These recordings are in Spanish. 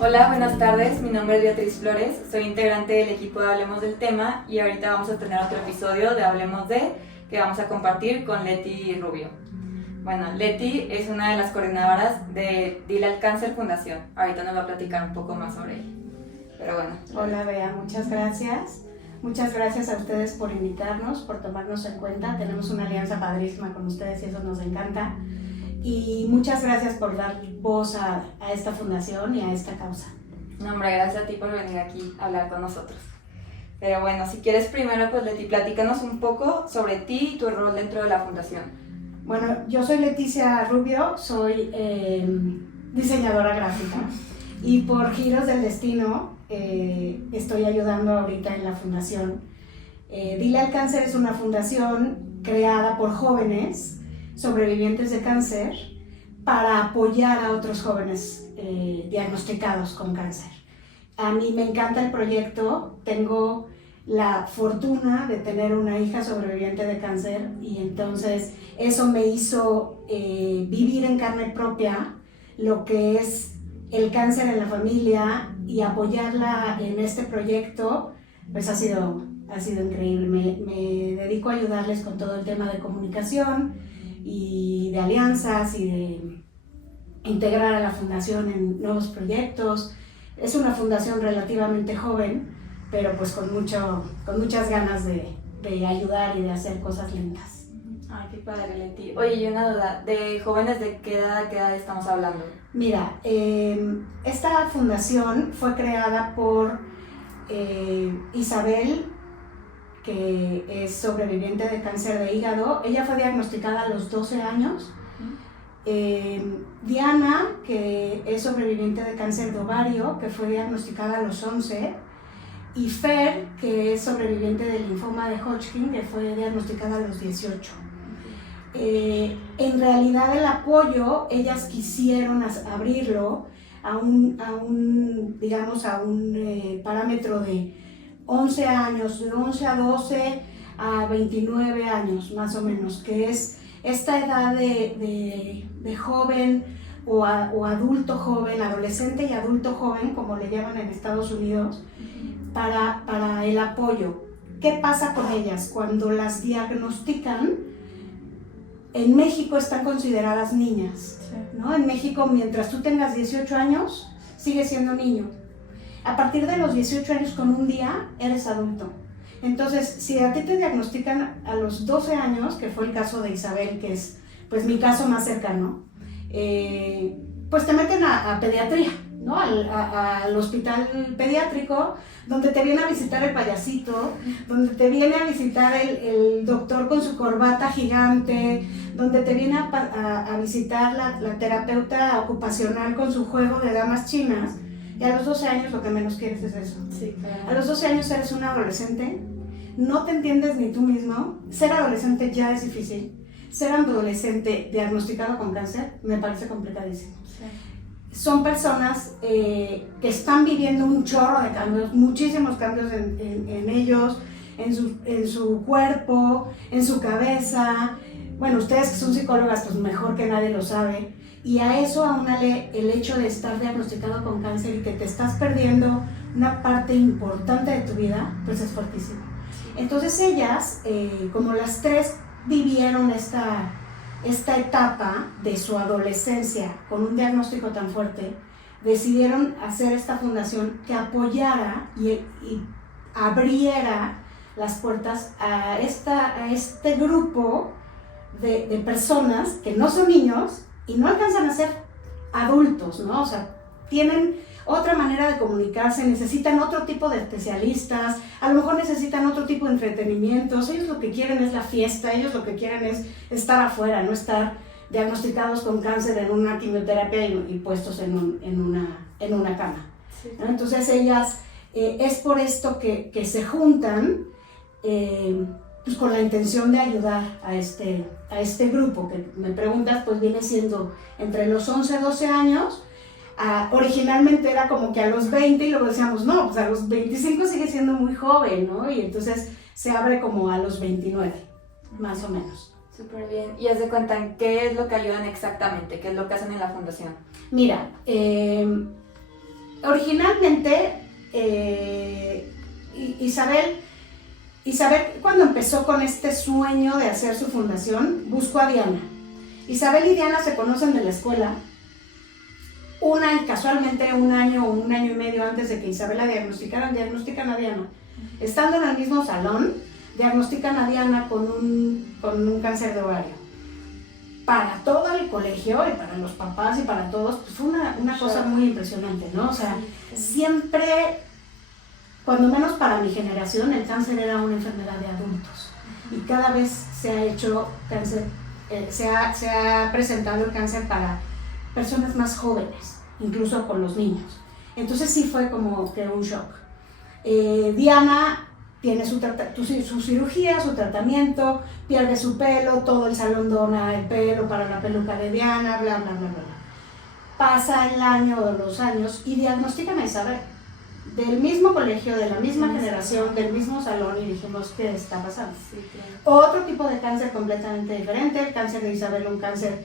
Hola, buenas tardes. Mi nombre es Beatriz Flores. Soy integrante del equipo de Hablemos del Tema y ahorita vamos a tener otro episodio de Hablemos de que vamos a compartir con Leti Rubio. Bueno, Leti es una de las coordinadoras de Dile al Cáncer Fundación. Ahorita nos va a platicar un poco más sobre ella. Pero bueno. Hola Bea, muchas gracias. Muchas gracias a ustedes por invitarnos, por tomarnos en cuenta. Tenemos una alianza padrísima con ustedes y eso nos encanta. Y muchas gracias por dar voz a esta fundación y a esta causa. No, hombre, gracias a ti por venir aquí a hablar con nosotros. Pero bueno, si quieres primero, pues Leti, platícanos un poco sobre ti y tu rol dentro de la fundación. Bueno, yo soy Leticia Rubio, soy diseñadora gráfica y por giros del destino estoy ayudando ahorita en la fundación. Dile al Cáncer es una fundación creada por jóvenes sobrevivientes de cáncer para apoyar a otros jóvenes diagnosticados con cáncer. A mí me encanta el proyecto, tengo la fortuna de tener una hija sobreviviente de cáncer y entonces eso me hizo vivir en carne propia lo que es el cáncer en la familia y apoyarla en este proyecto, pues ha sido increíble. Me dedico a ayudarles con todo el tema de comunicación y de alianzas y de integrar a la fundación en nuevos proyectos. Es una fundación relativamente joven, pero pues con muchas ganas de ayudar y de hacer cosas lindas. Ay, qué padre, Leti. Oye, y una duda, ¿de jóvenes de qué edad estamos hablando? Mira, esta fundación fue creada por Isabel, que es sobreviviente de cáncer de hígado. Ella fue diagnosticada a los 12 años. Diana, que es sobreviviente de cáncer de ovario, que fue diagnosticada a los 11. Y Fer, que es sobreviviente del linfoma de Hodgkin, que fue diagnosticada a los 18. En realidad el apoyo, ellas quisieron abrirlo a un parámetro de 11 años, de 11 a 12 a 29 años más o menos, que es esta edad de joven o adulto joven, adolescente y adulto joven, como le llaman en Estados Unidos, para el apoyo. ¿Qué pasa con ellas? Cuando las diagnostican, en México están consideradas niñas, ¿no? En México, mientras tú tengas 18 años, sigues siendo niño. A partir de los 18 años con un día, eres adulto. Entonces, si a ti te diagnostican a los 12 años, que fue el caso de Isabel, que es pues mi caso más cercano, pues te meten a pediatría, ¿no? Al hospital pediátrico, donde te viene a visitar el payasito, donde te viene a visitar el doctor con su corbata gigante, donde te viene a visitar la terapeuta ocupacional con su juego de damas chinas. Y a los 12 años lo que menos quieres es eso. Sí, claro. A los 12 años eres un adolescente, no te entiendes ni tú mismo. Ser adolescente ya es difícil. Ser adolescente diagnosticado con cáncer me parece complicadísimo. Sí. Son personas que están viviendo un chorro de cambios, muchísimos cambios en ellos, en su cuerpo, en su cabeza. Bueno, ustedes que son psicólogas, pues mejor que nadie lo sabe. Y a eso aúnale el hecho de estar diagnosticado con cáncer y que te estás perdiendo una parte importante de tu vida, pues es fuertísimo. Entonces ellas, como las tres vivieron esta etapa de su adolescencia con un diagnóstico tan fuerte, decidieron hacer esta fundación que apoyara y abriera las puertas a este grupo de personas que no son niños y no alcanzan a ser adultos, ¿no? O sea, tienen otra manera de comunicarse, necesitan otro tipo de especialistas, a lo mejor necesitan otro tipo de entretenimientos. Ellos lo que quieren es la fiesta, ellos lo que quieren es estar afuera, no estar diagnosticados con cáncer en una quimioterapia y puestos en una cama, ¿no? Entonces ellas, es por esto que se juntan, pues con la intención de ayudar a este grupo, que me preguntas, pues viene siendo entre los 11 y 12 años. Originalmente era como que a los 20 y luego decíamos, no, pues a los 25 sigue siendo muy joven, ¿no? Y entonces se abre como a los 29, más o menos. Súper bien. Y haz de cuenta, ¿qué es lo que ayudan exactamente? ¿Qué es lo que hacen en la fundación? Mira, originalmente, Isabel, cuando empezó con este sueño de hacer su fundación, buscó a Diana. Isabel y Diana se conocen de la escuela. Casualmente un año o un año y medio antes de que Isabel la diagnostican a Diana. Estando en el mismo salón, diagnostican a Diana con un cáncer de ovario. Para todo el colegio y para los papás y para todos, pues fue una cosa muy impresionante, ¿no? O sea, siempre, cuando menos para mi generación, el cáncer era una enfermedad de adultos. Y cada vez se ha hecho cáncer, se ha presentado el cáncer para personas más jóvenes, incluso con los niños. Entonces sí fue como que un shock. Diana tiene su cirugía, su tratamiento, pierde su pelo, todo el salón dona el pelo para la peluca de Diana, bla, bla, bla, bla. Pasa el año o los años y diagnostican a Isabel, del mismo colegio, de la misma generación, del mismo salón, y dijimos, ¿qué está pasando? Sí, claro. Otro tipo de cáncer completamente diferente, el cáncer de Isabel, un cáncer,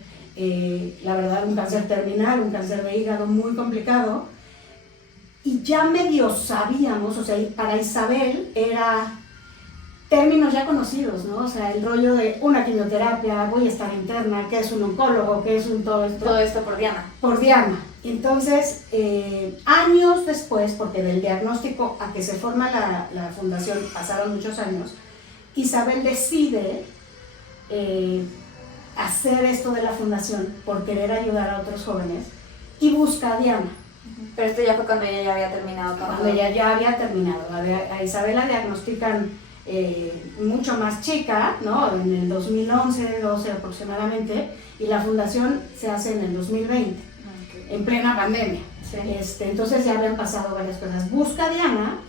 la verdad, un cáncer terminal, un cáncer de hígado muy complicado. Y ya medio sabíamos, o sea, para Isabel era términos ya conocidos, ¿no? O sea, el rollo de una quimioterapia, voy a estar interna, ¿qué es un oncólogo? ¿Qué es un todo esto? Todo esto por Diana. Por Diana. Entonces, años después, porque del diagnóstico a que se forma la fundación pasaron muchos años, Isabel decide hacer esto de la fundación por querer ayudar a otros jóvenes y busca a Diana. Pero esto ya fue cuando ella ya había terminado. Cuando ella ya había terminado. A Isabel la diagnostican mucho más chica, ¿no? En el 2011, 12 aproximadamente, y la fundación se hace en el 2020, en plena pandemia. Sí. Entonces ya habían pasado varias cosas. Busca a Diana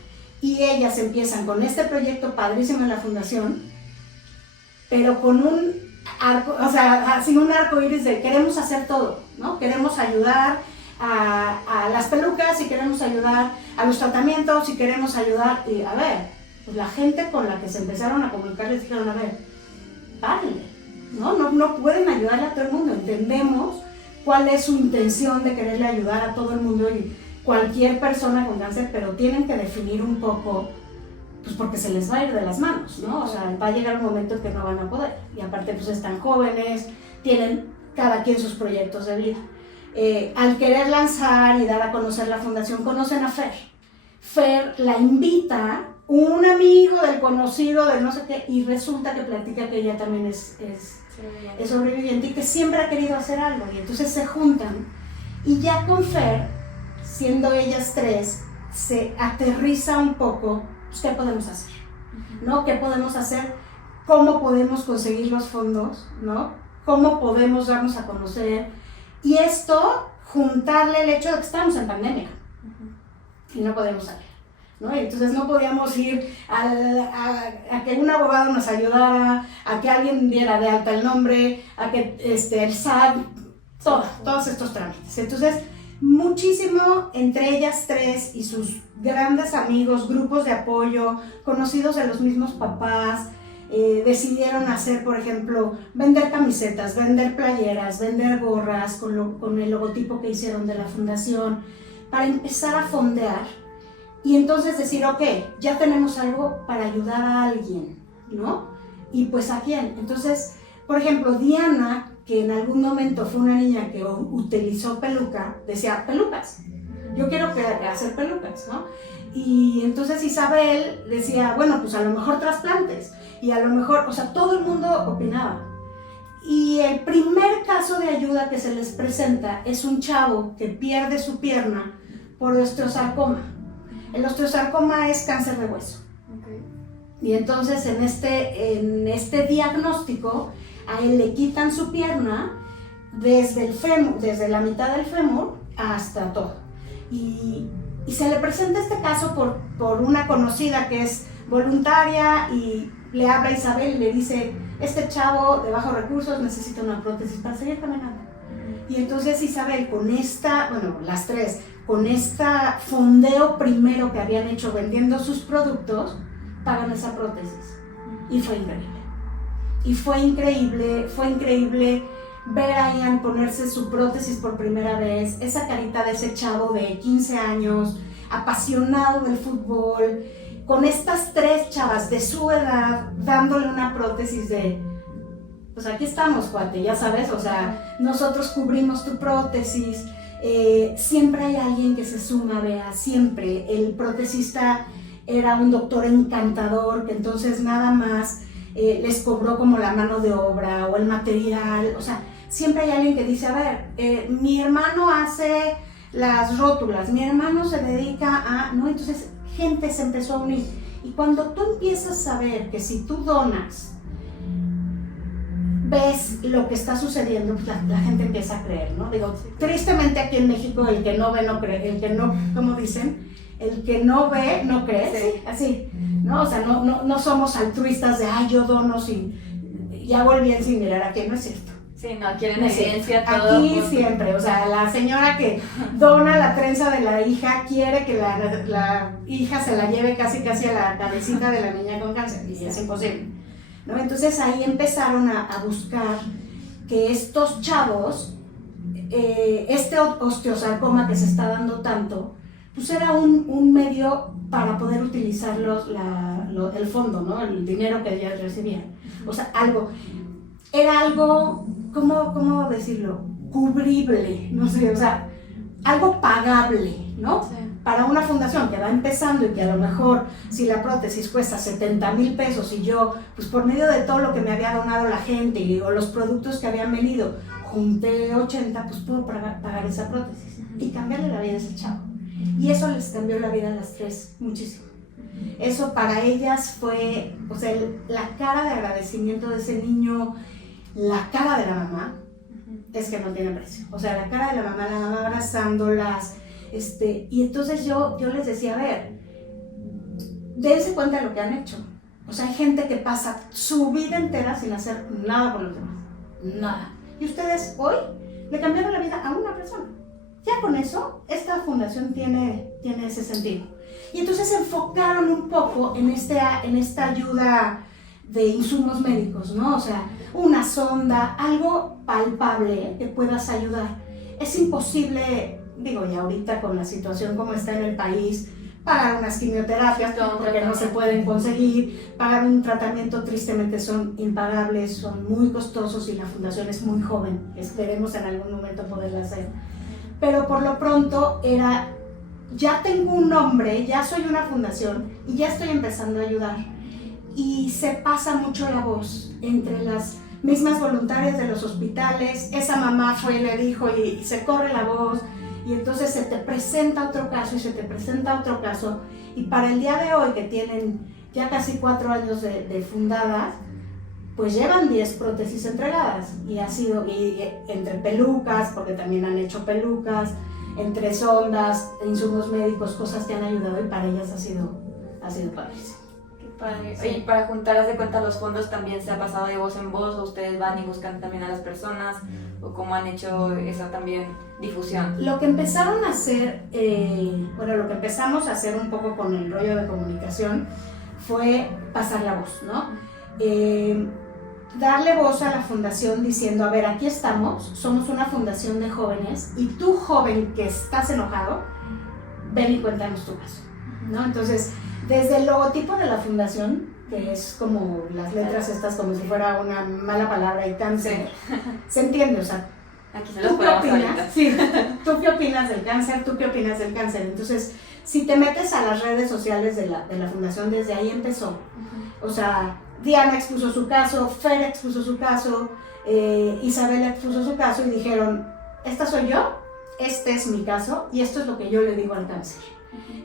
y ellas empiezan con este proyecto padrísimo en la fundación, pero con un arco, o sea, sin un arco iris de queremos hacer todo, ¿no? Queremos ayudar a las pelucas, y queremos ayudar a los tratamientos, y queremos ayudar, y a ver, pues la gente con la que se empezaron a comunicar les dijeron, a ver, párenle, no pueden ayudarle a todo el mundo, entendemos cuál es su intención de quererle ayudar a todo el mundo y cualquier persona con cáncer, pero tienen que definir un poco, pues porque se les va a ir de las manos, ¿no? O sea, va a llegar un momento en que no van a poder, y aparte pues están jóvenes, tienen cada quien sus proyectos de vida. Al querer lanzar y dar a conocer la fundación, conocen a Fer. Fer la invita, un amigo del conocido, del no sé qué, y resulta que platica que ella también es sobreviviente y que siempre ha querido hacer algo, y entonces se juntan, y ya con Fer, siendo ellas tres, se aterriza un poco, pues, ¿qué podemos hacer? ¿No? ¿Qué podemos hacer? ¿Cómo podemos conseguir los fondos? ¿No? ¿Cómo podemos darnos a conocer? Y esto, juntarle el hecho de que estamos en pandemia y no podemos salir, ¿no? Entonces no podíamos ir a que un abogado nos ayudara, a que alguien diera de alta el nombre, a que el SAT, todos estos trámites. Entonces, muchísimo entre ellas tres y sus grandes amigos, grupos de apoyo, conocidos de los mismos papás, decidieron hacer, por ejemplo, vender camisetas, vender playeras, vender gorras con el logotipo que hicieron de la fundación, para empezar a fondear y entonces decir, ok, ya tenemos algo para ayudar a alguien, ¿no? Y pues ¿a quién? Entonces, por ejemplo, Diana, que en algún momento fue una niña que utilizó peluca, decía, pelucas, yo quiero hacer pelucas, ¿no? Y entonces Isabel decía, bueno, pues a lo mejor trasplantes, y a lo mejor, o sea, todo el mundo opinaba. Y el primer caso de ayuda que se les presenta es un chavo que pierde su pierna por osteosarcoma. El osteosarcoma es cáncer de hueso. Okay. Y entonces en este diagnóstico a él le quitan su pierna desde el fémur, desde la mitad del fémur hasta todo. Y se le presenta este caso por una conocida que es voluntaria, y le habla a Isabel y le dice, este chavo de bajos recursos necesita una prótesis para seguir caminando. Y entonces Isabel las tres, con esta fondeo primero que habían hecho vendiendo sus productos, pagan esa prótesis. Y fue increíble. Y fue increíble ver a Ian ponerse su prótesis por primera vez, esa carita de ese chavo de 15 años, apasionado del fútbol, con estas 3 chavas de su edad, dándole una prótesis de, pues aquí estamos, cuate, ya sabes, o sea, nosotros cubrimos tu prótesis, siempre hay alguien que se suma, Bea, siempre. El protesista era un doctor encantador, que entonces nada más les cobró como la mano de obra o el material, o sea, siempre hay alguien que dice, a ver, mi hermano hace las rótulas, mi hermano se dedica a, ¿no? Entonces gente se empezó a unir. Y cuando tú empiezas a ver que si tú donas, ves lo que está sucediendo, pues la gente empieza a creer, ¿no? Digo, tristemente aquí en México el que no ve no cree, el que no, ¿cómo dicen? El que no ve no cree, sí, así, ¿no? O sea, no somos altruistas de, ay, yo dono y hago el bien sin mirar a quién, no es cierto. Sí, no, quieren evidencia todo. Aquí siempre, o sea, la señora que dona la trenza de la hija quiere que la hija se la lleve casi a la cabecita de la niña con cáncer, y es imposible, ¿no? Entonces ahí empezaron a buscar que estos chavos, este osteosarcoma que se está dando tanto, pues era un medio para poder utilizar el fondo, ¿no? El dinero que ellas recibían. O sea, era algo, ¿cómo decirlo? Cubrible, no sé, o sea, algo pagable, ¿no? Sí. Para una fundación que va empezando y que a lo mejor si la prótesis cuesta 70,000 pesos y yo, pues por medio de todo lo que me había donado la gente o los productos que habían venido, junté 80, pues puedo pagar esa prótesis y cambiarle la vida a ese chavo. Y eso les cambió la vida a las 3 muchísimo. Eso para ellas fue, o sea, la cara de agradecimiento de ese niño, la cara de la mamá, es que no tiene precio. O sea, la cara de la mamá abrazándolas, y entonces yo les decía, a ver, dense cuenta de lo que han hecho. O sea, hay gente que pasa su vida entera sin hacer nada por los demás, nada. Y ustedes hoy le cambiaron la vida a una persona. Ya con eso, esta fundación tiene ese sentido. Y entonces se enfocaron un poco en esta ayuda de insumos médicos, ¿no? O sea, una sonda, algo palpable que puedas ayudar. Es imposible, digo, ya ahorita con la situación como está en el país, pagar unas quimioterapias porque no se pueden conseguir, pagar un tratamiento tristemente son impagables, son muy costosos y la fundación es muy joven. Esperemos en algún momento poderla hacer. Pero por lo pronto era, ya tengo un nombre, ya soy una fundación y ya estoy empezando a ayudar. Y se pasa mucho la voz entre las mismas voluntarias de los hospitales. Esa mamá fue y le dijo y se corre la voz y entonces se te presenta otro caso y se te presenta otro caso. Y para el día de hoy, que tienen ya casi 4 años de fundadas, pues llevan 10 prótesis entregadas y ha sido entre pelucas, porque también han hecho pelucas, entre sondas, insumos médicos, cosas que han ayudado y para ellas ha sido padrísimo. Qué padre. Sí. Y para juntar, haz de cuenta, los fondos también se ha pasado de voz en voz, o ustedes van y buscan también a las personas, o cómo han hecho esa también difusión. Lo que empezaron a hacer, lo que empezamos a hacer un poco con el rollo de comunicación fue pasar la voz, ¿no? Darle voz a la fundación diciendo, a ver, aquí estamos, somos una fundación de jóvenes y tú, joven que estás enojado, ven y cuéntanos tu caso, ¿no? Entonces, desde el logotipo de la fundación, que es como las letras estas, como si fuera una mala palabra y cáncer, sí. Se entiende, o sea, aquí se ¿tú qué opinas? Sí, ¿tú qué opinas del cáncer? ¿Tú qué opinas del cáncer? Entonces, si te metes a las redes sociales de la fundación, desde ahí empezó, o sea, Diana expuso su caso, Fer expuso su caso, Isabela expuso su caso y dijeron, esta soy yo, este es mi caso y esto es lo que yo le digo al cáncer.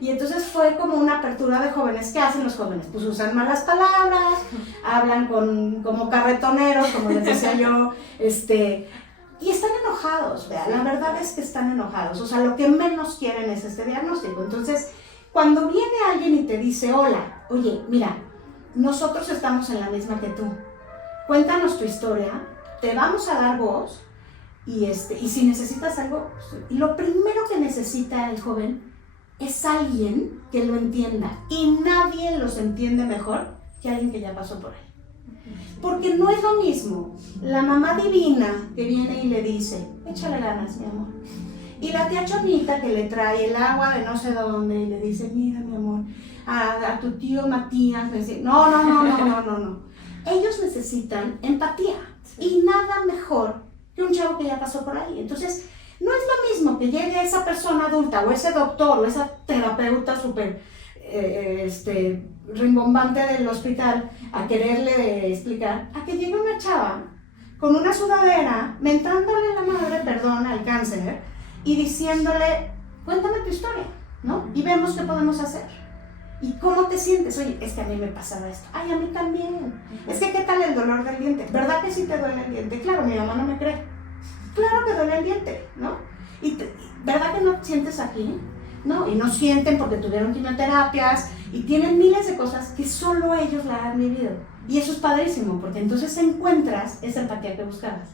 Y entonces fue como una apertura de jóvenes. ¿Qué hacen los jóvenes? Pues usan malas palabras, hablan como carretoneros, como les decía yo, y están enojados, ¿vea? La verdad es que están enojados, o sea, lo que menos quieren es este diagnóstico. Entonces, cuando viene alguien y te dice, hola, oye, mira, nosotros estamos en la misma que tú, cuéntanos tu historia, te vamos a dar voz y si necesitas algo, y lo primero que necesita el joven es alguien que lo entienda y nadie los entiende mejor que alguien que ya pasó por ahí. Porque no es lo mismo la mamá divina que viene y le dice, échale ganas, mi amor. Y la tía Chonita que le trae el agua de no sé dónde y le dice, mira, mi amor, a tu tío Matías, le dice, no. Ellos necesitan empatía y nada mejor que un chavo que ya pasó por ahí. Entonces, no es lo mismo que llegue esa persona adulta o ese doctor o esa terapeuta súper rimbombante del hospital a quererle explicar, a que llegue una chava con una sudadera mentándole la madre, perdón, al cáncer y diciéndole, cuéntame tu historia, ¿no? Y vemos qué podemos hacer. ¿Y cómo te sientes? Oye, es que a mí me pasaba esto. Ay, a mí también. Es que, ¿qué tal el dolor del diente? ¿Verdad que sí te duele el diente? Claro, mi mamá no me cree. Claro que duele el diente, ¿no? ¿Verdad que no sientes aquí? ¿No? Y no sienten porque tuvieron quimioterapias y tienen miles de cosas que solo ellos la han vivido. Y eso es padrísimo, porque entonces encuentras esa empatía que buscabas.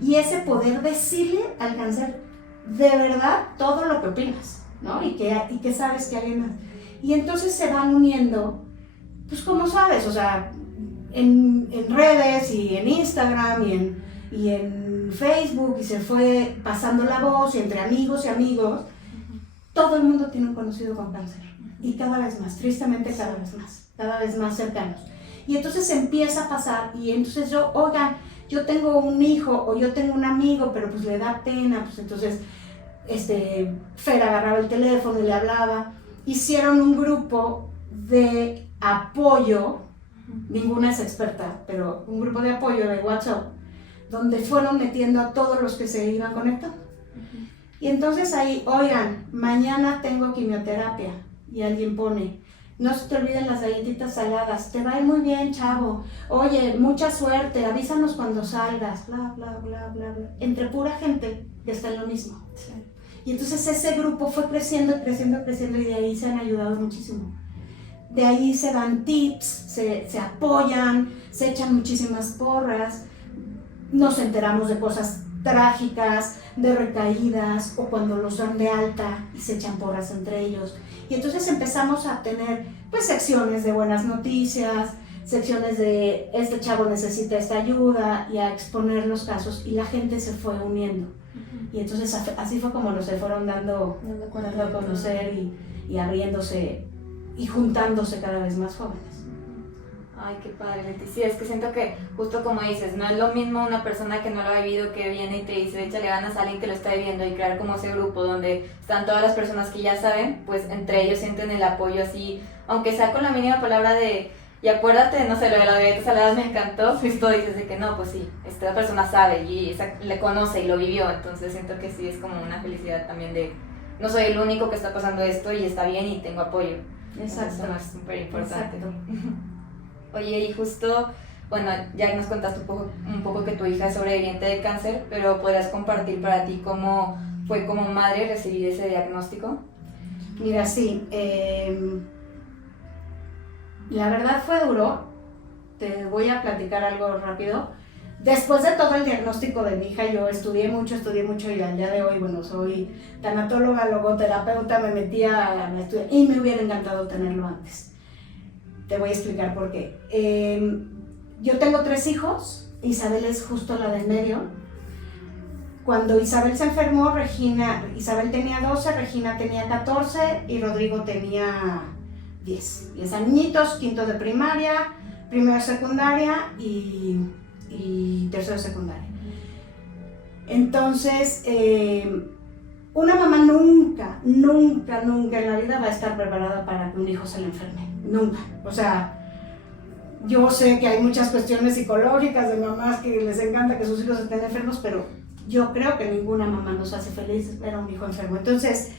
Y ese poder decirle al cáncer de verdad todo lo que opinas, ¿no? Y que sabes que alguien más. Y entonces se van uniendo, pues como sabes, o sea, en redes y en Instagram y en Facebook, y se fue pasando la voz y entre amigos y amigos, todo el mundo tiene un conocido con cáncer. Y cada vez más, tristemente cada vez más cercanos. Y entonces empieza a pasar, y entonces yo tengo un hijo o yo tengo un amigo, pero pues le da pena, pues entonces Fer agarraba el teléfono y le hablaba. Hicieron un grupo de apoyo, ninguna es experta, pero un grupo de apoyo de WhatsApp, donde fueron metiendo a todos los que se iban conectando. Y entonces ahí, oigan, mañana tengo quimioterapia, y alguien pone, no se te olviden las galletitas saladas, te va a ir muy bien, chavo, oye, mucha suerte, avísanos cuando salgas, bla, bla, bla, bla, bla, entre pura gente que está en lo mismo. Sí. Y entonces ese grupo fue creciendo, y de ahí se han ayudado muchísimo. De ahí se dan tips, se apoyan, se echan muchísimas porras, nos enteramos de cosas trágicas, de recaídas, o cuando los dan de alta y se echan porras entre ellos. Y entonces empezamos a tener pues secciones de buenas noticias, secciones de este chavo necesita esta ayuda, y a exponer los casos, y la gente se fue uniendo. Y entonces así fue como se fueron dando a conocer y abriéndose y juntándose cada vez más jóvenes. Ay, qué padre, Leti. Sí, es que siento que justo como dices, no es lo mismo una persona que no lo ha vivido, que viene y te dice, échale ganas a alguien que lo está viviendo, y crear como ese grupo donde están todas las personas que ya saben, pues entre ellos sienten el apoyo así, aunque sea con la mínima palabra de, y acuérdate, no sé, lo de las galletas saladas me encantó, justo dices de que no, pues sí, esta persona sabe y le conoce y lo vivió, entonces siento que sí es como una felicidad también de, no soy el único que está pasando esto y está bien y tengo apoyo. Exacto. Eso es súper importante. Exacto. Oye, y justo, bueno, ya nos contaste un poco que tu hija es sobreviviente de cáncer, pero ¿podrías compartir para ti cómo fue como madre recibir ese diagnóstico? Mira, sí, la verdad fue duro. Te voy a platicar algo rápido. Después de todo el diagnóstico de mi hija, yo estudié mucho y al día de hoy, bueno, soy tanatóloga, logoterapeuta, me metí a estudiar y me hubiera encantado tenerlo antes. Te voy a explicar por qué. Yo tengo 3 hijos, Isabel es justo la del medio. Cuando Isabel se enfermó, Isabel tenía 12, Regina tenía 14 y Rodrigo tenía 10. 10 añitos, quinto de primaria, primero de secundaria y tercero de secundaria. Entonces, una mamá nunca en la vida va a estar preparada para que un hijo se le enferme. Nunca. O sea, yo sé que hay muchas cuestiones psicológicas de mamás que les encanta que sus hijos estén enfermos, pero yo creo que ninguna mamá nos hace felices ver a un hijo enfermo. Entonces,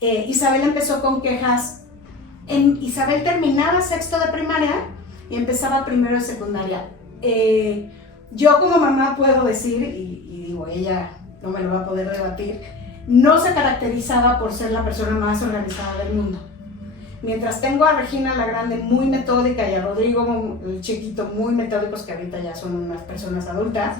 Isabel empezó con quejas. Isabel terminaba sexto de primaria y empezaba primero de secundaria. Yo como mamá puedo decir, y digo, ella no me lo va a poder debatir, no se caracterizaba por ser la persona más organizada del mundo. Mientras tengo a Regina la grande muy metódica y a Rodrigo el chiquito muy metódicos, que ahorita ya son unas personas adultas,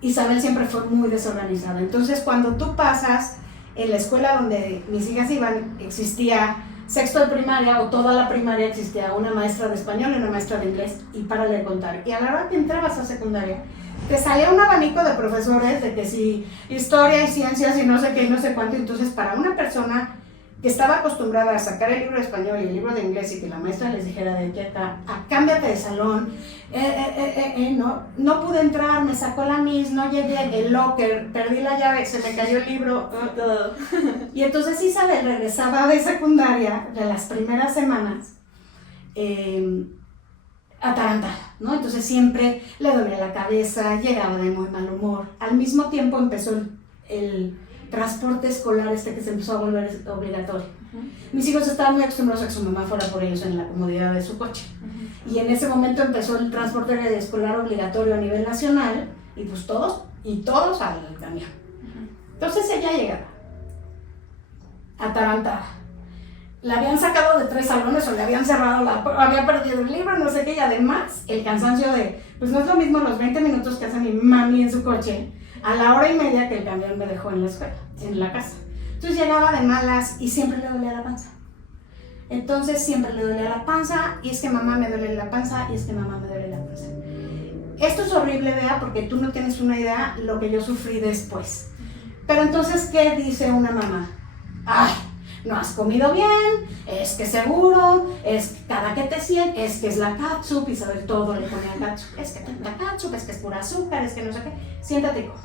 Isabel siempre fue muy desorganizada. Entonces cuando tú pasas en la escuela donde mis hijas iban, existía sexto de primaria o toda la primaria existía una maestra de español y una maestra de inglés y párale de contar. Y a la hora que entrabas a secundaria, te salía un abanico de profesores de que si historia y ciencias y no sé qué y no sé cuánto. Entonces, para una persona que estaba acostumbrada a sacar el libro de español y el libro de inglés y que la maestra les dijera de aquí acá, cámbiate de salón, no pude entrar, me sacó la miss, no llegué, el locker, perdí la llave, se me cayó el libro. Y entonces Isabel regresaba de secundaria, de las primeras semanas, atarantada, ¿no? Entonces siempre le dolía la cabeza, llegaba de muy mal humor. Al mismo tiempo empezó el transporte escolar que se empezó a volver obligatorio. Mis hijos estaban muy acostumbrados a que su mamá fuera por ellos en la comodidad de su coche. Y en ese momento empezó el transporte escolar obligatorio a nivel nacional y pues todos al camión. Entonces ella llegaba atarantada. La habían sacado de 3 salones o le habían cerrado, había perdido el libro, no sé qué, y además el cansancio de, pues no es lo mismo los 20 minutos que hace mi mami en su coche a la hora y media que el camión me dejó en la escuela, en la casa. Entonces llegaba de malas y siempre le dolía la panza. Entonces siempre le dolía la panza, y es que mamá me duele la panza, y es que mamá me duele la panza. Esto es horrible, Bea, porque tú no tienes una idea lo que yo sufrí después. Pero entonces, ¿qué dice una mamá? ¡Ay! No has comido bien, es que seguro, es que cada que te sientes, es que es la catsup, y saber todo le ponía catsup, es que tanta catsup, es que es pura azúcar, es que no sé qué, siéntate y come.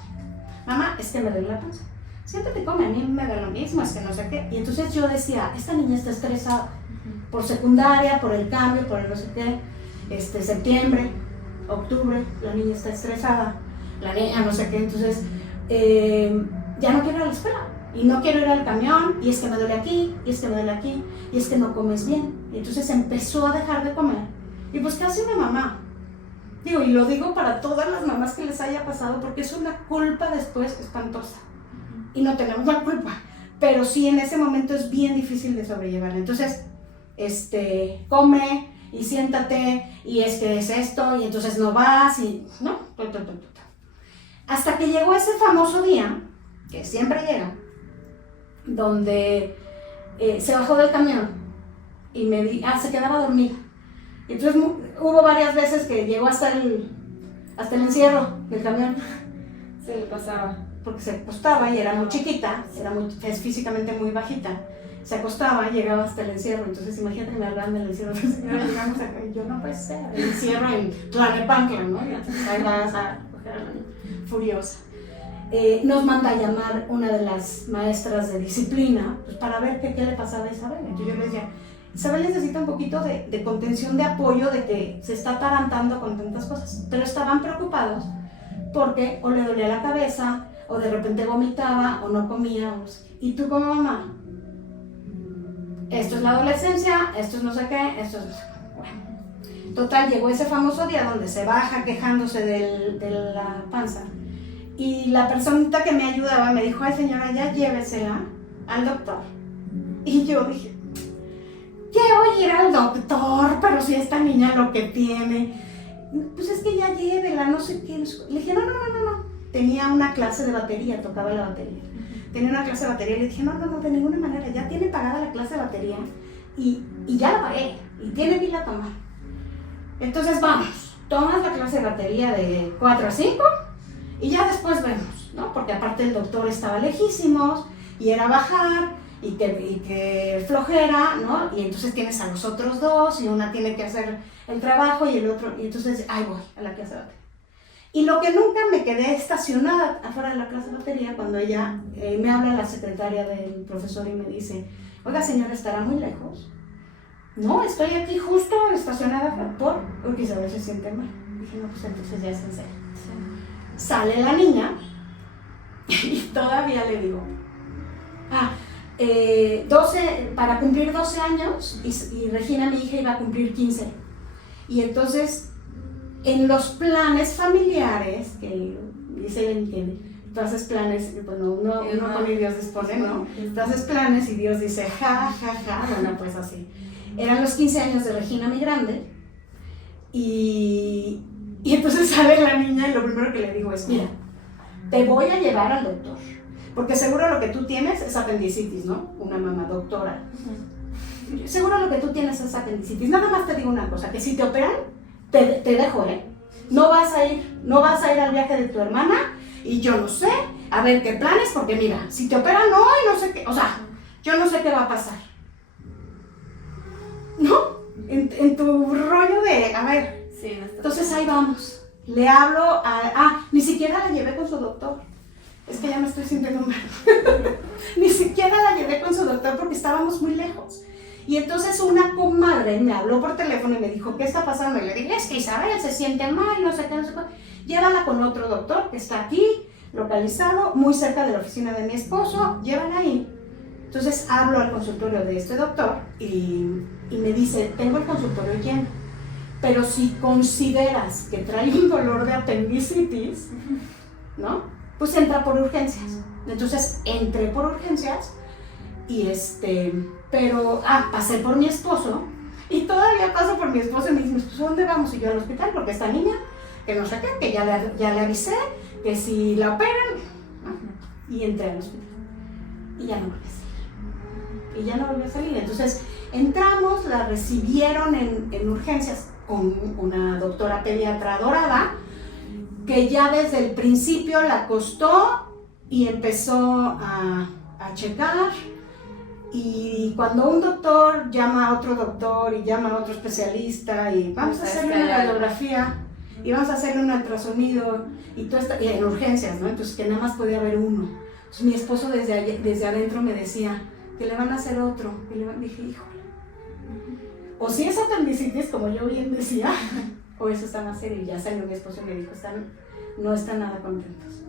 Mamá, es que me duele la panza, siéntate y come, a mí me da lo mismo, es que no sé qué. Y entonces yo decía, esta niña está estresada, por secundaria, por el cambio, por el no sé qué, septiembre, octubre, la niña está estresada, la niña no sé qué, entonces ya no quiero ir a la escuela. Y no quiero ir al camión, y es que me duele aquí, y es que me duele aquí, y es que no comes bien. Y entonces empezó a dejar de comer. Y pues, ¿qué hace una mamá? Digo, y lo digo para todas las mamás que les haya pasado, porque es una culpa después espantosa. Y no tenemos la culpa, pero sí en ese momento es bien difícil de sobrellevar. Entonces, come, y siéntate, y es que es esto, y entonces no vas, y no. Hasta que llegó ese famoso día, que siempre llega, donde se bajó del camión y se quedaba dormida. Entonces hubo varias veces que llegó hasta el encierro del camión. Se le pasaba. Porque se acostaba y era muy chiquita, es físicamente muy bajita. Se acostaba, llegaba hasta el encierro. Entonces imagínate que me hablaban del encierro. Llegamos acá y yo, no puede ser. El encierro en Tlalnepantla, ¿no? Y entonces ahí vas a coger a la niña furiosa. Nos manda a llamar una de las maestras de disciplina, pues, para ver qué le pasaba a Isabel. Entonces yo le decía, Isabel necesita un poquito de contención, de apoyo, de que se está atarantando con tantas cosas. Pero estaban preocupados porque o le dolía la cabeza, o de repente vomitaba, o no comía. Y tú como mamá, esto es la adolescencia, esto es no sé qué, esto es no sé qué. Bueno, total, llegó ese famoso día donde se baja quejándose de la panza. Y la personita que me ayudaba me dijo, ay señora, ya llévesela al doctor. Y yo dije, quiero ir al doctor, pero si esta niña lo que tiene, pues es que ya llévela, no sé qué. Le dije, no. Tenía una clase de batería, tocaba la batería. Tenía una clase de batería y le dije, no, de ninguna manera, ya tiene pagada la clase de batería y ya la pagué y tiene que ir a tomar. Entonces vamos, tomas la clase de batería de 4 a 5 y ya después vemos, ¿no? Porque aparte el doctor estaba lejísimos y era bajar y que flojera, ¿no? Y entonces tienes a los otros dos y una tiene que hacer el trabajo y el otro, y entonces ahí voy a la clase de batería. Y lo que nunca me quedé estacionada afuera de la clase de batería, cuando ella me habla la secretaria del profesor y me dice, oiga señora, ¿estará muy lejos? No, estoy aquí justo estacionada porque Isabel se siente mal. Dije, no, pues entonces ya es en serio. Sí. Sale la niña y todavía le digo, 12, para cumplir 12 años, y Regina, mi hija, iba a cumplir 15. Y entonces, en los planes familiares, que dicen que tú haces planes, bueno, uno con Dios dispone, ¿no? Tú haces planes y Dios dice, bueno, pues así. Eran los 15 años de Regina, mi grande, y entonces sale la niña y lo primero que le digo es, mira, te voy a llevar al doctor, porque seguro lo que tú tienes es apendicitis, ¿no? Una mamá doctora. seguro lo que tú tienes es apendicitis. Nada más te digo una cosa, que si te operan, te dejo, no vas a ir al viaje de tu hermana y yo no sé, a ver qué planes, porque mira, si te operan hoy, no sé qué, o sea, yo no sé qué va a pasar. ¿No? En tu rollo de, a ver, Sí, no está entonces ahí vamos. Le hablo ni siquiera la llevé con su doctor. Es que ya me estoy sintiendo mal. Ni siquiera la llevé con su doctor porque estábamos muy lejos. Y entonces una comadre me habló por teléfono y me dijo, ¿qué está pasando? Y le dije, es que Isabel se siente mal, no sé qué, no sé qué. Llévala con otro doctor que está aquí, localizado, muy cerca de la oficina de mi esposo, llévala ahí. Entonces hablo al consultorio de este doctor y me dice, tengo el consultorio lleno, pero si consideras que trae un dolor de apendicitis, ¿no? Pues entra por urgencias. Entonces entré por urgencias y pero pasé por mi esposo y todavía paso por mi esposo y me dice, ¿dónde vamos? Y yo al hospital porque esta niña, que no sé qué, que ya le avisé, que si la operan, ¿no? Y entré al hospital y ya no volví a salir. Entonces entramos, la recibieron en urgencias con una doctora pediatra adorada, que ya desde el principio la acostó y empezó a checar. Y cuando un doctor llama a otro doctor y llama a otro especialista y vamos a hacerle una radiografía y vamos a hacerle un ultrasonido y en urgencias, ¿no? Entonces que nada más podía haber uno. Entonces mi esposo desde adentro me decía que le van a hacer otro. Dije, híjole. O si es apendicitis, como yo bien decía, o eso está más serio. Y ya salió mi esposo y me dijo, no están nada contentos.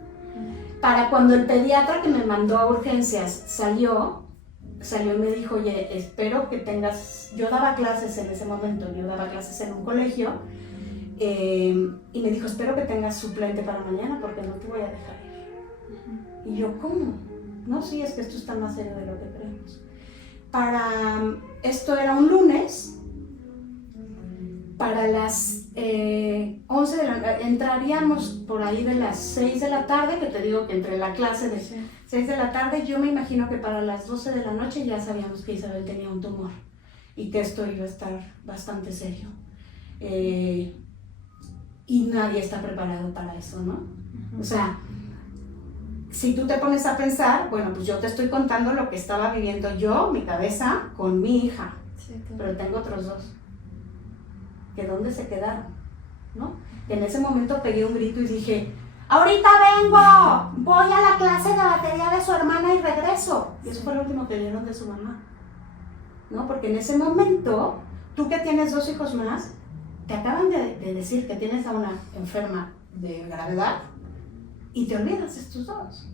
Para cuando el pediatra que me mandó a urgencias salió y me dijo, oye, espero que tengas, yo daba clases en ese momento, yo daba clases en un colegio, y me dijo, espero que tengas suplente para mañana porque no te voy a dejar ir. Y yo, ¿cómo? No, sí, es que esto está más serio de lo que creemos. Esto era un lunes, para las 11 de la entraríamos por ahí de las 6 de la tarde, que te digo que entre la clase de 6 de la tarde, yo me imagino que para las 12 de la noche ya sabíamos que Isabel tenía un tumor y que esto iba a estar bastante serio. Y nadie está preparado para eso, ¿no? O sea, si tú te pones a pensar, bueno, pues yo te estoy contando lo que estaba viviendo yo, mi cabeza, con mi hija, sí, claro. Pero tengo otros dos, que dónde se quedaron, ¿no? Y en ese momento pegué un grito y dije, ¡ahorita vengo! Voy a la clase de batería de su hermana y regreso. Y eso fue lo último que vieron de su mamá, ¿no? Porque en ese momento, tú que tienes 2 hijos más, te acaban de decir que tienes a una enferma de gravedad y te olvidas de estos 2,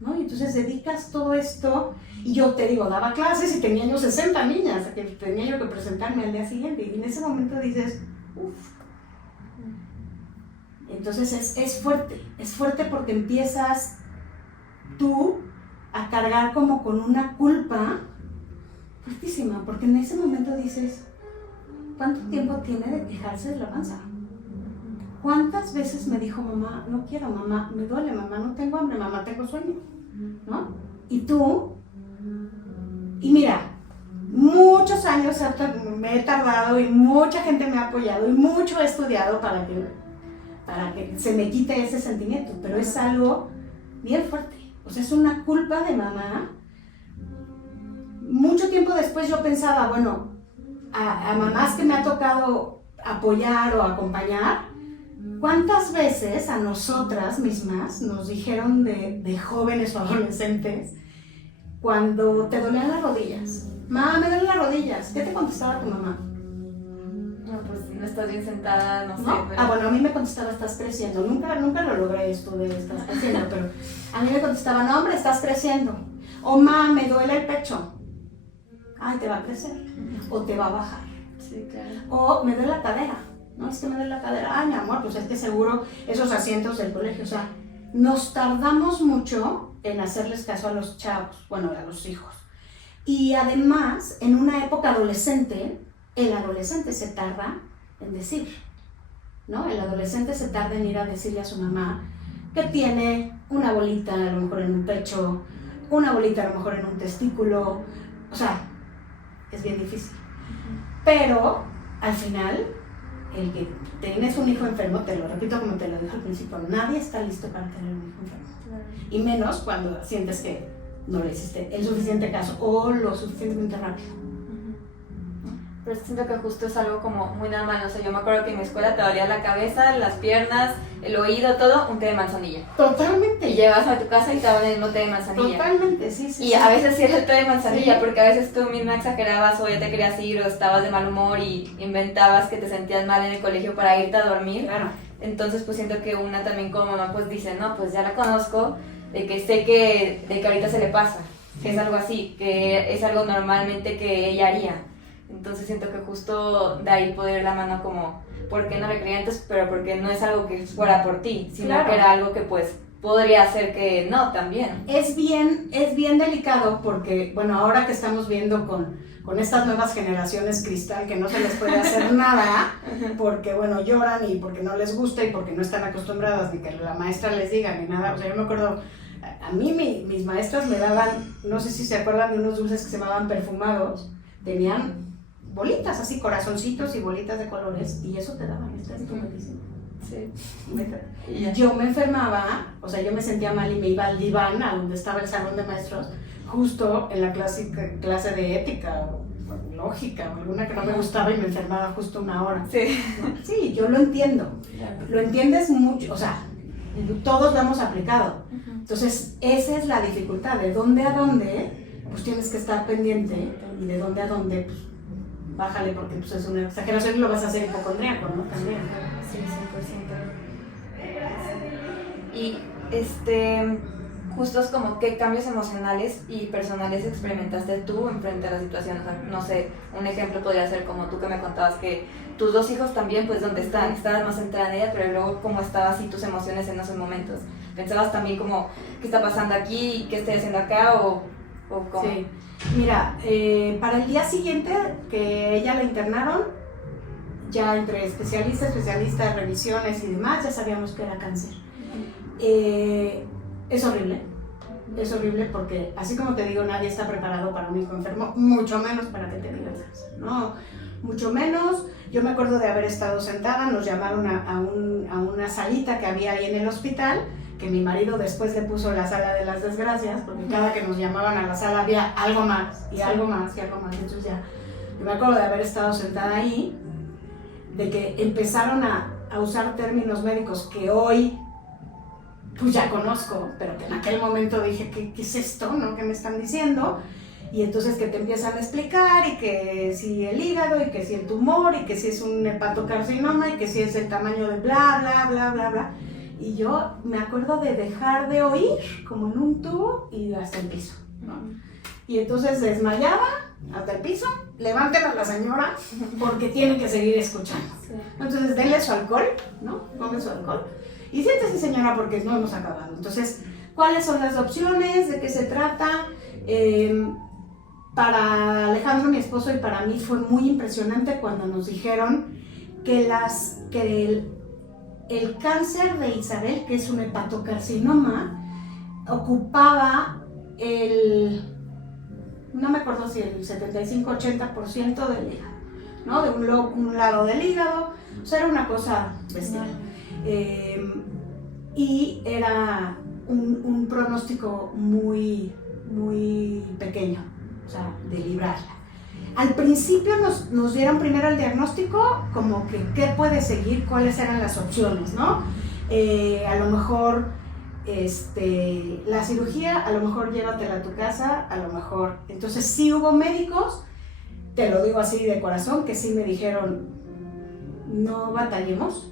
¿no? Y entonces dedicas todo esto, y yo te digo, daba clases y tenía yo 60 niñas, que tenía yo que presentarme al día siguiente, y en ese momento dices, uff. Entonces es fuerte porque empiezas tú a cargar como con una culpa fuertísima, porque en ese momento dices, ¿cuánto tiempo tiene de quejarse de la panza? ¿Cuántas veces me dijo mamá, no quiero mamá, me duele mamá, no tengo hambre mamá, tengo sueño, ¿no? Y tú, y mira, muchos años me he tardado y mucha gente me ha apoyado y mucho he estudiado para que se me quite ese sentimiento, pero es algo bien fuerte, o sea, es una culpa de mamá. Mucho tiempo después yo pensaba, bueno, a mamás que me ha tocado apoyar o acompañar, ¿cuántas veces a nosotras mismas nos dijeron de jóvenes o adolescentes cuando te dolían las rodillas? Mamá, me duelen las rodillas. ¿Qué te contestaba tu mamá? No, pues no estás bien sentada, no sé. Pero... bueno, a mí me contestaba, estás creciendo. Nunca lo logré esto de estás creciendo, pero a mí me contestaba, no hombre, estás creciendo. O mamá, me duele el pecho. Ay, te va a crecer. O te va a bajar. Sí, claro. O me duele la cadera. No, es que me duele la cadera. Ay, mi amor, pues es que seguro esos asientos del colegio. O sea, nos tardamos mucho en hacerles caso a los chavos, bueno, a los hijos. Y además, en una época adolescente, el adolescente se tarda en decir, ¿no? El adolescente se tarda en ir a decirle a su mamá que tiene una bolita a lo mejor en un pecho, una bolita a lo mejor en un testículo, o sea, es bien difícil. Pero al final, el que tienes un hijo enfermo, te lo repito como te lo dije al principio, nadie está listo para tener un hijo enfermo. Y menos cuando sientes que no le hiciste el suficiente caso o lo suficientemente rápido. Pero siento que justo es algo como muy normal, o sea, yo me acuerdo que en mi escuela te dolía la cabeza, las piernas, el oído, todo, un té de manzanilla. Totalmente. Y llevas a tu casa y te daban el mismo té de manzanilla. Totalmente, sí, sí. Y a veces sí era el té de manzanilla, sí. porque a veces tú misma exagerabas o ya te querías ir o estabas de mal humor y inventabas que te sentías mal en el colegio para irte a dormir. Claro. Entonces pues siento que una también como mamá pues dice, no, pues ya la conozco, de que sé que ahorita se le pasa, que es algo así, que es algo normalmente que ella haría. Entonces siento que justo de ahí poder la mano como, ¿por qué no le creía antes? Pero porque no es algo que fuera por ti, sino claro. que era algo que pues podría ser que no, también. Es bien delicado porque, bueno, ahora que estamos viendo con estas nuevas generaciones cristal que no se les puede hacer nada porque, bueno, lloran y porque no les gusta y porque no están acostumbradas ni que la maestra les diga ni nada. O sea, yo me acuerdo, a mí mis maestras me daban, no sé si se acuerdan de unos dulces que se llamaban perfumados, tenían bolitas así, corazoncitos y bolitas de colores, y eso te daban, está estupentísimo. Sí. Y yo me enfermaba, o sea, yo me sentía mal y me iba al diván, a donde estaba el salón de maestros, justo en la clase de ética o lógica o alguna que no me gustaba y me enfermaba justo una hora. Sí. Sí, yo lo entiendo. Lo entiendes mucho, o sea, todos lo hemos aplicado. Entonces, esa es la dificultad, de dónde a dónde, pues tienes que estar pendiente, y de dónde a dónde, pues bájale, porque pues, es una exageración y lo vas a hacer hipocondríaco, ¿no? También. Sí, 100%. Y justo es como qué cambios emocionales y personales experimentaste tú en frente a la situación. O sea, no sé, un ejemplo podría ser como tú que me contabas que tus dos hijos también, pues, ¿dónde están? Estabas más centrada en ella, pero luego cómo estabas y tus emociones en esos momentos. ¿Pensabas también como qué está pasando aquí, qué estoy haciendo acá o cómo? Sí. Mira, para el día siguiente que ella la internaron, ya entre especialistas, revisiones y demás, ya sabíamos que era cáncer. Es horrible porque, así como te digo, nadie está preparado para un hijo enfermo, mucho menos para que te digan cáncer, ¿no? Mucho menos. Yo me acuerdo de haber estado sentada, nos llamaron a una salita que había ahí en el hospital, que mi marido después le puso la sala de las desgracias, porque cada que nos llamaban a la sala había algo más, y algo más, y algo más. Entonces ya, yo me acuerdo de haber estado sentada ahí, de que empezaron a usar términos médicos que hoy pues ya conozco, pero que en aquel momento dije, ¿qué es esto? ¿No? ¿Qué me están diciendo? Y entonces que te empiezan a explicar, y que si el hígado, y que si el tumor, y que si es un hepatocarcinoma, y que si es el tamaño de bla, bla, bla, bla, bla. Y yo me acuerdo de dejar de oír, como en un tubo, y hasta el piso, ¿no? Y entonces desmayaba hasta el piso, levanten a la señora, porque tiene que seguir escuchando. Entonces denle su alcohol, ¿no? Ponle su alcohol. Y siéntese, señora, porque no hemos acabado. Entonces, ¿cuáles son las opciones? ¿De qué se trata? Para Alejandro, mi esposo, y para mí fue muy impresionante cuando nos dijeron que el cáncer de Isabel, que es un hepatocarcinoma, ocupaba no me acuerdo si el 75-80% del hígado, ¿no? De un lado del hígado, o sea, era una cosa bestial. Y era un pronóstico muy, muy pequeño, o sea, de librarla. Al principio nos dieron primero el diagnóstico, como que qué puede seguir, cuáles eran las opciones, ¿no? A lo mejor la cirugía, a lo mejor llévatela a tu casa, a lo mejor. Entonces sí hubo médicos, te lo digo así de corazón, que sí me dijeron, no batallemos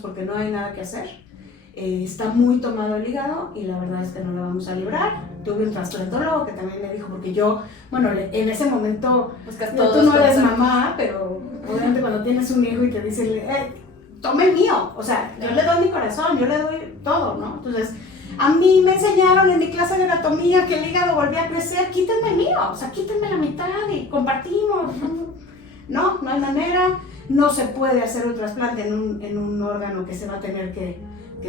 porque no hay nada que hacer. Está muy tomado el hígado y la verdad es que no lo vamos a librar. Tuve un trasplantólogo que también me dijo, porque yo, bueno, en ese momento, tú no eres mamá, pero obviamente cuando tienes un hijo y te dicen, tome el mío, o sea, yo le doy mi corazón, yo le doy todo, ¿no? Entonces, a mí me enseñaron en mi clase de anatomía que el hígado volvía a crecer, quítenme el mío, o sea, quítenme la mitad y compartimos. No hay manera, no se puede hacer un trasplante en un órgano que se va a tener que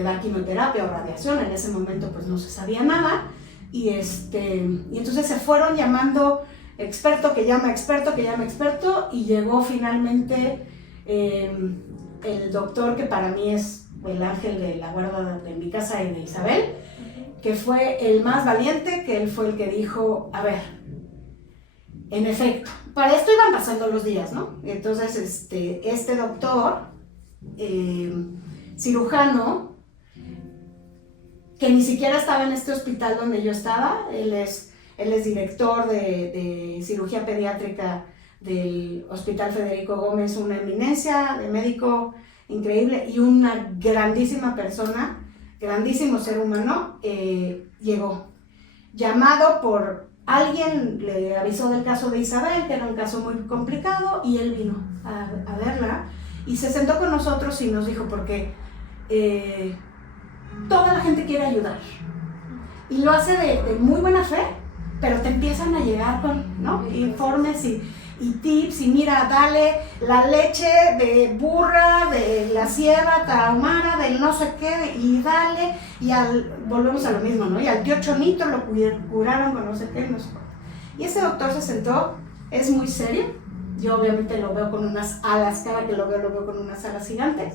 dar quimioterapia o radiación. En ese momento pues no se sabía nada, y entonces se fueron llamando experto que llama experto, y llegó finalmente el doctor que para mí es el ángel de la guarda de mi casa y de Isabel, que fue el más valiente, que él fue el que dijo, a ver, en efecto, para esto iban pasando los días, ¿no? Entonces este doctor, cirujano, que ni siquiera estaba en este hospital donde yo estaba, él es director de cirugía pediátrica del Hospital Federico Gómez, una eminencia de médico increíble y una grandísima persona, grandísimo ser humano, llegó. Llamado por alguien, le avisó del caso de Isabel, que era un caso muy complicado, y él vino a verla y se sentó con nosotros y nos dijo, porque toda la gente quiere ayudar y lo hace de muy buena fe, pero te empiezan a llegar con, ¿no?, informes y tips, y mira, dale la leche de burra, de la sierra tarahumara, del no sé qué, y dale, y volvemos a lo mismo, ¿no? Y al tío Chonito lo curaron con no sé qué, no sé cuánto. Y ese doctor se sentó, es muy serio, yo obviamente lo veo con unas alas, cada que lo veo con unas alas gigantes,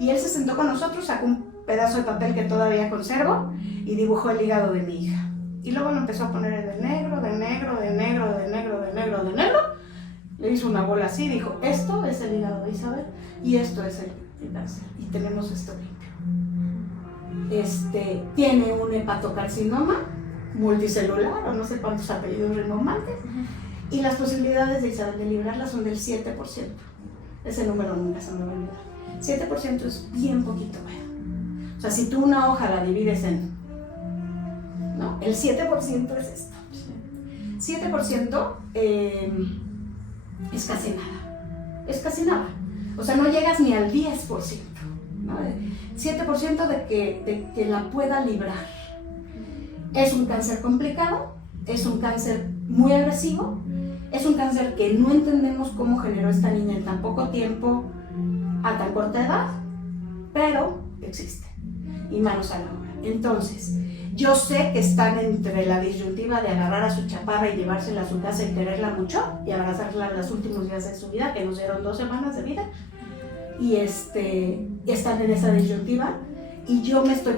y él se sentó con nosotros, sacó un pedazo de papel que todavía conservo, y dibujó el hígado de mi hija. Y luego lo empezó a poner de negro, de negro, de negro, de negro, de negro, de negro. Le hizo una bola así, dijo, esto es el hígado de Isabel y esto es el cáncer. Y tenemos esto limpio. Tiene un hepatocarcinoma multicelular, o no sé cuántos apellidos rimbombantes, y las posibilidades de Isabel de librarla son del 7%. Ese número nunca se me va a olvidar. 7% es bien poquito, ¿verdad? O sea, si tú una hoja la divides en... ¿no? El 7% es esto. 7% es casi nada. O sea, no llegas ni al 10%, ¿no? 7% de que la pueda librar. Es un cáncer complicado, es un cáncer muy agresivo, es un cáncer que no entendemos cómo generó esta niña en tan poco tiempo, a tan corta edad, pero existe. Y manos a la obra. Entonces, yo sé que están entre la disyuntiva de agarrar a su chaparra y llevársela a su casa y quererla mucho y abrazarla en los últimos días de su vida, que nos dieron 2 semanas de vida, y están en esa disyuntiva, y yo me estoy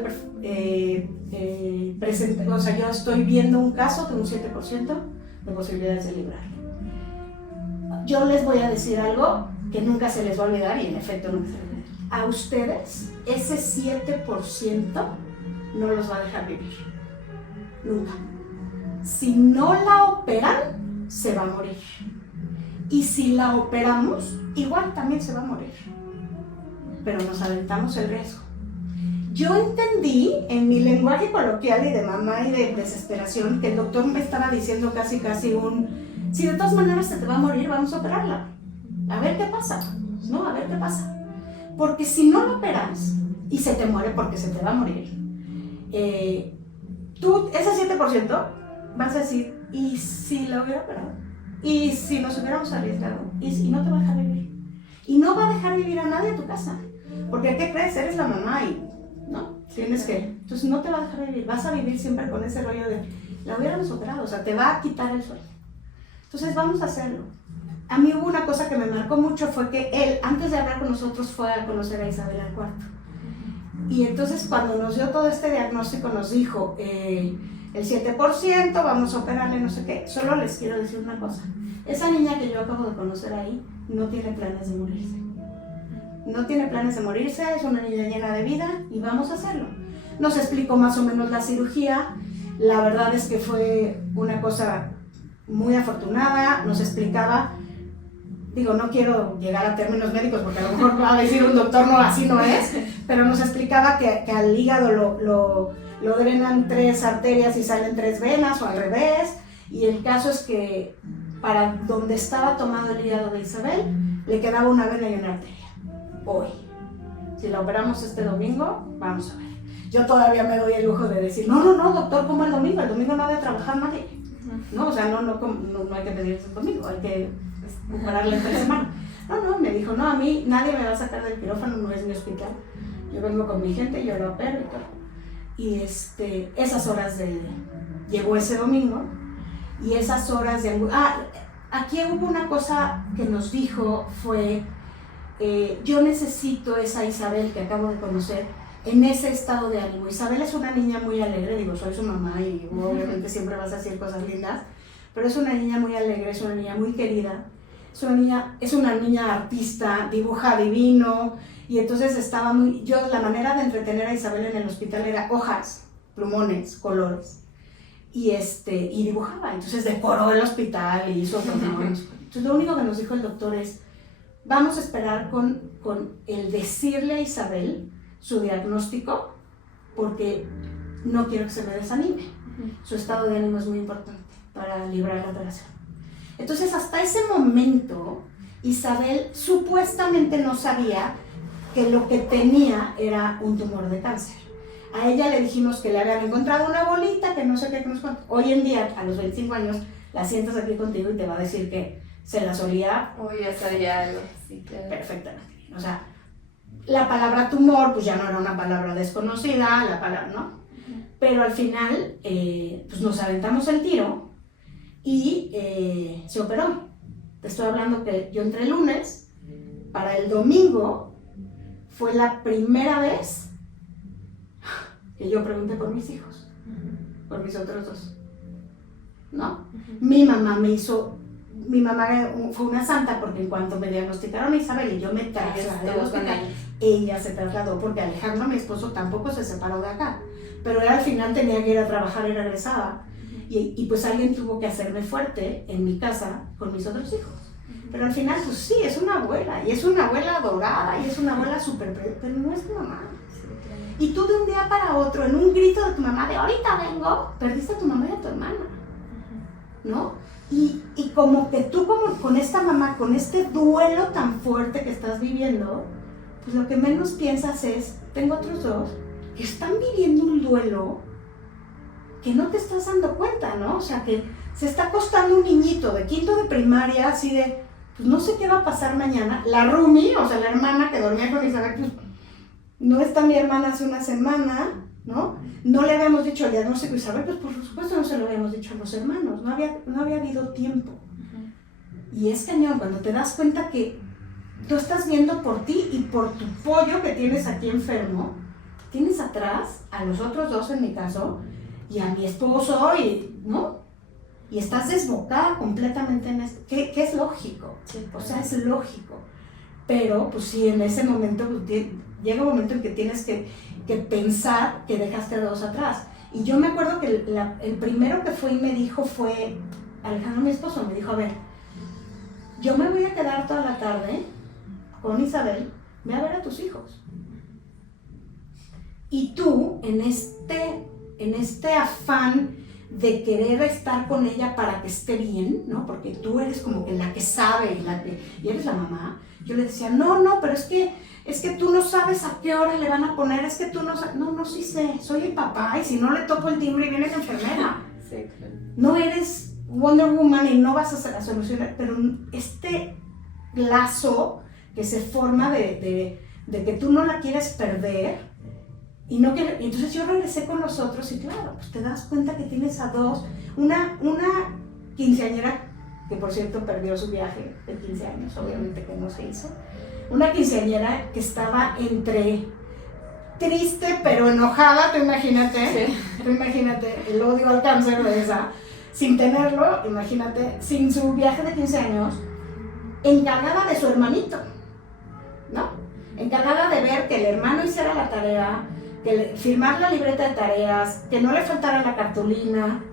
presentando, o sea, yo estoy viendo un caso de un 7% de posibilidades de librarlo. Yo les voy a decir algo que nunca se les va a olvidar, y en efecto nunca se les va a olvidar. A ustedes, ese 7% no los va a dejar vivir. Nunca. Si no la operan, se va a morir. Y si la operamos, igual también se va a morir. Pero nos aventamos el riesgo. Yo entendí en mi lenguaje coloquial y de mamá y de desesperación que el doctor me estaba diciendo casi si de todas maneras se te va a morir, vamos a operarla. A ver qué pasa, ¿no? A ver qué pasa. Porque si no la operas y se te muere porque se te va a morir, tú, ese 7%, vas a decir, ¿y si la hubiera operado? ¿Y si nos hubiéramos arriesgado? ¿Y no te va a dejar vivir? Y no va a dejar vivir a nadie a tu casa. Porque, ¿qué crees? Eres la mamá y, ¿no? Tienes que... Entonces no te va a dejar vivir. Vas a vivir siempre con ese rollo de, la hubiéramos operado, o sea, te va a quitar el sueño. Entonces vamos a hacerlo. A mí hubo una cosa que me marcó mucho, fue que él, antes de hablar con nosotros, fue a conocer a Isabel al cuarto. Y entonces cuando nos dio todo este diagnóstico nos dijo, el 7%, vamos a operarle no sé qué. Solo les quiero decir una cosa, esa niña que yo acabo de conocer ahí no tiene planes de morirse. No tiene planes de morirse, es una niña llena de vida y vamos a hacerlo. Nos explicó más o menos la cirugía, la verdad es que fue una cosa muy afortunada, nos explicaba, digo, no quiero llegar a términos médicos porque a lo mejor va a decir un doctor, no, así no es, pero nos explicaba que al hígado lo drenan 3 arterias y salen 3 venas o al revés, y el caso es que para donde estaba tomado el hígado de Isabel le quedaba una vena y una arteria. Hoy, si la operamos este domingo, vamos a ver. Yo todavía me doy el lujo de decir, no, doctor, ¿cómo el domingo? El domingo no ha de trabajar nadie. No, o sea, no hay que pedir eso domingo, hay que operarle entre semana. No, me dijo, no, a mí nadie me va a sacar del quirófano, no es mi hospital. Yo vengo con mi gente, yo lo opero y todo. Y esas horas llegó ese domingo y esas horas de angustia. Aquí hubo una cosa que nos dijo, fue, yo necesito esa Isabel que acabo de conocer en ese estado de ánimo. Isabel es una niña muy alegre, digo, soy su mamá y obviamente siempre vas a decir cosas lindas, pero es una niña muy alegre, es una niña muy querida, es una niña artista, dibuja divino, y entonces estaba la manera de entretener a Isabel en el hospital era hojas, plumones, colores, y dibujaba, entonces decoró el hospital y hizo otros plumones. Entonces lo único que nos dijo el doctor es, vamos a esperar con el decirle a Isabel su diagnóstico, porque no quiero que se me desanime. Su estado de ánimo es muy importante para librar la operación. Entonces, hasta ese momento, Isabel supuestamente no sabía que lo que tenía era un tumor de cáncer. A ella le dijimos que le habían encontrado una bolita, que no sé qué, que no sé cuánto. Hoy en día, a los 25 años, la sientas aquí contigo y te va a decir que se la solía. Uy, ya sabía algo, sí, claro. Perfectamente. O sea, la palabra tumor, pues ya no era una palabra desconocida, la palabra, ¿no? Pero al final, pues nos aventamos el tiro y se operó. Te estoy hablando que yo entré el lunes, para el domingo fue la primera vez que yo pregunté por mis hijos, por mis otros dos, ¿no? Mi mamá fue una santa, porque en cuanto me diagnosticaron a Isabel y yo me trasladé al hospital, ella se trasladó porque Alejandro, mi esposo, tampoco se separó de acá, pero él al final tenía que ir a trabajar y regresaba, y pues alguien tuvo que hacerme fuerte en mi casa con mis otros hijos. Pero al final, pues sí, es una abuela, y es una abuela adorada, y es una abuela súper, pero no es tu mamá. Y tú de un día para otro, en un grito de tu mamá de ahorita vengo, perdiste a tu mamá y a tu hermana, ¿no? Y como que tú con esta mamá, con este duelo tan fuerte que estás viviendo, pues lo que menos piensas es, tengo otros dos que están viviendo un duelo que no te estás dando cuenta, ¿no? O sea, que se está acostando un niñito de quinto de primaria, así de, pues no sé qué va a pasar mañana. La Rumi, o sea, la hermana que dormía con Isabel, pues no está mi hermana hace una semana, ¿no? No le habíamos dicho el diagnóstico a Isabel, pues por supuesto no se lo habíamos dicho a los hermanos, no había habido tiempo. Y es cañón cuando te das cuenta que tú estás viendo por ti y por tu pollo que tienes aquí enfermo, tienes atrás a los otros dos en mi caso, y a mi esposo, ¿no? Y estás desbocada completamente en esto, que es lógico, sí, o sea, es lógico. Pero, pues sí, en ese momento, pues, llega un momento en que tienes que pensar que dejaste a dos atrás. Y yo me acuerdo que el primero que fue y me dijo fue, Alejandro, mi esposo, me dijo, a ver, yo me voy a quedar toda la tarde con Isabel, ve a ver a tus hijos. Y tú, en este afán de querer estar con ella para que esté bien, ¿no? Porque tú eres como que la que sabe y eres la mamá. Yo le decía, no, pero es que tú no sabes a qué hora le van a poner, es que tú no sabes. No, sí sé, soy el papá, y si no le toco el timbre viene la enfermera. Sí, claro. No eres Wonder Woman y no vas a solucionar, pero este lazo que se forma de que tú no la quieres perder, y entonces yo regresé con los otros y claro, pues te das cuenta que tienes a dos, una quinceañera, que por cierto perdió su viaje de 15 años, obviamente que no se hizo, una quinceañera que estaba entre triste pero enojada, tú imagínate el odio al cáncer de esa, sin tenerlo, imagínate, sin su viaje de 15 años, encargada de su hermanito, ¿no? Encargada de ver que el hermano hiciera la tarea, firmar la libreta de tareas, que no le faltara la cartulina,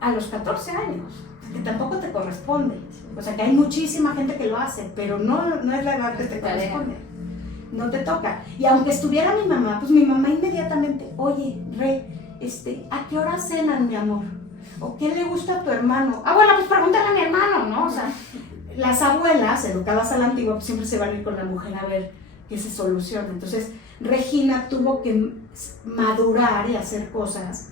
a los 14 años, que tampoco te corresponde. O sea, que hay muchísima gente que lo hace, pero no es la edad que te corresponde. No te toca. Y aunque estuviera mi mamá, pues mi mamá inmediatamente, oye, ¿a qué hora cenan, mi amor? ¿O qué le gusta a tu hermano? Ah, bueno, pues pregúntale a mi hermano, ¿no? O sea, las abuelas, educadas a la antigua, pues siempre se van a ir con la mujer a ver qué se soluciona. Entonces, Regina tuvo que madurar y hacer cosas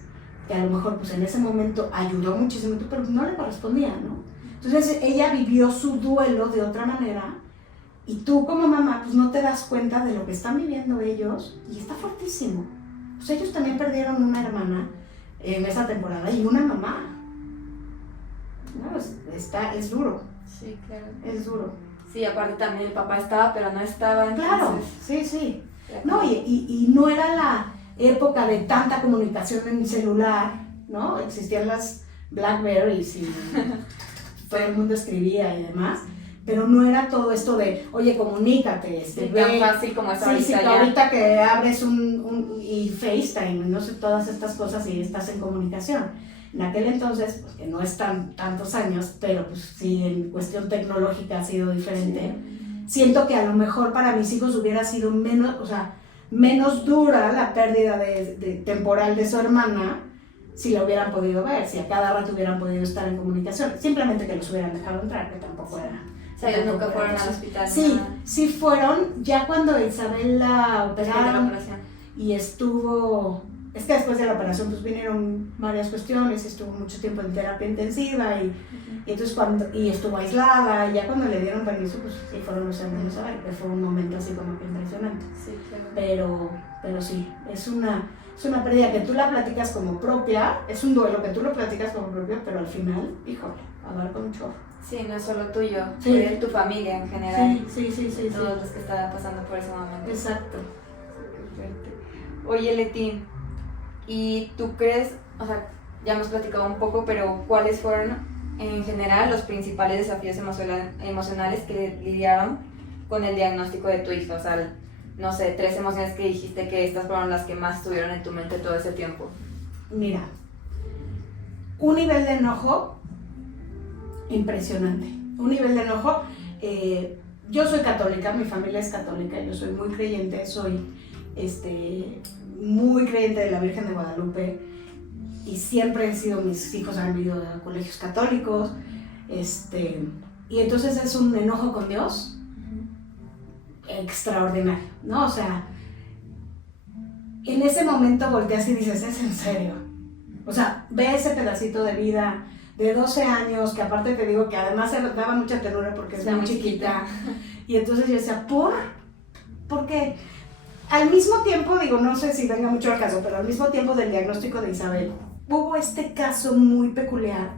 que a lo mejor pues en ese momento ayudó muchísimo, pero no le correspondía, ¿no? Entonces ella vivió su duelo de otra manera y tú como mamá pues no te das cuenta de lo que están viviendo ellos y está fuertísimo. Pues ellos también perdieron una hermana en esa temporada y una mamá. es duro, Sí, claro. es duro. Sí, aparte también el papá estaba, pero no estaba. Claro, Entonces, sí. No, y no era la época de tanta comunicación en celular, ¿no? Existían las Blackberries y todo el mundo escribía y demás, pero no era todo esto de, oye, comunícate, sí, tan fácil como es ahorita. Sí, que ya. ahorita que abres y FaceTime, no sé, todas estas cosas y estás en comunicación. En aquel entonces, pues, que no es tantos años, pero pues sí, en cuestión tecnológica ha sido diferente. Sí. Siento que a lo mejor para mis hijos hubiera sido menos dura la pérdida de temporal de su hermana si la hubieran podido ver, si a cada rato hubieran podido estar en comunicación. Simplemente que los hubieran dejado entrar, que tampoco era. O sea, ellos nunca fueron al hospital. Sí, nada. Sí fueron, ya cuando Isabel la operaron y estuvo, es que después de la operación pues vinieron varias cuestiones, estuvo mucho tiempo en terapia intensiva y entonces y estuvo aislada, y ya cuando le dieron permiso pues sí fueron los hermanos a ver, que fue un momento así como que impresionante. Sí, claro. Pero sí, es una pérdida que tú la platicas como propia, es un duelo que tú lo platicas como propio, pero al final, híjole, hablar con un chorro. Sí, no es solo tuyo, Sí. es tu familia en general. Sí. Todos los que estaban pasando por ese momento. Exacto. Oye, Leti, ¿y tú crees, o sea, ya hemos platicado un poco, pero cuáles fueron en general los principales desafíos emocionales que lidiaron con el diagnóstico de tu hija? O sea, no sé, 3 emociones que dijiste que estas fueron las que más estuvieron en tu mente todo ese tiempo. Mira, un nivel de enojo impresionante. Un nivel de enojo. Yo soy católica, mi familia es católica, yo soy muy creyente, soy muy creyente de la Virgen de Guadalupe y siempre mis hijos han ido a colegios católicos, y entonces es un enojo con Dios extraordinario, ¿no? O sea, en ese momento volteas y dices, ¿es en serio? O sea, ve ese pedacito de vida de 12 años, que aparte te digo que además se daba mucha ternura porque es muy chiquita. Y entonces yo decía, ¿por qué? Al mismo tiempo, digo, no sé si venga mucho al caso, pero al mismo tiempo del diagnóstico de Isabel, hubo este caso muy peculiar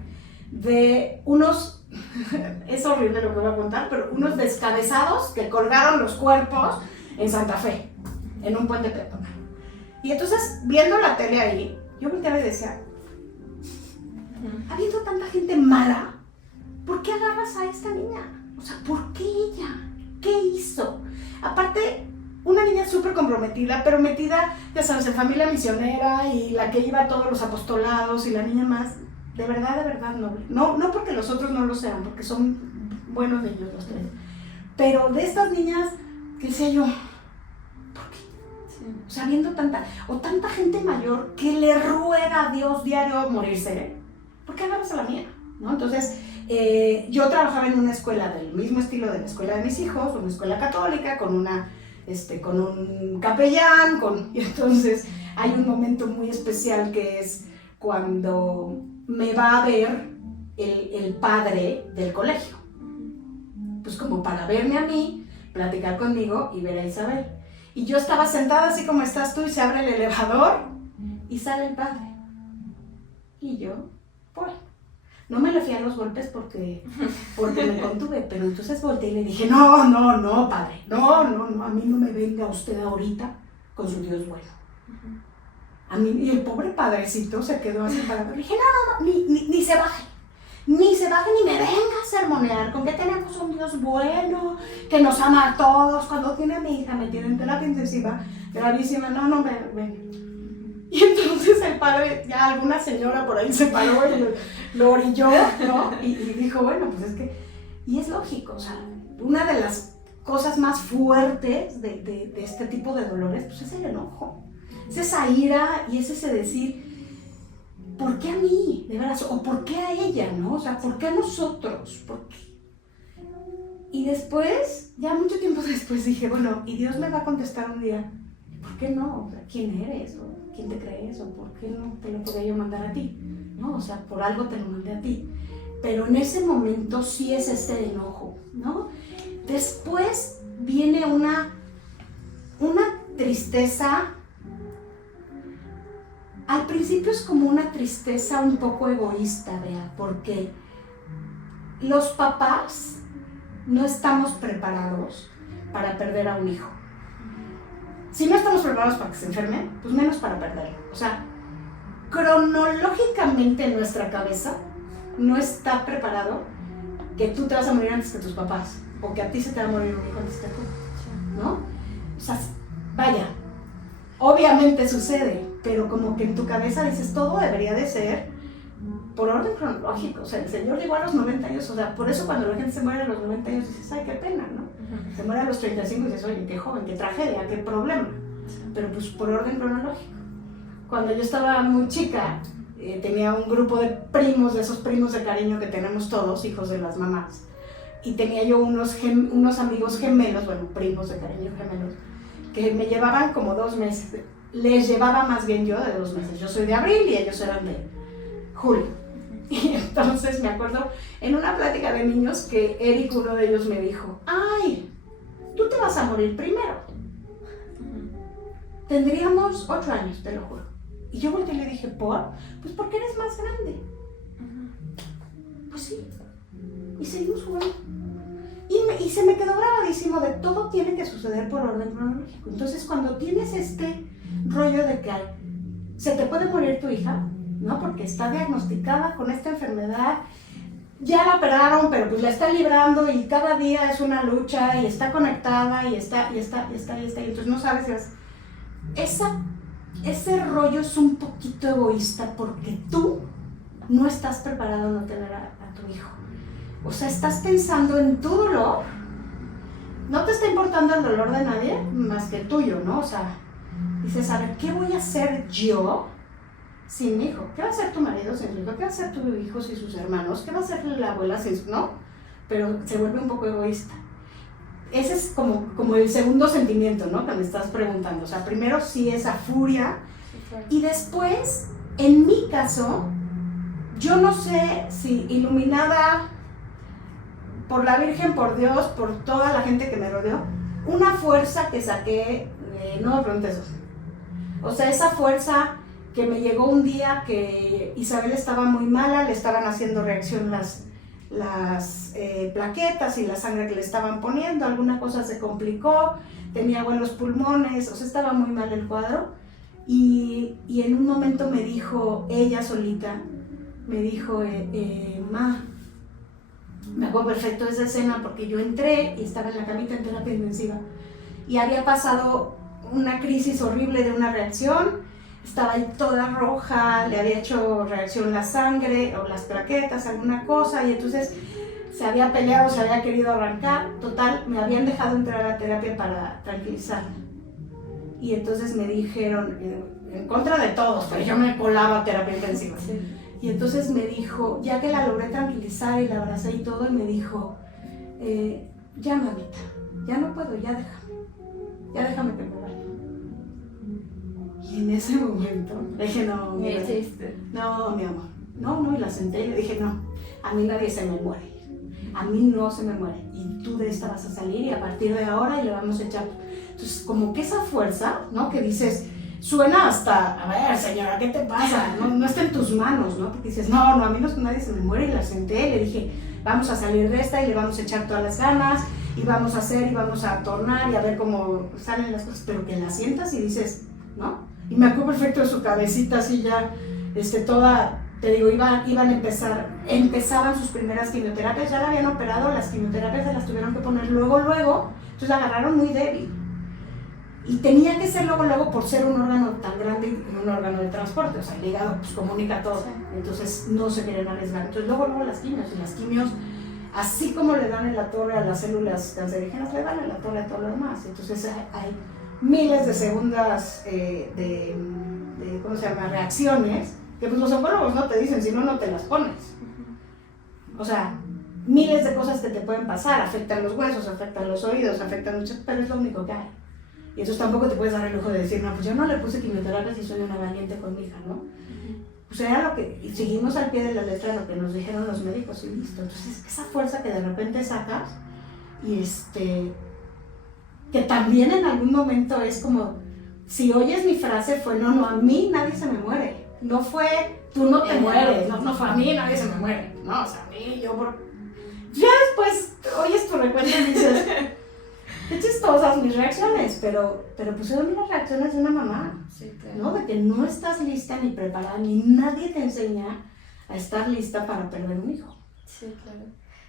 de unos, es horrible lo que voy a contar, pero unos descabezados que colgaron los cuerpos en Santa Fe, en un puente peatonal. Y entonces, viendo la tele ahí, yo volteaba y decía, habiendo tanta gente mala, ¿por qué agarras a esta niña? O sea, ¿por qué ella? ¿Qué hizo? Aparte, una niña súper comprometida, pero metida, ya sabes, en familia misionera y la que iba a todos los apostolados y la niña más, de verdad noble. No porque los otros no lo sean, porque son buenos niños los 3. Pero de estas niñas, ¿qué sé yo? ¿Por qué? Sí. O sea, viendo tanta gente mayor que le ruega a Dios diario morirse, ¿por qué agarras a la mía? ¿No? Entonces, yo trabajaba en una escuela del mismo estilo de la escuela de mis hijos, una escuela católica, con un capellán, y entonces hay un momento muy especial que es cuando me va a ver el padre del colegio, pues como para verme a mí, platicar conmigo y ver a Isabel. Y yo estaba sentada así como estás tú y se abre el elevador y sale el padre. Y yo, pues, no me le fui a los golpes porque me contuve, pero entonces volteé y le dije, no, padre, no, a mí no me venga usted ahorita con su Dios bueno. A mí, y el pobre padrecito se quedó así parado. Le dije, no, ni se baje, ni me venga a sermonear, con que tenemos un Dios bueno, que nos ama a todos. Cuando tiene a mi hija metida en terapia intensiva, gravísima, no, ven. Y entonces el padre, ya alguna señora por ahí se paró y lo orilló, ¿no? Y dijo, bueno, pues es que, y es lógico, o sea, una de las cosas más fuertes de este tipo de dolores, pues es el enojo, es esa ira y es ese decir, ¿por qué a mí? De veras, o ¿por qué a ella, no? O sea, ¿por qué a nosotros? ¿Por qué? Y después, ya mucho tiempo después dije, bueno, y Dios me va a contestar un día, ¿por qué no? O sea, ¿quién eres? ¿O quién te crees? ¿O por qué no te lo podía yo mandar a ti? ¿No? O sea, por algo te lo mandé a ti. Pero en ese momento sí es ese enojo, ¿no? Después viene una tristeza. Al principio es como una tristeza un poco egoísta, Bea, porque los papás no estamos preparados para perder a un hijo. Si no estamos preparados para que se enferme, pues menos para perderlo. O sea, cronológicamente en nuestra cabeza no está preparado que tú te vas a morir antes que tus papás, o que a ti se te va a morir un hijo antes que tú, ¿no? O sea, vaya, obviamente sucede, pero como que en tu cabeza dices, todo debería de ser por orden cronológico. O sea, el Señor llegó a los 90 años, o sea, por eso cuando la gente se muere a los 90 años dices, ay, qué pena, ¿no? Se muere a los 35 y dices, oye, qué joven, qué tragedia, qué problema. Pero pues por orden cronológico. Cuando yo estaba muy chica, tenía un grupo de primos, de esos primos de cariño que tenemos todos, hijos de las mamás. Y tenía yo unos amigos gemelos, bueno, primos de cariño gemelos, que me llevaban como 2 meses. Les llevaba más bien yo de 2 meses. Yo soy de abril y ellos eran de julio. Y entonces me acuerdo en una plática de niños que Eric, uno de ellos, me dijo, ay, tú te vas a morir primero. Tendríamos 8 años, te lo juro. Y yo volteé y le dije, ¿por? Pues porque eres más grande. Pues sí. Y seguimos jugando. Y se me quedó grabadísimo de todo tiene que suceder por orden cronológico. Entonces cuando tienes este rollo de que se te puede morir tu hija, ¿no? Porque está diagnosticada con esta enfermedad, ya la operaron, pero pues la está librando y cada día es una lucha y está conectada y está. Y entonces no sabes si ese rollo es un poquito egoísta porque tú no estás preparado a no tener a tu hijo. O sea, estás pensando en tu dolor, no te está importando el dolor de nadie más que el tuyo, ¿no? O sea, dices, a ver, ¿qué voy a hacer yo sin mi hijo? ¿Qué va a hacer tu marido sin su hijo? ¿Qué va a hacer tu hijo sin sus hermanos? ¿Qué va a hacer la abuela sin su...? ¿No? Pero se vuelve un poco egoísta. Ese es como el segundo sentimiento, ¿no? Que me estás preguntando. O sea, primero sí esa furia y después, en mi caso, yo no sé si iluminada por la Virgen, por Dios, por toda la gente que me rodeó, una fuerza que saqué, no me preguntes eso. O sea, esa fuerza que me llegó un día que Isabel estaba muy mala, le estaban haciendo reacción las plaquetas y la sangre que le estaban poniendo, alguna cosa se complicó, tenía buenos pulmones, o sea, estaba muy mal el cuadro. Y en un momento me dijo, ella solita, me dijo, ma, me acuerdo perfecto de esa escena porque yo entré y estaba en la camita en terapia intensiva y había pasado una crisis horrible de una reacción, estaba ahí toda roja, le había hecho reacción la sangre o las plaquetas, alguna cosa, y entonces se había peleado, se había querido arrancar, total, me habían dejado entrar a la terapia para tranquilizarla. Y entonces me dijeron, en contra de todos, pero yo me colaba a terapia intensiva. Sí. Y entonces me dijo, ya que la logré tranquilizar y la abracé y todo, y me dijo, ya mamita, ya no puedo, ya déjame que me vaya. Y en ese momento dije, no, mi amor, no, y la senté y le dije, no, a mí nadie se me muere, a mí no se me muere, y tú de esta vas a salir y a partir de ahora y le vamos a echar. Entonces, como que esa fuerza, ¿no? Que dices, suena hasta, a ver, señora, ¿qué te pasa? No está en tus manos, ¿no? Porque dices, no, a mí no, nadie se me muere, y la senté, le dije, vamos a salir de esta y le vamos a echar todas las ganas, y vamos a hacer, y vamos a tornar, y a ver cómo salen las cosas, pero que la sientas y dices, ¿no? Y me acuerdo perfecto de su cabecita así ya, toda, te digo, empezaban sus primeras quimioterapias, ya la habían operado, las quimioterapias se las tuvieron que poner luego, entonces la agarraron muy débil. Y tenía que ser luego por ser un órgano tan grande y un órgano de transporte, o sea, el hígado pues comunica todo, entonces no se querían arriesgar. Entonces luego las quimios, así como le dan en la torre a las células cancerígenas, le dan en la torre a todo lo demás. Entonces hay miles de segundas ¿cómo se llama? Reacciones, que pues los oncólogos no te dicen, si no, no te las pones. O sea, miles de cosas que te pueden pasar, afectan los huesos, afectan los oídos, afectan mucho, pero es lo único que hay. Y entonces tampoco te puedes dar el lujo de decir, no, pues yo no le puse quimioterapia si soy una valiente con mi hija, ¿no? Pues era y seguimos al pie de la letra lo que nos dijeron los médicos y listo. Entonces esa fuerza que de repente sacas y que también en algún momento es como, si oyes mi frase fue, no, a mí nadie se me muere. No fue, tú no te mueres, no fue a mí nadie se me muere. No, o sea, a mí, oyes tu recuento y dices, qué chistosas mis reacciones, pero pues son las reacciones de una mamá, Sí, claro. ¿no? De que no estás lista ni preparada, ni nadie te enseña a estar lista para perder un hijo. Sí, claro.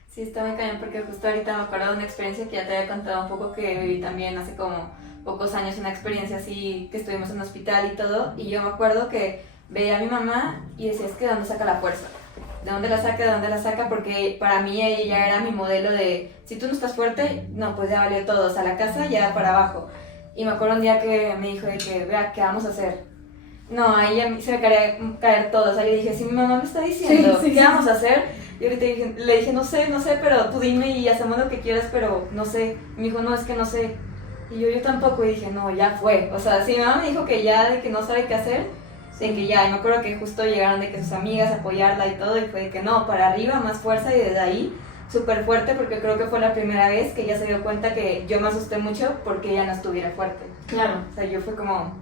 Sí, está muy cañón porque justo ahorita me acuerdo de una experiencia que ya te había contado un poco que viví también hace como pocos años, una experiencia así que estuvimos en un hospital y todo, y yo me acuerdo que veía a mi mamá y decía, es que ¿de dónde saca la fuerza? ¿De dónde la saca? ¿De dónde la saca? Porque para mí ella era mi modelo de, si tú no estás fuerte, no, pues ya valió todo, o sea, la casa ya para abajo. Y me acuerdo un día que me dijo de que, vea, ¿qué vamos a hacer? No, ahí a mí se me quería caer todo, o sea, yo dije, si mi mamá me está diciendo, ¿qué vamos a hacer? Y ahorita le dije, no sé, pero tú dime y hacemos lo que quieras, pero no sé. Y me dijo, no, es que no sé. Y yo tampoco, y dije, no, ya fue. O sea, si mi mamá me dijo que ya, de que no sabe qué hacer, de que ya, y me acuerdo que justo llegaron de que sus amigas a apoyarla y todo, y fue de que no, para arriba, más fuerza, y desde ahí, súper fuerte, porque creo que fue la primera vez que ella se dio cuenta que yo me asusté mucho porque ella no estuviera fuerte. Claro. O sea, yo fue como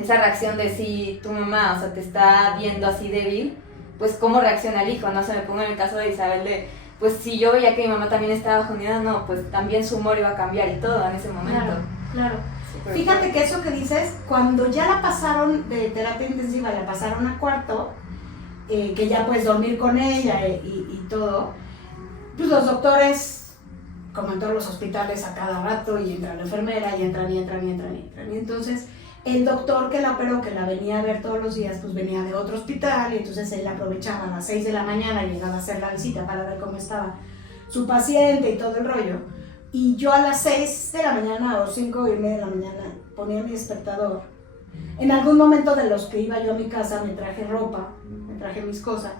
esa reacción de si tu mamá, o sea, te está viendo así débil, pues cómo reacciona el hijo, ¿no? Se me pongo en el caso de Isabel de, pues si yo veía que mi mamá también estaba bajoneada, no, pues también su humor iba a cambiar y todo en ese momento. Claro. Sí, Fíjate que eso que dices, cuando ya la pasaron de terapia intensiva, la pasaron a cuarto, que ya puedes dormir con ella y todo, pues los doctores, como en todos los hospitales, a cada rato, y entra la enfermera, y entran. Y entonces, el doctor que la operó, que la venía a ver todos los días, pues venía de otro hospital, y entonces él aprovechaba a las 6 de la mañana, llegaba a hacer la visita para ver cómo estaba su paciente y todo el rollo. Y yo a las 6 de la mañana o 5:30 de la mañana ponía mi despertador. En algún momento de los que iba yo a mi casa me traje ropa, me traje mis cosas.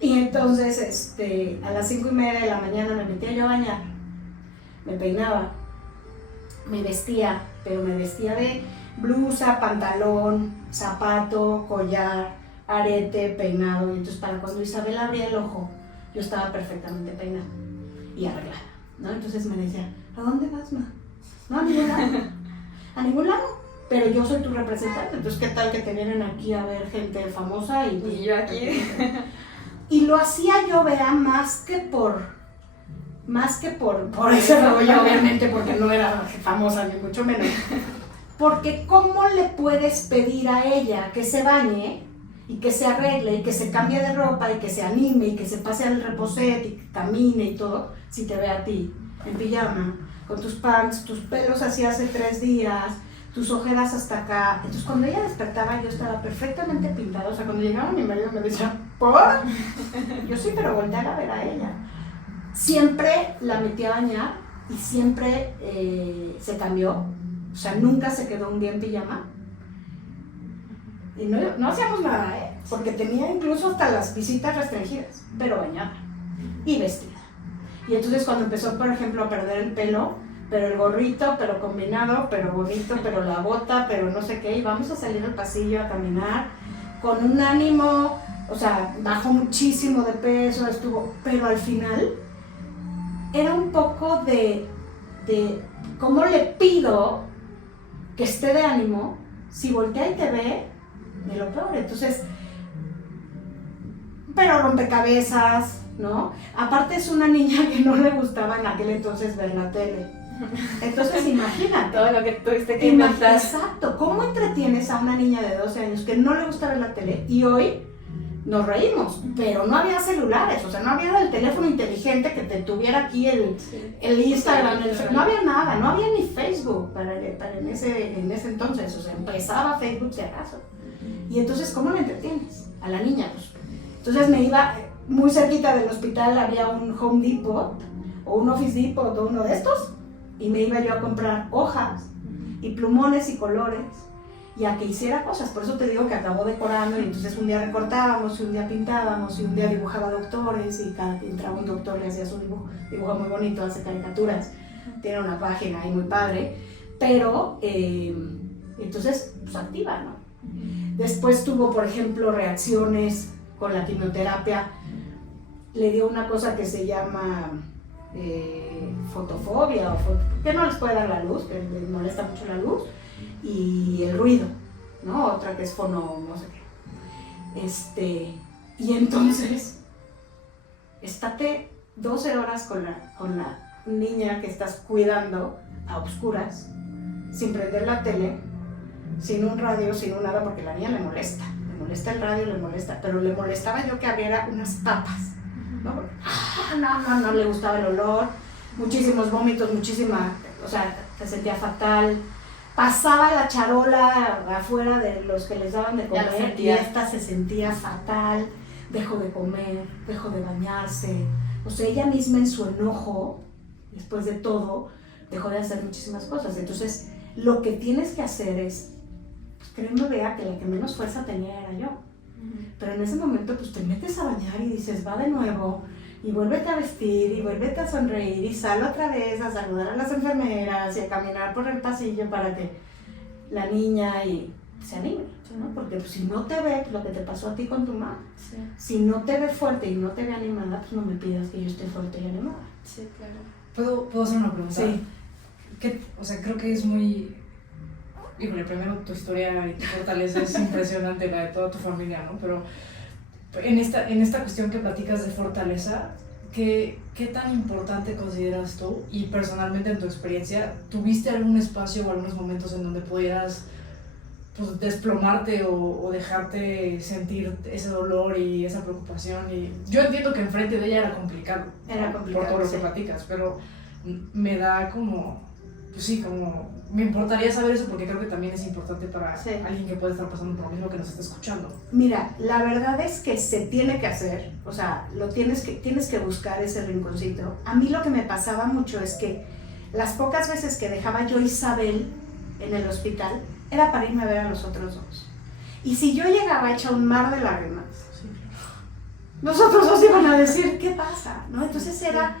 Y entonces a las 5:30 de la mañana me metía yo a bañar, me peinaba, me vestía, pero me vestía de blusa, pantalón, zapato, collar, arete, peinado. Y entonces para cuando Isabel abría el ojo, yo estaba perfectamente peinada y arreglada, ¿no? Entonces me decía, ¿a dónde vas, ma? No, a ningún lado. A ningún lado. Pero yo soy tu representante, entonces ¿qué tal que te vienen aquí a ver gente famosa? Y yo aquí. Y lo hacía yo, vea, más que por ese rollo, obviamente, porque no era famosa ni mucho menos. Porque ¿cómo le puedes pedir a ella que se bañe y que se arregle y que se cambie de ropa y que se anime y que se pase al reposet y que camine y todo, si te ve a ti en pijama, con tus pants, tus pelos así hace 3 días, tus ojeras hasta acá? Entonces cuando ella despertaba yo estaba perfectamente pintada, o sea, cuando llegaba mi marido me decía, ¿por? Yo sí, pero voltear a ver a ella. Siempre la metí a bañar y siempre se cambió, o sea, nunca se quedó un día en pijama. Y no hacíamos nada, porque tenía incluso hasta las visitas restringidas, pero bañada y vestida. Y entonces cuando empezó, por ejemplo, a perder el pelo, pero el gorrito, pero combinado, pero bonito, pero la bota, pero no sé qué, y vamos a salir al pasillo a caminar con un ánimo, o sea, bajó muchísimo de peso, pero al final era un poco de cómo le pido que esté de ánimo si voltea y te ve de lo peor. Entonces, pero rompecabezas, ¿no? Aparte es una niña que no le gustaba en aquel entonces ver la tele. Entonces imagínate. Todo lo que tuviste que inventar. Exacto, ¿cómo entretienes a una niña de 12 años que no le gusta ver la tele? Y hoy nos reímos, pero no había celulares, o sea, no había el teléfono inteligente que te tuviera aquí el Instagram, no había nada, no había ni Facebook para en ese entonces, o sea, empezaba Facebook si acaso. Y entonces, ¿cómo la entretienes a la niña? Pues, entonces me iba, muy cerquita del hospital había un Home Depot, o un Office Depot, o uno de estos, y me iba yo a comprar hojas, y plumones y colores, y a que hiciera cosas. Por eso te digo que acabó decorando, y entonces un día recortábamos, y un día pintábamos, y un día dibujaba doctores, y cada que entraba un doctor le hacía su dibujo, dibuja muy bonito, hace caricaturas, tiene una página ahí muy padre, pero entonces pues activa, ¿no? Después tuvo, por ejemplo, reacciones con la quimioterapia, le dio una cosa que se llama fotofobia, que no les puede dar la luz, que les molesta mucho la luz, y el ruido, ¿no? Otra que es fono, no sé qué. Y entonces, estate 12 horas con la niña que estás cuidando a oscuras, sin prender la tele, sin un radio, sin un nada, porque la niña le molesta el radio, le molesta, pero le molestaba yo que abriera unas papas, ¿no? No le gustaba el olor, muchísimos vómitos, o sea, se sentía fatal. Pasaba la charola afuera de los que les daban de comer y esta se sentía fatal, dejó de comer, dejó de bañarse. O sea, ella misma en su enojo, después de todo, dejó de hacer muchísimas cosas. Entonces, lo que tienes que hacer es, pues, créeme, Bea, que la que menos fuerza tenía era yo. Pero en ese momento, pues te metes a bañar y dices, va de nuevo, y vuélvete a vestir, y vuélvete a sonreír, y sal otra vez a saludar a las enfermeras y a caminar por el pasillo para que la niña se anime, ¿no? Porque pues, si no te ve, pues, lo que te pasó a ti con tu mamá, si no te ve fuerte y no te ve animada, pues no me pidas que yo esté fuerte y animada. Sí, claro. ¿Puedo hacer una pregunta? Sí. O sea, creo que es muy... Híjole, primero tu historia y tu fortaleza es impresionante, la de toda tu familia, ¿no? Pero en esta cuestión que platicas de fortaleza, ¿qué tan importante consideras tú? Y personalmente en tu experiencia, ¿tuviste algún espacio o algunos momentos en donde pudieras pues, desplomarte o dejarte sentir ese dolor y esa preocupación? Y yo entiendo que enfrente de ella era complicado. Era complicado, por todo lo que sí. platicas, pero me da como... Pues sí, como me importaría saber eso porque creo que también es importante para alguien que puede estar pasando por lo mismo que nos está escuchando. Mira, la verdad es que se tiene que hacer, o sea, tienes que buscar ese rinconcito. A mí lo que me pasaba mucho es que las pocas veces que dejaba yo a Isabel en el hospital era para irme a ver a los otros dos. Y si yo llegaba hecha un mar de lágrimas, los otros dos iban a decir, ¿qué pasa? ¿No? Entonces era...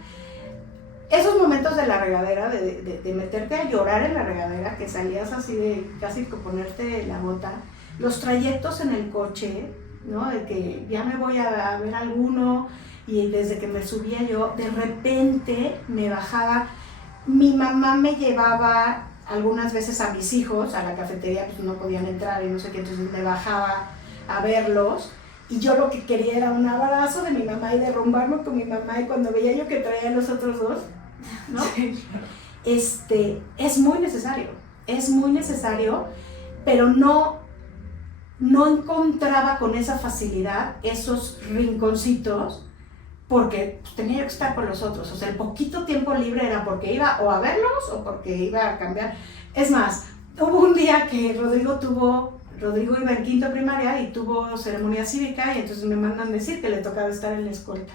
Esos momentos de la regadera, de meterte a llorar en la regadera, que salías así de casi ponerte la bota, los trayectos en el coche, ¿no? De que ya me voy a ver alguno, y desde que me subía yo, de repente me bajaba. Mi mamá me llevaba algunas veces a mis hijos a la cafetería, pues no podían entrar y no sé qué, entonces me bajaba a verlos. Y yo lo que quería era un abrazo de mi mamá y derrumbarme con mi mamá, y cuando veía yo que traía a los otros dos, ¿no? Sí, claro. Es muy necesario, pero no encontraba con esa facilidad esos rinconcitos porque pues, tenía yo que estar con los otros. O sea, el poquito tiempo libre era porque iba o a verlos o porque iba a cambiar. Es más, hubo un día que Rodrigo iba en quinto primaria y tuvo ceremonia cívica, y entonces me mandan decir que le tocaba estar en la escolta.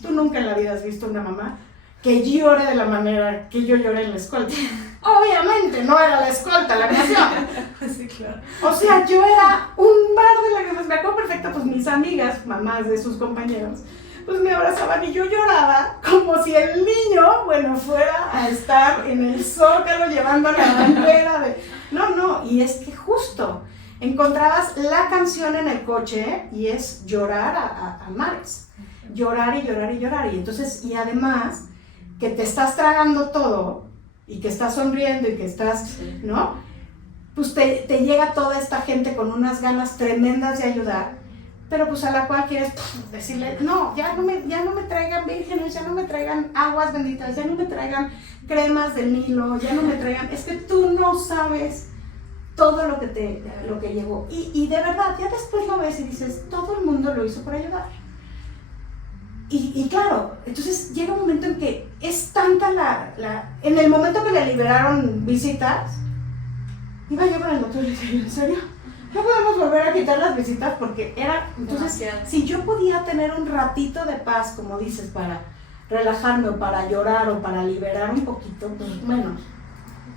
Tú nunca en la vida has visto una mamá que llore de la manera que yo lloré en la escolta. Obviamente no era la escolta, la emoción. Sí, claro. O sea, yo era un mar de lágrimas. Me acuerdo perfecto, pues mis amigas, mamás de sus compañeros, pues me abrazaban y yo lloraba como si el niño, bueno, fuera a estar en el Zócalo llevando la bandera de... No, y es que justo encontrabas la canción en el coche y es llorar a mares. Llorar y llorar y llorar. Y entonces, y además, que te estás tragando todo y que estás sonriendo y que estás, ¿no? Pues te llega toda esta gente con unas ganas tremendas de ayudar, pero pues a la cual quieres decirle, no, ya no me traigan vírgenes, ya no me traigan aguas benditas, ya no me traigan cremas del Nilo, ya no me traigan, es que tú no sabes todo lo que llegó. Y de verdad, ya después lo ves y dices, todo el mundo lo hizo por ayudar. Y claro, entonces llega un momento en que es tanta en el momento que le liberaron visitas, iba yo con el doctor y decía, ¿en serio? No podemos volver a quitar las visitas porque era... Entonces, si yo podía tener un ratito de paz, como dices, para relajarme o para llorar o para liberar un poquito, pues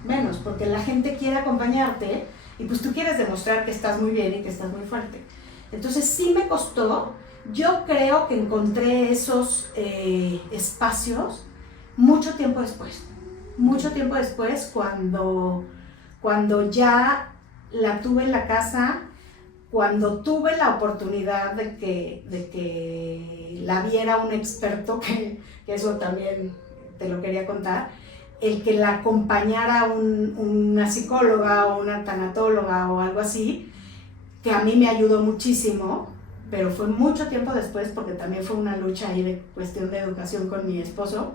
menos, porque la gente quiere acompañarte y pues tú quieres demostrar que estás muy bien y que estás muy fuerte. Entonces sí me costó. Yo creo que encontré esos espacios mucho tiempo después, cuando ya la tuve en la casa, cuando tuve la oportunidad de que la viera un experto, que eso también te lo quería contar, el que la acompañara una psicóloga o una tanatóloga o algo así, que a mí me ayudó muchísimo. Pero fue mucho tiempo después, porque también fue una lucha ahí de cuestión de educación con mi esposo,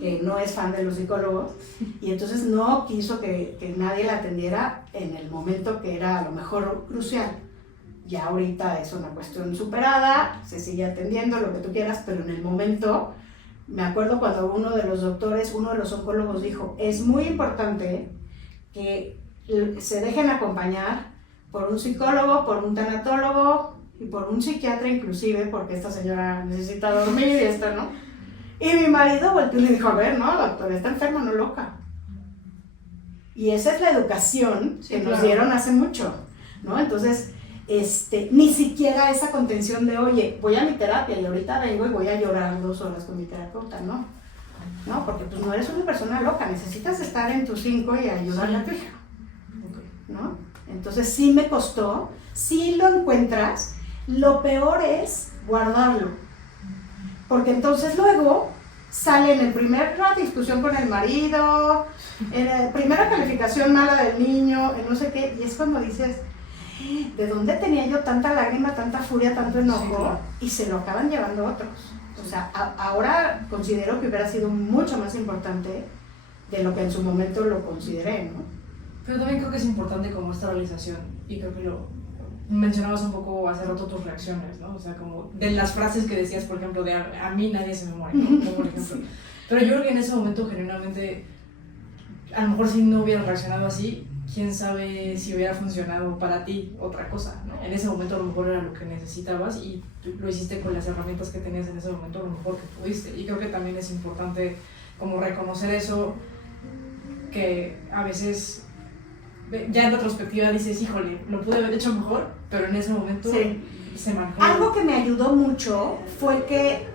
que no es fan de los psicólogos, y entonces no quiso que nadie la atendiera en el momento que era a lo mejor crucial. Ya ahorita es una cuestión superada, se sigue atendiendo, lo que tú quieras, pero en el momento, me acuerdo cuando uno de los doctores, uno de los oncólogos dijo, es muy importante que se dejen acompañar por un psicólogo, por un tanatólogo y por un psiquiatra inclusive, porque esta señora necesita dormir y esto, ¿no? Y mi marido volteó y le dijo, a ver, no, doctor, está enferma, no loca. Y esa es la educación que nos dieron hace mucho, ¿no? Entonces, ni siquiera esa contención de, oye, voy a mi terapia y ahorita vengo y voy a llorar 2 horas con mi terapeuta, ¿no? No, porque pues no eres una persona loca, necesitas estar en tus 5 y ayudarle a tu hija, ¿no? Entonces sí me costó, sí lo encuentras, lo peor es guardarlo, porque entonces luego sale en el primer discusión con el marido, en la primera calificación mala del niño, en no sé qué, y es cuando dices, ¿de dónde tenía yo tanta lágrima, tanta furia, tanto enojo? Sí, claro. Y se lo acaban llevando otros. O sea, ahora considero que hubiera sido mucho más importante de lo que en su momento lo consideré, ¿no? Pero también creo que es importante como esta realización, y creo que lo mencionabas un poco hace rato tus reacciones, ¿no? O sea, como de las frases que decías, por ejemplo, de a mí nadie se me muere, ¿no? Como por ejemplo. Sí. Pero yo creo que en ese momento genuinamente, a lo mejor si no hubieras reaccionado así, quién sabe si hubiera funcionado para ti otra cosa, ¿no? En ese momento a lo mejor era lo que necesitabas y tú lo hiciste con las herramientas que tenías en ese momento lo mejor que pudiste. Y creo que también es importante como reconocer eso, que a veces ya en retrospectiva dices, híjole, lo pude haber hecho mejor, pero en ese momento sí. Se manejó. Algo que me ayudó mucho fue que,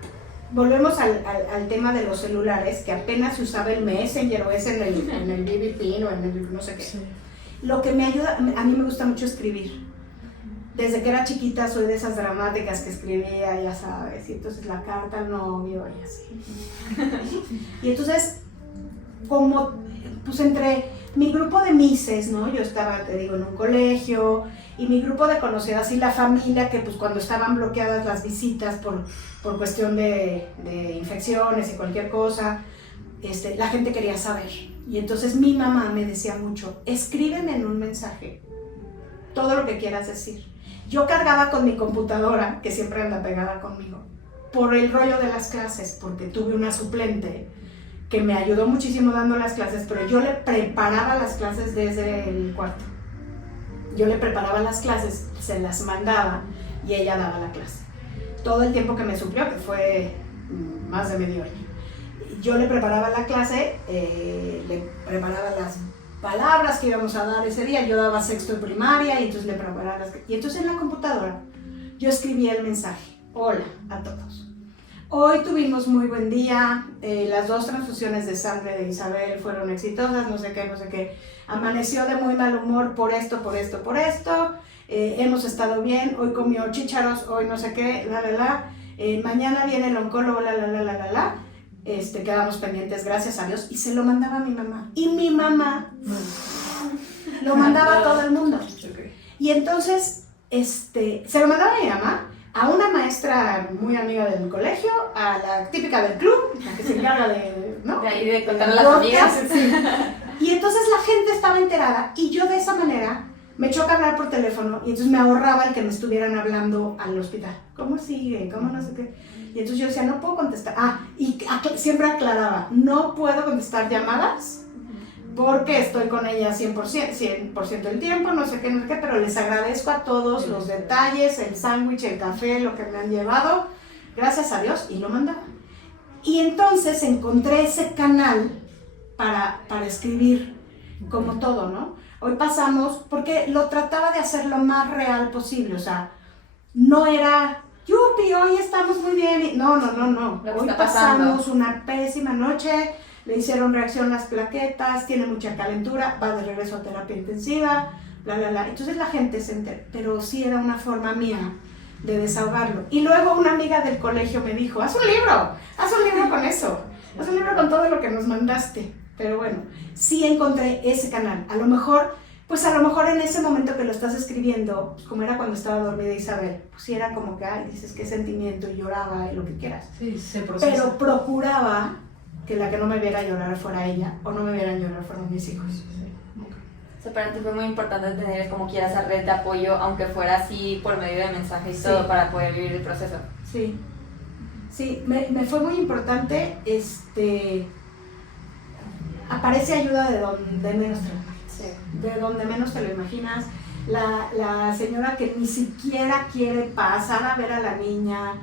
volvemos al tema de los celulares, que apenas se usaba el Messenger o es en el BB Pin o en el no sé qué. Sí. Lo que me ayuda, a mí me gusta mucho escribir. Desde que era chiquita soy de esas dramáticas que escribía, ya sabes, y entonces la carta al novio y así. Y entonces, como, pues entre mi grupo de mises, ¿no? Yo estaba, te digo, en un colegio, y mi grupo de conocidas y la familia, que pues cuando estaban bloqueadas las visitas por cuestión de infecciones y cualquier cosa, la gente quería saber. Y entonces mi mamá me decía mucho, escríbeme en un mensaje todo lo que quieras decir. Yo cargaba con mi computadora, que siempre anda pegada conmigo, por el rollo de las clases, porque tuve una suplente que me ayudó muchísimo dando las clases, pero yo le preparaba las clases desde el cuarto. Yo le preparaba las clases, se las mandaba y ella daba la clase. Todo el tiempo que me suplió, que fue más de medio año. Yo le preparaba la clase, le preparaba las palabras que íbamos a dar ese día. Yo daba sexto de primaria y entonces le preparaba las... Y entonces en la computadora yo escribía el mensaje. Hola a todos. Hoy tuvimos muy buen día, las 2 transfusiones de sangre de Isabel fueron exitosas, no sé qué. Amaneció de muy mal humor por esto. Hemos estado bien, hoy comió chícharos, hoy no sé qué, mañana viene el oncólogo, quedamos pendientes, gracias a Dios, y se lo mandaba a mi mamá. Y mi mamá lo mandaba a todo el mundo. Y entonces, se lo mandaba a mi mamá, a una maestra muy amiga del colegio, a la típica del club, la que se encarga de, ¿no? De ahí de contar a las amigas. Sí. Y entonces la gente estaba enterada y yo de esa manera me choca hablar por teléfono y entonces me ahorraba el que me estuvieran hablando al hospital. ¿Cómo sigue? ¿Cómo no sé qué? Y entonces yo decía, no puedo contestar. Siempre aclaraba, no puedo contestar llamadas porque estoy con ella 100% del tiempo, no sé qué, pero les agradezco a todos los detalles, el sándwich, el café, lo que me han llevado, gracias a Dios, y lo mandaba. Y entonces encontré ese canal para escribir, como todo, ¿no? Hoy pasamos, porque lo trataba de hacer lo más real posible, o sea, no era, yupi, hoy estamos muy bien, no, hoy pasamos una pésima noche, le hicieron reacción las plaquetas, tiene mucha calentura, va de regreso a terapia intensiva, entonces la gente se entera, pero sí era una forma mía de desahogarlo. Y luego una amiga del colegio me dijo, haz un libro con eso, haz un libro con todo lo que nos mandaste. Pero bueno, sí encontré ese canal. A lo mejor en ese momento que lo estás escribiendo, pues como era cuando estaba dormida Isabel, pues sí era como que, dices qué sentimiento, y lloraba y lo que quieras. Sí, se procesa. Pero procuraba que la que no me viera llorar fuera ella, o no me vieran llorar fueron mis hijos. O sea, para ti fue muy importante tener como quiera esa red de apoyo, aunque fuera así por medio de mensajes y todo, para poder vivir el proceso. Sí, sí, me fue muy importante, aparece ayuda de donde menos te lo imaginas. Sí. De donde menos te lo imaginas. La señora que ni siquiera quiere pasar a ver a la niña,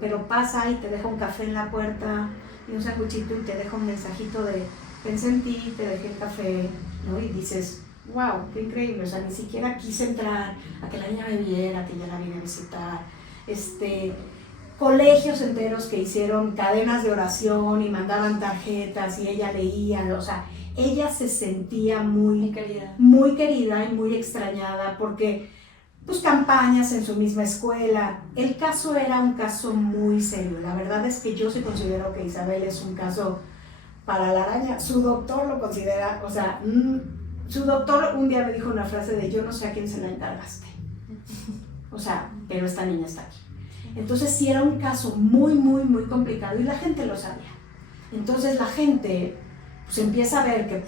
pero pasa y te deja un café en la puerta y un sanguchito y te deja un mensajito de pensé en ti, te dejé el café, ¿no? Y dices, wow, qué increíble, o sea, ni siquiera quise entrar a que la niña me viera, que ya la vine a visitar. Colegios enteros que hicieron cadenas de oración y mandaban tarjetas y ella leía, o sea, ella se sentía muy querida y muy extrañada porque pues campañas en su misma escuela. El caso era un caso muy serio. La verdad es que yo sí considero que Isabel es un caso para la araña. Su doctor lo considera, o sea, su doctor un día me dijo una frase de yo no sé a quién se la encargaste. O sea, pero esta niña está aquí. Entonces sí era un caso muy, muy, muy complicado y la gente lo sabía. Entonces la gente pues empieza a ver que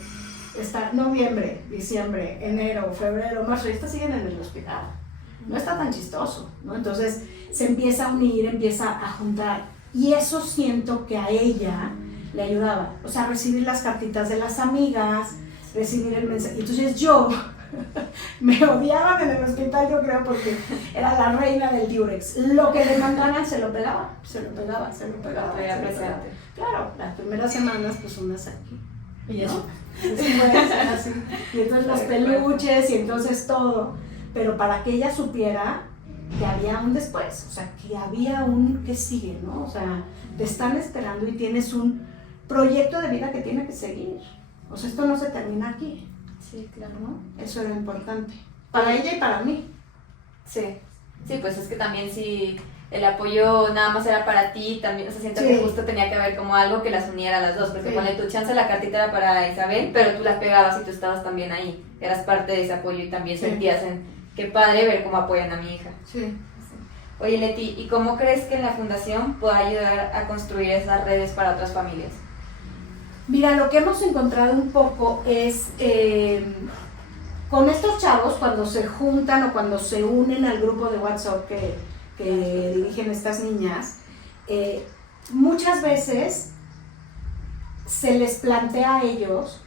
está noviembre, diciembre, enero, febrero, marzo, y estas siguen en el hospital. No está tan chistoso, ¿no? Entonces se empieza a unir, empieza a juntar y eso siento que a ella le ayudaba. O sea, recibir las cartitas de las amigas, recibir el mensaje. Entonces yo me odiaban en el hospital, yo creo, porque era la reina del diurex. Lo que le mandaran se lo pegaba. Claro, las primeras semanas, pues unas aquí. Y eso. Después, así. Y entonces los peluches y entonces todo. Pero para que ella supiera que había un después, o sea, que había un que sigue, ¿no? O sea, te están esperando y tienes un proyecto de vida que tiene que seguir. O sea, esto no se termina aquí. Sí, claro. ¿No? Eso era importante. Para ella y para mí. Sí, sí, pues es que también si el apoyo nada más era para ti, también, o sea, siento Sí. que justo tenía que haber como algo que las uniera a las dos, porque Sí. cuando tu chance la cartita era para Isabel, pero tú la pegabas y tú estabas también ahí, eras parte de ese apoyo y también Sí. sentías qué padre ver cómo apoyan a mi hija. Sí. Oye, Leti, ¿y cómo crees que la fundación pueda ayudar a construir esas redes para otras familias? Mira, lo que hemos encontrado un poco es con estos chavos cuando se juntan o cuando se unen al grupo de WhatsApp que dirigen estas niñas, muchas veces se les plantea a ellos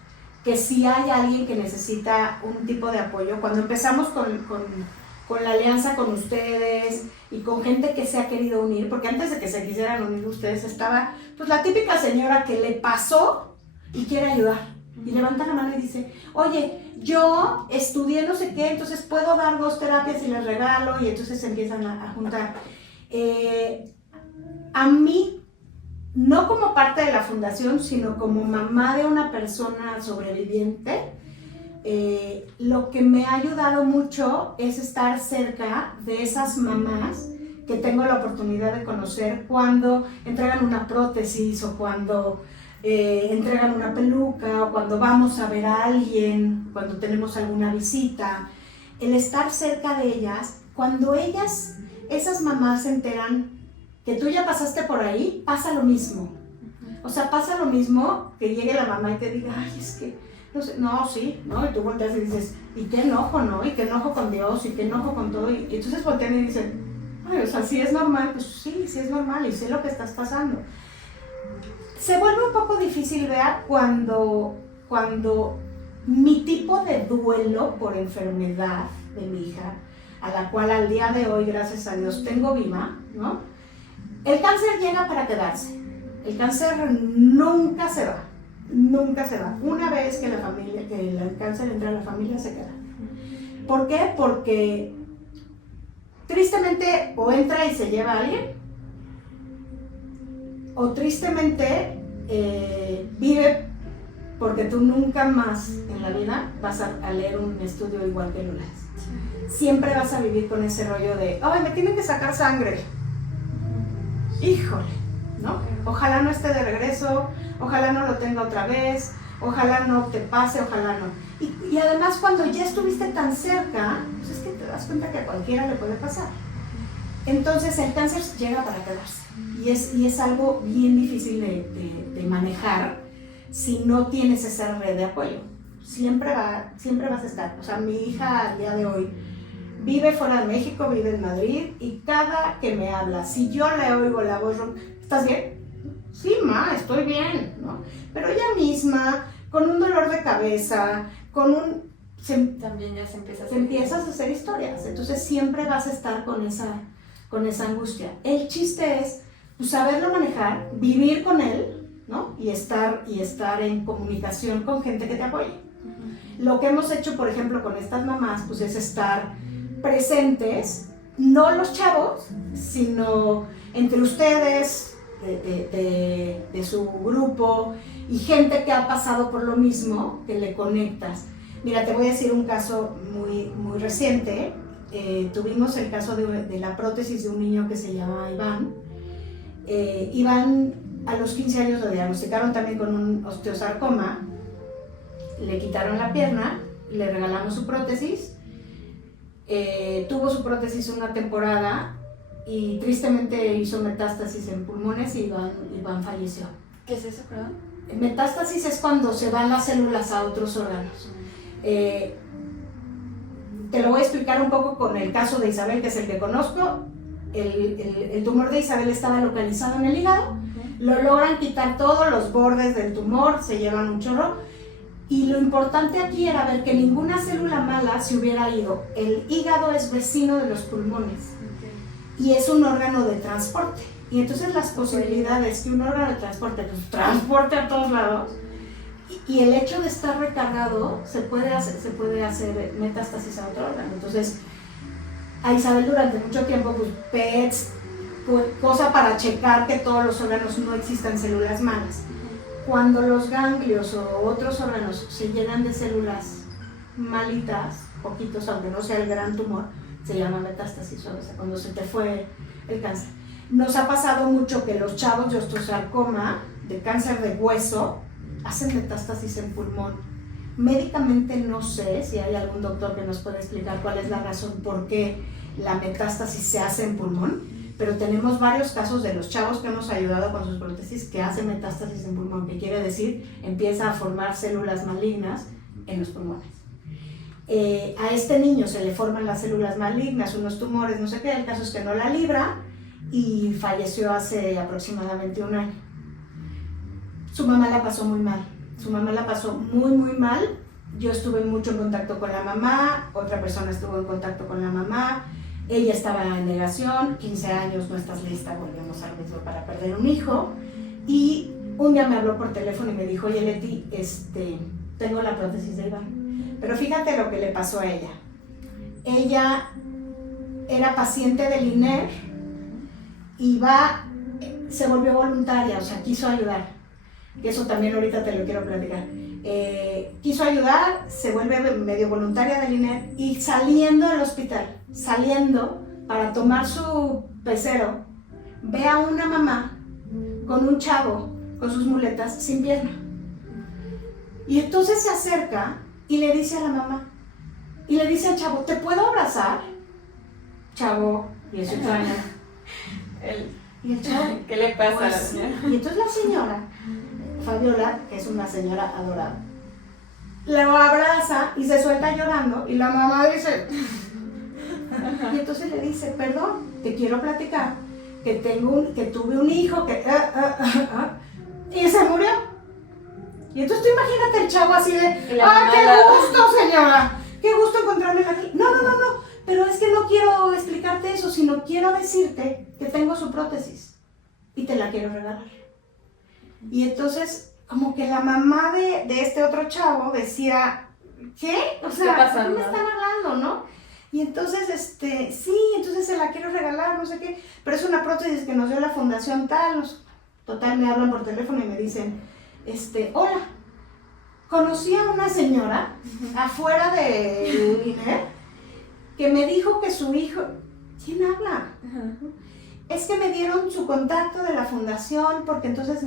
que si hay alguien que necesita un tipo de apoyo, cuando empezamos con la alianza con ustedes y con gente que se ha querido unir, porque antes de que se quisieran unir ustedes estaba pues la típica señora que le pasó y quiere ayudar y levanta la mano y dice, oye, yo estudié no sé qué, entonces puedo dar 2 terapias y les regalo, y entonces se empiezan a juntar. A mí, no como parte de la fundación, sino como mamá de una persona sobreviviente, lo que me ha ayudado mucho es estar cerca de esas mamás que tengo la oportunidad de conocer cuando entregan una prótesis o cuando entregan una peluca o cuando vamos a ver a alguien, cuando tenemos alguna visita. El estar cerca de ellas, cuando esas mamás se enteran que tú ya pasaste por ahí, pasa lo mismo. O sea, pasa lo mismo que llegue la mamá y te diga, ay, es que, no sé, no, sí, ¿no? Y tú volteas y dices, y qué enojo, ¿no? Y qué enojo con Dios, y qué enojo con todo. Y entonces voltean y dicen, ay, o sea, si es normal, pues sí es normal y sé lo que estás pasando. Se vuelve un poco difícil, Bea, cuando mi tipo de duelo por enfermedad de mi hija, a la cual al día de hoy, gracias a Dios, tengo viva, ¿no? El cáncer llega para quedarse. El cáncer nunca se va. Una vez que el cáncer entra a la familia, se queda. ¿Por qué? Porque tristemente o entra y se lleva a alguien, o tristemente vive porque tú nunca más en la vida vas a leer un estudio igual que lo lees. Siempre vas a vivir con ese rollo de, ay, me tienen que sacar sangre. Híjole, ¿no? Ojalá no esté de regreso, ojalá no lo tenga otra vez, ojalá no te pase, ojalá no. Y además cuando ya estuviste tan cerca, pues es que te das cuenta que a cualquiera le puede pasar. Entonces el cáncer llega para quedarse y es algo bien difícil de manejar si no tienes esa red de apoyo. Siempre vas a estar. O sea, mi hija al día de hoy vive fuera de México, vive en Madrid, y cada que me habla, si yo le oigo la voz, ¿estás bien? Sí, ma, estoy bien, ¿no? Pero ella misma, con un dolor de cabeza, también ya se empieza a hacer. empiezas a hacer historias. Entonces siempre vas a estar con esa angustia. El chiste es pues, saberlo manejar, vivir con él, ¿no? Y estar en comunicación con gente que te apoye. Lo que hemos hecho, por ejemplo, con estas mamás, pues es estar presentes, no los chavos, sino entre ustedes, de su grupo, y gente que ha pasado por lo mismo, que le conectas. Mira, te voy a decir un caso muy, muy reciente. Tuvimos el caso de la prótesis de un niño que se llama Iván. Iván, a los 15 años lo diagnosticaron también con un osteosarcoma. Le quitaron la pierna, le regalamos su prótesis. Tuvo su prótesis una temporada y tristemente hizo metástasis en pulmones y Iván falleció. ¿Qué es eso, perdón? Metástasis es cuando se van las células a otros órganos. Te lo voy a explicar un poco con el caso de Isabel, que es el que conozco. El tumor de Isabel estaba localizado en el hígado. Lo logran quitar todos los bordes del tumor, se llevan un chorro. Y lo importante aquí era ver que ninguna célula mala se hubiera ido. El hígado es vecino de los pulmones y es un órgano de transporte. Y entonces las posibilidades que un órgano de transporte transporte a todos lados, y el hecho de estar recargado se puede hacer metástasis a otro órgano. Entonces a Isabel durante mucho tiempo pues PETs, cosa para checar que todos los órganos no existan células malas. Cuando los ganglios o otros órganos se llenan de células malitas, poquitos, aunque no sea el gran tumor, se llama metástasis, o sea, cuando se te fue el cáncer. Nos ha pasado mucho que los chavos de osteosarcoma, de cáncer de hueso, hacen metástasis en pulmón. Médicamente no sé si hay algún doctor que nos pueda explicar cuál es la razón por qué la metástasis se hace en pulmón, pero tenemos varios casos de los chavos que hemos ayudado con sus prótesis que hacen metástasis en pulmón, que quiere decir empieza a formar células malignas en los pulmones. A este niño se le forman las células malignas, unos tumores, no sé qué, el caso es que no la libra y falleció hace aproximadamente un año. Su mamá la pasó muy mal, muy mal. Yo estuve mucho en contacto con la mamá, otra persona estuvo en contacto con la mamá, ella estaba en negación, 15 años, no estás lista, volvemos al mismo para perder un hijo. Y un día me habló por teléfono y me dijo, oye Leti, tengo la prótesis de Iván. Pero fíjate lo que le pasó a ella. Ella era paciente del INER y se volvió voluntaria, o sea, quiso ayudar. Que eso también ahorita te lo quiero platicar. Quiso ayudar, se vuelve medio voluntaria del INER y saliendo del hospital, para tomar su pecero, ve a una mamá con un chavo con sus muletas sin pierna. Y entonces se acerca y le dice a la mamá, y le dice al chavo, ¿te puedo abrazar? Chavo, 18 años. Y el chavo, ¿qué le pasa pues, a la señora? Y entonces la señora, Fabiola, que es una señora adorable, lo abraza y se suelta llorando, y la mamá dice, y entonces le dice, perdón, te quiero platicar, que tuve un hijo, y se murió. Y entonces tú imagínate el chavo así de, qué gusto señora, qué gusto encontrarme aquí. No, pero es que no quiero explicarte eso, sino quiero decirte que tengo su prótesis y te la quiero regalar. Y entonces, como que la mamá de este otro chavo decía, ¿qué? O sea, ¿qué me están hablando, no? Y entonces, sí, entonces se la quiero regalar, no sé qué, pero es una prótesis que nos dio la fundación tal. Total, me hablan por teléfono y me dicen, hola, conocí a una señora afuera del INER que me dijo que su hijo, ¿quién habla? Es que me dieron su contacto de la fundación porque entonces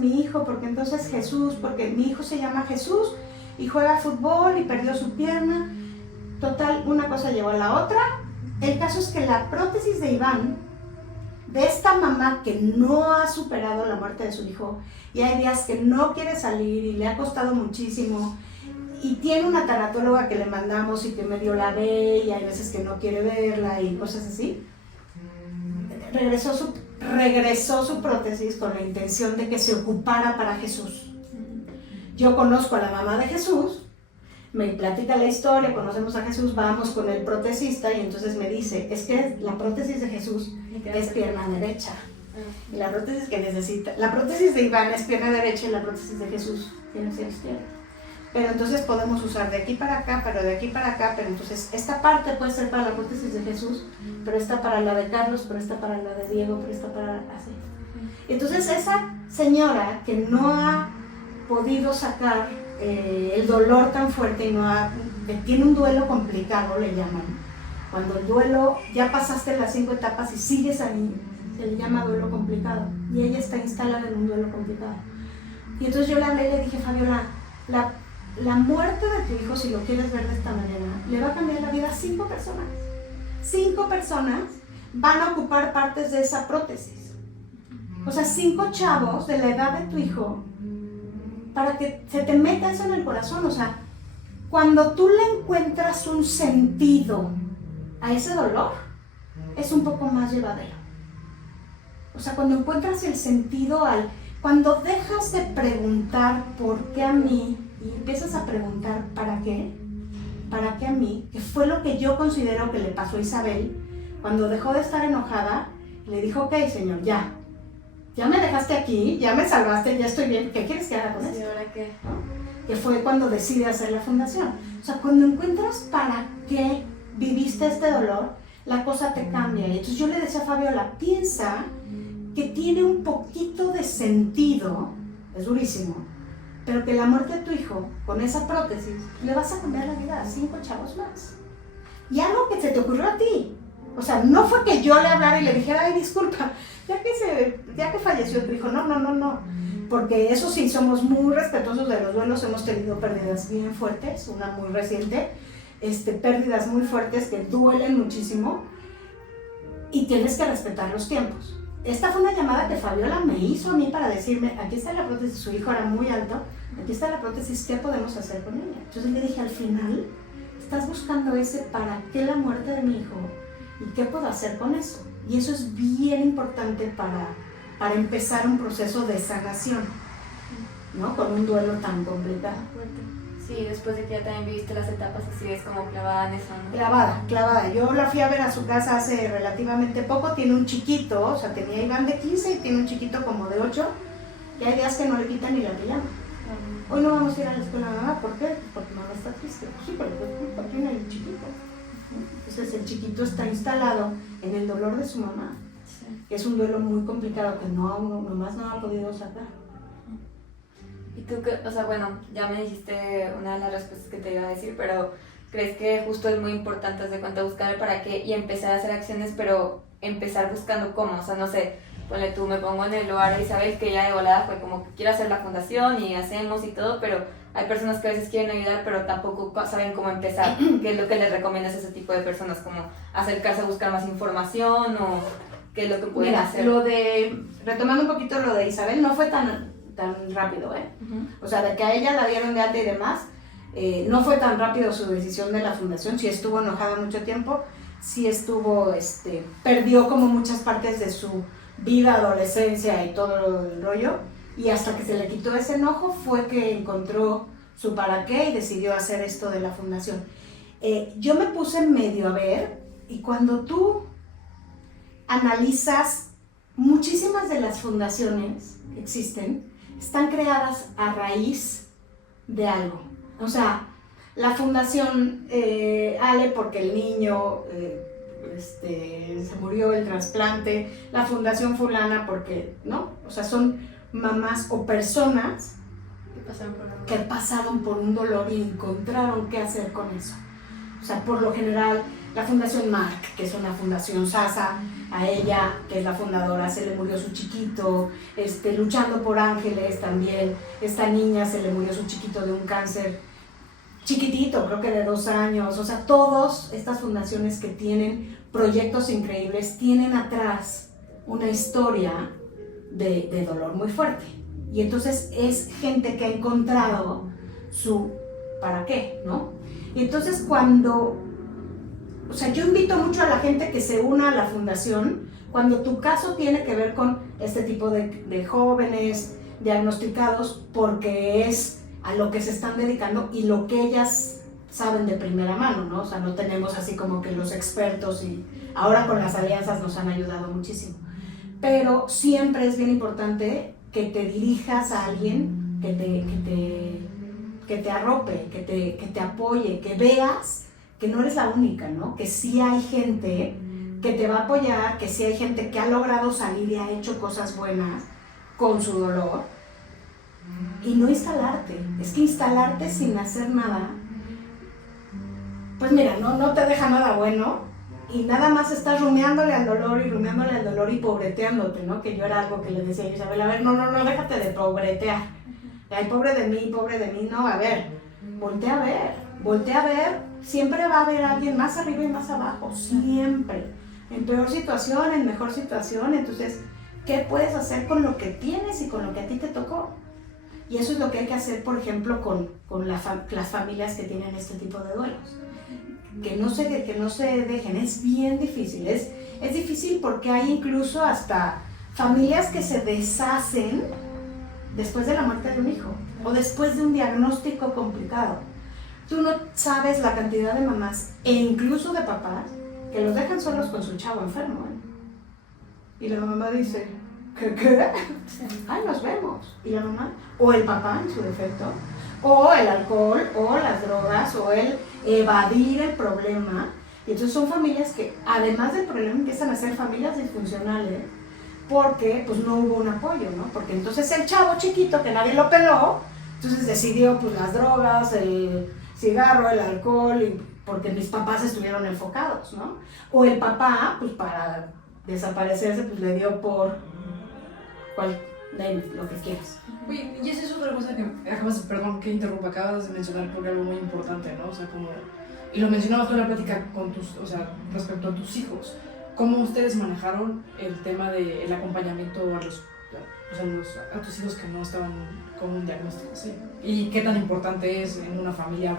Jesús, porque mi hijo se llama Jesús y juega fútbol y perdió su pierna. Total, una cosa llevó a la otra. El caso es que la prótesis de Iván de esta mamá que no ha superado la muerte de su hijo y hay días que no quiere salir y le ha costado muchísimo y tiene una tanatóloga que le mandamos y que medio la ve y hay veces que no quiere verla y cosas así. Regresó su prótesis con la intención de que se ocupara para Jesús. Yo conozco a la mamá de Jesús, me platica la historia, conocemos a Jesús, vamos con el protesista y entonces me dice, es que la prótesis de Jesús es pierna derecha. Y la prótesis que necesita, la prótesis de Iván es pierna derecha y la prótesis de Jesús tiene ser izquierda. Pero entonces podemos usar de aquí para acá, pero de aquí para acá, pero entonces esta parte puede ser para la prótesis de Jesús, pero esta para la de Carlos, pero esta para la de Diego, pero esta para así. Entonces esa señora que no ha podido sacar el dolor tan fuerte y que tiene un duelo complicado, le llaman. Cuando el duelo, ya pasaste las 5 etapas y sigues ahí, se le llama duelo complicado. Y ella está instalada en un duelo complicado. Y entonces yo le hablé y le dije, Fabiola, la muerte de tu hijo, si lo quieres ver de esta manera, le va a cambiar la vida a 5 personas. 5 personas van a ocupar partes de esa prótesis. O sea, 5 chavos de la edad de tu hijo, para que se te meta eso en el corazón. O sea, cuando tú le encuentras un sentido a ese dolor, es un poco más llevadero. O sea, cuando encuentras el sentido cuando dejas de preguntar por qué a mí y empiezas a preguntar ¿para qué? ¿Para qué a mí? Que fue lo que yo considero que le pasó a Isabel cuando dejó de estar enojada. Le dijo, ok, señor, ya me dejaste aquí, ya me salvaste, ya estoy bien, ¿qué quieres que haga con esto? ¿Y ahora qué? ¿No? Que fue cuando decide hacer la fundación. O sea, cuando encuentras para qué viviste este dolor, la cosa te cambia. Y entonces yo le decía a Fabiola, piensa que tiene un poquito de sentido, es durísimo, pero que la muerte de tu hijo, con esa prótesis, le vas a cambiar la vida a 5 chavos más. Y algo que se te ocurrió a ti. O sea, no fue que yo le hablara y le dijera, ay, disculpa, ya que falleció tu hijo, no. Porque eso sí, somos muy respetuosos de los duelos, hemos tenido pérdidas bien fuertes, una muy reciente, pérdidas muy fuertes que duelen muchísimo y tienes que respetar los tiempos. Esta fue una llamada que Fabiola me hizo a mí para decirme, aquí está la prótesis, su hijo era muy alto, aquí está la prótesis, ¿qué podemos hacer con ella? Entonces le dije, al final, estás buscando ese para qué la muerte de mi hijo y qué puedo hacer con eso. Y eso es bien importante para empezar un proceso de sanación, ¿no? Con un duelo tan complicado. Sí, después de que ya también viviste las etapas así, es como clavada en eso, ¿no? Clavada. Yo la fui a ver a su casa hace relativamente poco, tiene un chiquito, o sea, tenía Iván de 15 y tiene un chiquito como de 8, y hay días que no le quitan ni la pijama. Hoy no vamos a ir a la escuela, mamá, ¿por qué? Porque mamá está triste. Pues sí, pero ¿qué culpa tiene el chiquito? Entonces el chiquito está instalado en el dolor de su mamá, sí. Que es un duelo muy complicado que nomás no ha podido sacar. Y tú, o sea, bueno, ya me dijiste una de las respuestas que te iba a decir, pero ¿crees que justo es muy importante de cuenta buscar el para qué y empezar a hacer acciones, pero empezar buscando cómo? O sea, no sé, ponle tú, me pongo en el lugar de Isabel, que ya de volada fue como que quiero hacer la fundación y hacemos y todo, pero hay personas que a veces quieren ayudar, pero tampoco saben cómo empezar. ¿Qué es lo que les recomiendas a ese tipo de personas? ¿Como acercarse a buscar más información o qué es lo que pueden hacer? Retomando un poquito lo de Isabel, no fue tan rápido, O sea, de que a ella la dieron de alta y demás, no fue tan rápido su decisión de la fundación. Sí estuvo enojada mucho tiempo, sí estuvo, perdió como muchas partes de su vida, adolescencia y todo el rollo, y hasta que se le quitó ese enojo fue que encontró su para qué y decidió hacer esto de la fundación. Yo me puse medio a ver, y cuando tú analizas muchísimas de las fundaciones que existen, están creadas a raíz de algo. O sea, la fundación Ale porque el niño se murió, el trasplante, la fundación fulana porque, ¿no? O sea, son mamás o personas que pasaron por un dolor y encontraron qué hacer con eso. O sea, por lo general, la Fundación Marc, que es una fundación Sasa, a ella, que es la fundadora, se le murió su chiquito, Luchando por Ángeles también, esta niña se le murió su chiquito de un cáncer chiquitito, creo que de 2 años. O sea, todas estas fundaciones que tienen proyectos increíbles tienen atrás una historia de dolor muy fuerte. Y entonces es gente que ha encontrado su para qué, ¿no? Y entonces o sea, yo invito mucho a la gente que se una a la fundación cuando tu caso tiene que ver con este tipo de jóvenes diagnosticados, porque es a lo que se están dedicando y lo que ellas saben de primera mano, ¿no? O sea, no tenemos así como que los expertos, y ahora con las alianzas nos han ayudado muchísimo. Pero siempre es bien importante que te dirijas a alguien que te arrope, que te apoye, que veas que no eres la única, ¿no? Que sí hay gente que te va a apoyar, que sí hay gente que ha logrado salir y ha hecho cosas buenas con su dolor. Y no instalarte, es que instalarte sin hacer nada, pues mira, no te deja nada bueno, y nada más estás rumiándole al dolor y pobreteándote, ¿no? Que yo era algo que le decía a Isabel, a ver, no, déjate de pobretear. Ay, pobre de mí, no, a ver, voltea a ver, siempre va a haber alguien más arriba y más abajo, siempre, en peor situación, en mejor situación. Entonces, ¿qué puedes hacer con lo que tienes y con lo que a ti te tocó? Y eso es lo que hay que hacer, por ejemplo, con las familias que tienen este tipo de duelos. Que no se dejen, es bien difícil, es difícil porque hay incluso hasta familias que se deshacen después de la muerte de un hijo o después de un diagnóstico complicado. Tú no sabes la cantidad de mamás e incluso de papás que los dejan solos con su chavo enfermo, ¿eh? Y la mamá dice, ¿qué? Ay, nos vemos. Y la mamá, o el papá en su defecto, o el alcohol, o las drogas, o el evadir el problema. Y entonces son familias que, además del problema, empiezan a ser familias disfuncionales porque pues no hubo un apoyo, ¿no? Porque entonces el chavo chiquito que nadie lo peló, entonces decidió pues las drogas, el cigarro, el alcohol, y porque mis papás estuvieron enfocados, ¿no? O el papá, pues para desaparecerse, pues le dio por lo que quieras. Oye, y esa es otra cosa que acabas, perdón que interrumpa, acabas de mencionar, porque algo muy importante, ¿no? O sea, como, y lo mencionabas tú en la plática con respecto a tus hijos, ¿cómo ustedes manejaron el tema del acompañamiento a tus hijos que no estaban con un diagnóstico así? Y qué tan importante es en una familia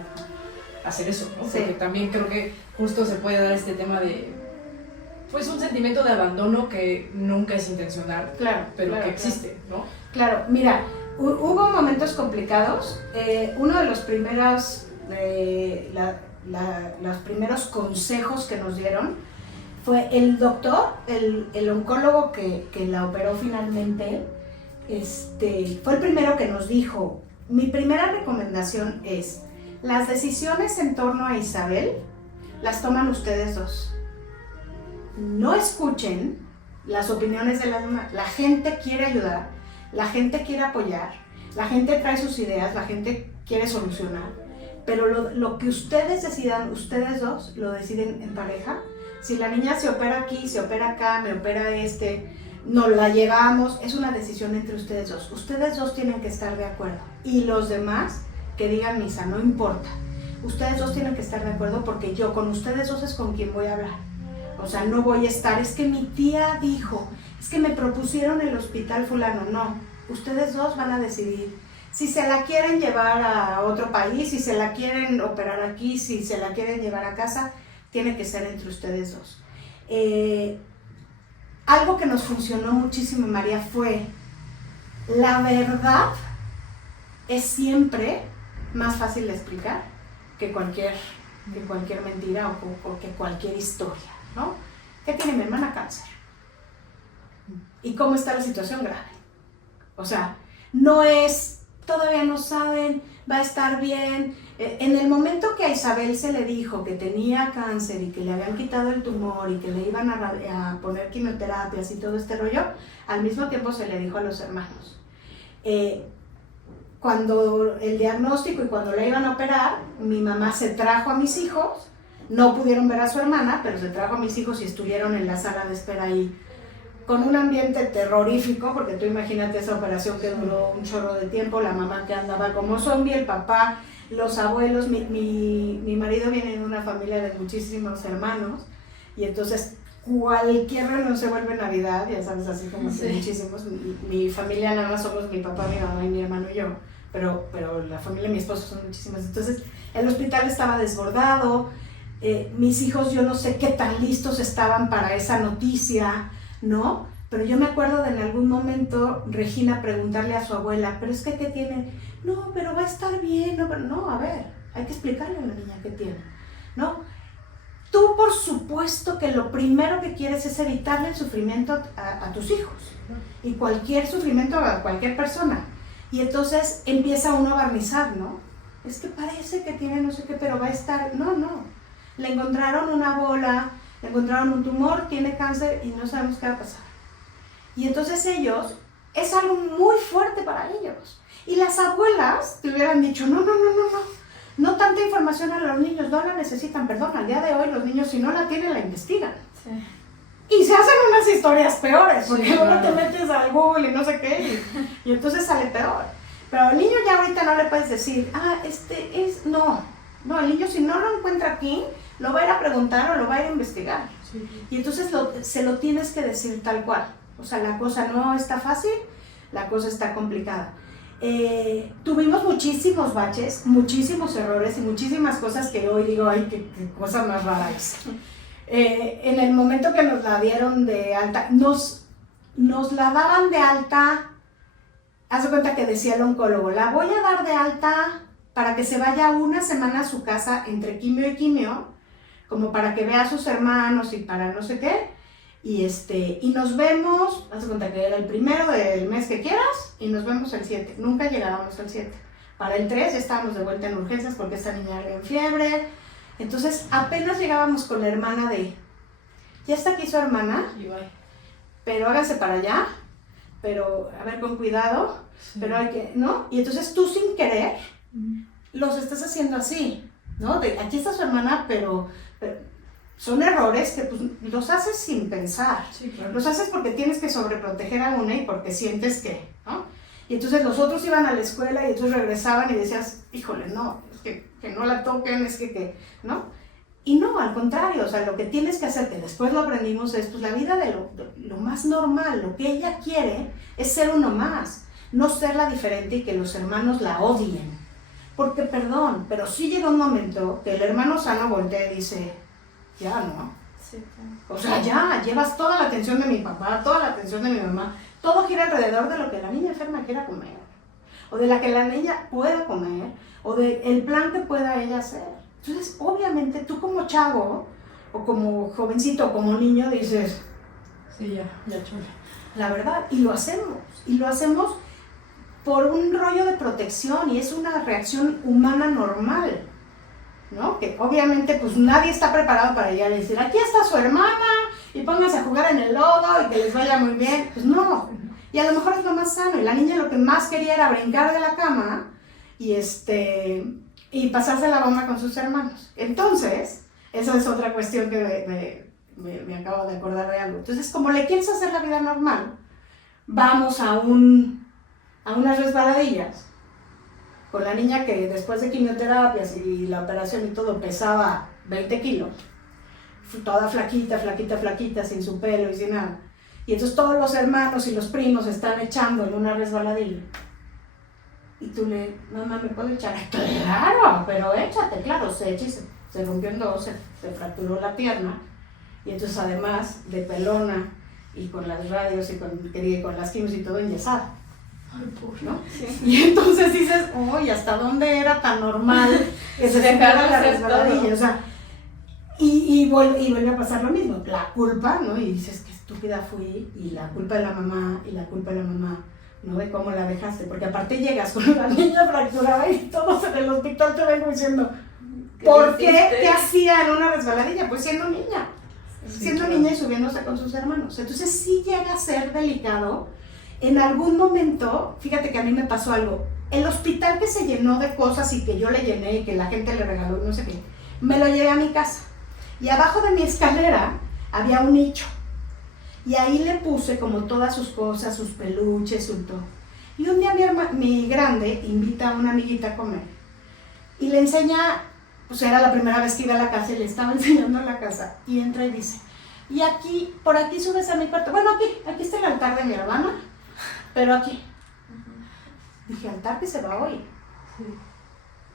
hacer eso, ¿no? Sí. Porque también creo que justo se puede dar este tema de, pues, un sentimiento de abandono que nunca es intencional, Claro, pero claro, que existe, ¿no? Claro, mira, hubo momentos complicados. Uno de los primeros, los primeros consejos que nos dieron fue el doctor, el oncólogo que la operó finalmente, fue el primero que nos dijo, mi primera recomendación es, las decisiones en torno a Isabel las toman ustedes dos. No escuchen las opiniones de las demás. La gente quiere ayudar, la gente quiere apoyar, la gente trae sus ideas, la gente quiere solucionar, pero lo que ustedes decidan, ustedes dos, lo deciden en pareja. Si la niña se opera aquí, se opera acá, me opera nos la llevamos, es una decisión entre ustedes dos. Ustedes dos tienen que estar de acuerdo. Y los demás que digan misa, no importa. Ustedes dos tienen que estar de acuerdo porque yo con ustedes dos es con quien voy a hablar. O sea, no voy a estar, es que mi tía dijo, es que me propusieron el hospital fulano. No, ustedes dos van a decidir. Si se la quieren llevar a otro país, si se la quieren operar aquí, si se la quieren llevar a casa, tiene que ser entre ustedes dos. Algo que nos funcionó muchísimo, María, fue la verdad es siempre más fácil de explicar que cualquier mentira o que cualquier historia, ¿no? ¿Qué tiene mi hermana? Cáncer. ¿Y cómo está la situación? Grave. O sea, no es, todavía no saben, va a estar bien. En el momento que a Isabel se le dijo que tenía cáncer y que le habían quitado el tumor y que le iban a poner quimioterapias y todo este rollo, al mismo tiempo se le dijo a los hermanos. Cuando el diagnóstico y cuando la iban a operar, mi mamá se trajo a mis hijos, no pudieron ver a su hermana, pero se trajo a mis hijos y estuvieron en la sala de espera ahí con un ambiente terrorífico, porque tú imagínate esa operación que duró un chorro de tiempo, la mamá que andaba como zombie, el papá, los abuelos, mi marido viene de una familia de muchísimos hermanos, y entonces cualquier reunión se vuelve Navidad, ya sabes, así como que Sí. muchísimos. Mi familia nada más somos mi papá, mi mamá y mi hermano y yo, pero la familia de mi esposo son muchísimas. Entonces, el hospital estaba desbordado, mis hijos yo no sé qué tan listos estaban para esa noticia, ¿no? Pero yo me acuerdo de en algún momento Regina preguntarle a su abuela, pero es que ¿qué tiene? No, pero va a estar bien, no, pero no, a ver, hay que explicarle a la niña qué tiene, ¿no? Tú, por supuesto, que lo primero que quieres es evitarle el sufrimiento a tus hijos y cualquier sufrimiento a cualquier persona. Y entonces empieza uno a barnizar, ¿no? Es que parece que tiene no sé qué, pero va a estar... No, no. Le encontraron una bola, le encontraron un tumor, tiene cáncer y no sabemos qué va a pasar. Y entonces ellos, es algo muy fuerte para ellos. Y las abuelas te hubieran dicho, no, no tanta información a los niños, no la necesitan, perdón, al día de hoy los niños si no la tienen la investigan. Sí. Y se hacen unas historias peores, porque Sí, luego claro. te metes al Google y no sé qué, y entonces sale peor. Pero al niño ya ahorita no le puedes decir, no, el niño si no lo encuentra aquí, lo va a ir a preguntar o lo va a ir a investigar. Sí. Y entonces se lo tienes que decir tal cual. O sea, la cosa no está fácil, la cosa está complicada. Tuvimos muchísimos baches, muchísimos errores y muchísimas cosas que hoy digo, ay, qué cosa más rara es. En el momento que nos la dieron de alta, nos la daban de alta, haz de cuenta que decía el oncólogo, la voy a dar de alta para que se vaya una semana a su casa entre quimio y quimio, como para que vea a sus hermanos y para no sé qué, y nos vemos, haz de cuenta que era el 1 del mes que quieras, y nos vemos el 7, nunca llegábamos al 7. Para el 3 ya estábamos de vuelta en urgencias porque esta niña era en fiebre. Entonces apenas llegábamos con la hermana de, ya está aquí su hermana, Y bye. pero hágase para allá, pero a ver con cuidado, Sí. pero hay que, ¿no? Y entonces tú sin querer los estás haciendo así, ¿no? De, aquí está su hermana, pero son errores que pues, los haces sin pensar. Sí, claro. Los haces porque tienes que sobreproteger a una y porque sientes que, ¿no? Y entonces los otros iban a la escuela y entonces regresaban y decías, híjole, no, es que no la toquen, es que, ¿no? Y no, al contrario, o sea, lo que tienes que hacer, que después lo aprendimos, es pues la vida de lo más normal, lo que ella quiere es ser uno más, no ser la diferente y que los hermanos la odien. Porque, perdón, pero sí llega un momento que el hermano sano voltea y dice, ya, ¿no? Sí, claro. O sea, ya, llevas toda la atención de mi papá, toda la atención de mi mamá, todo gira alrededor de lo que la niña enferma quiera comer, o de la que la niña pueda comer, o del plan que pueda ella hacer. Entonces, obviamente, tú como chavo, o como jovencito, o como niño, dices, Sí, ya chule. la verdad, y lo hacemos por un rollo de protección, y es una reacción humana normal, ¿no? Que obviamente pues nadie está preparado para llegar y decir, aquí está su hermana, y pónganse a jugar en el lodo, y que les vaya muy bien. Pues no, y a lo mejor es lo más sano, y la niña lo que más quería era brincar de la cama, y pasarse la bomba con sus hermanos. Entonces, esa es otra cuestión que me acabo de acordar de algo. Entonces, como le quieres hacer la vida normal, vamos a unas resbaladillas, con la niña que después de quimioterapias y la operación y todo pesaba 20 kilos, toda flaquita, sin su pelo y sin nada. Y entonces todos los hermanos y los primos están echando en una resbaladilla. Y tú mamá, ¿me puedo echar? Claro, pero échate, claro, se echa y se rompió en dos, se fracturó la pierna. Y entonces además de pelona y con las radios y con las quimios y todo enyesada. Ay, pobre. ¿No? Sí. Y entonces dices, uy, ¿hasta dónde era tan normal que se dejara la hacer resbaladilla? todo. O sea, y vuelve a pasar lo mismo, la culpa, ¿no? Y dices, qué estúpida fui, y la culpa de la mamá, ¿no? De cómo la dejaste, porque aparte llegas con la niña fracturada y todos en el hospital te ven diciendo, ¿por qué te hacía en una resbaladilla? Pues siendo niña. Sí, Siendo claro. niña y subiéndose con sus hermanos. Entonces sí llega a ser delicado. En algún momento, fíjate que a mí me pasó algo. El hospital que se llenó de cosas y que yo le llené y que la gente le regaló y no sé qué, me lo llevé a mi casa. Y abajo de mi escalera había un nicho. Y ahí le puse como todas sus cosas, sus peluches, su todo. Y un día mi grande invita a una amiguita a comer. Y le enseña, pues era la primera vez que iba a la casa y le estaba enseñando la casa. Y entra y dice, y aquí, por aquí subes a mi cuarto. Bueno, aquí está el altar de mi hermana, pero aquí. Dije, altar que se va hoy. Sí.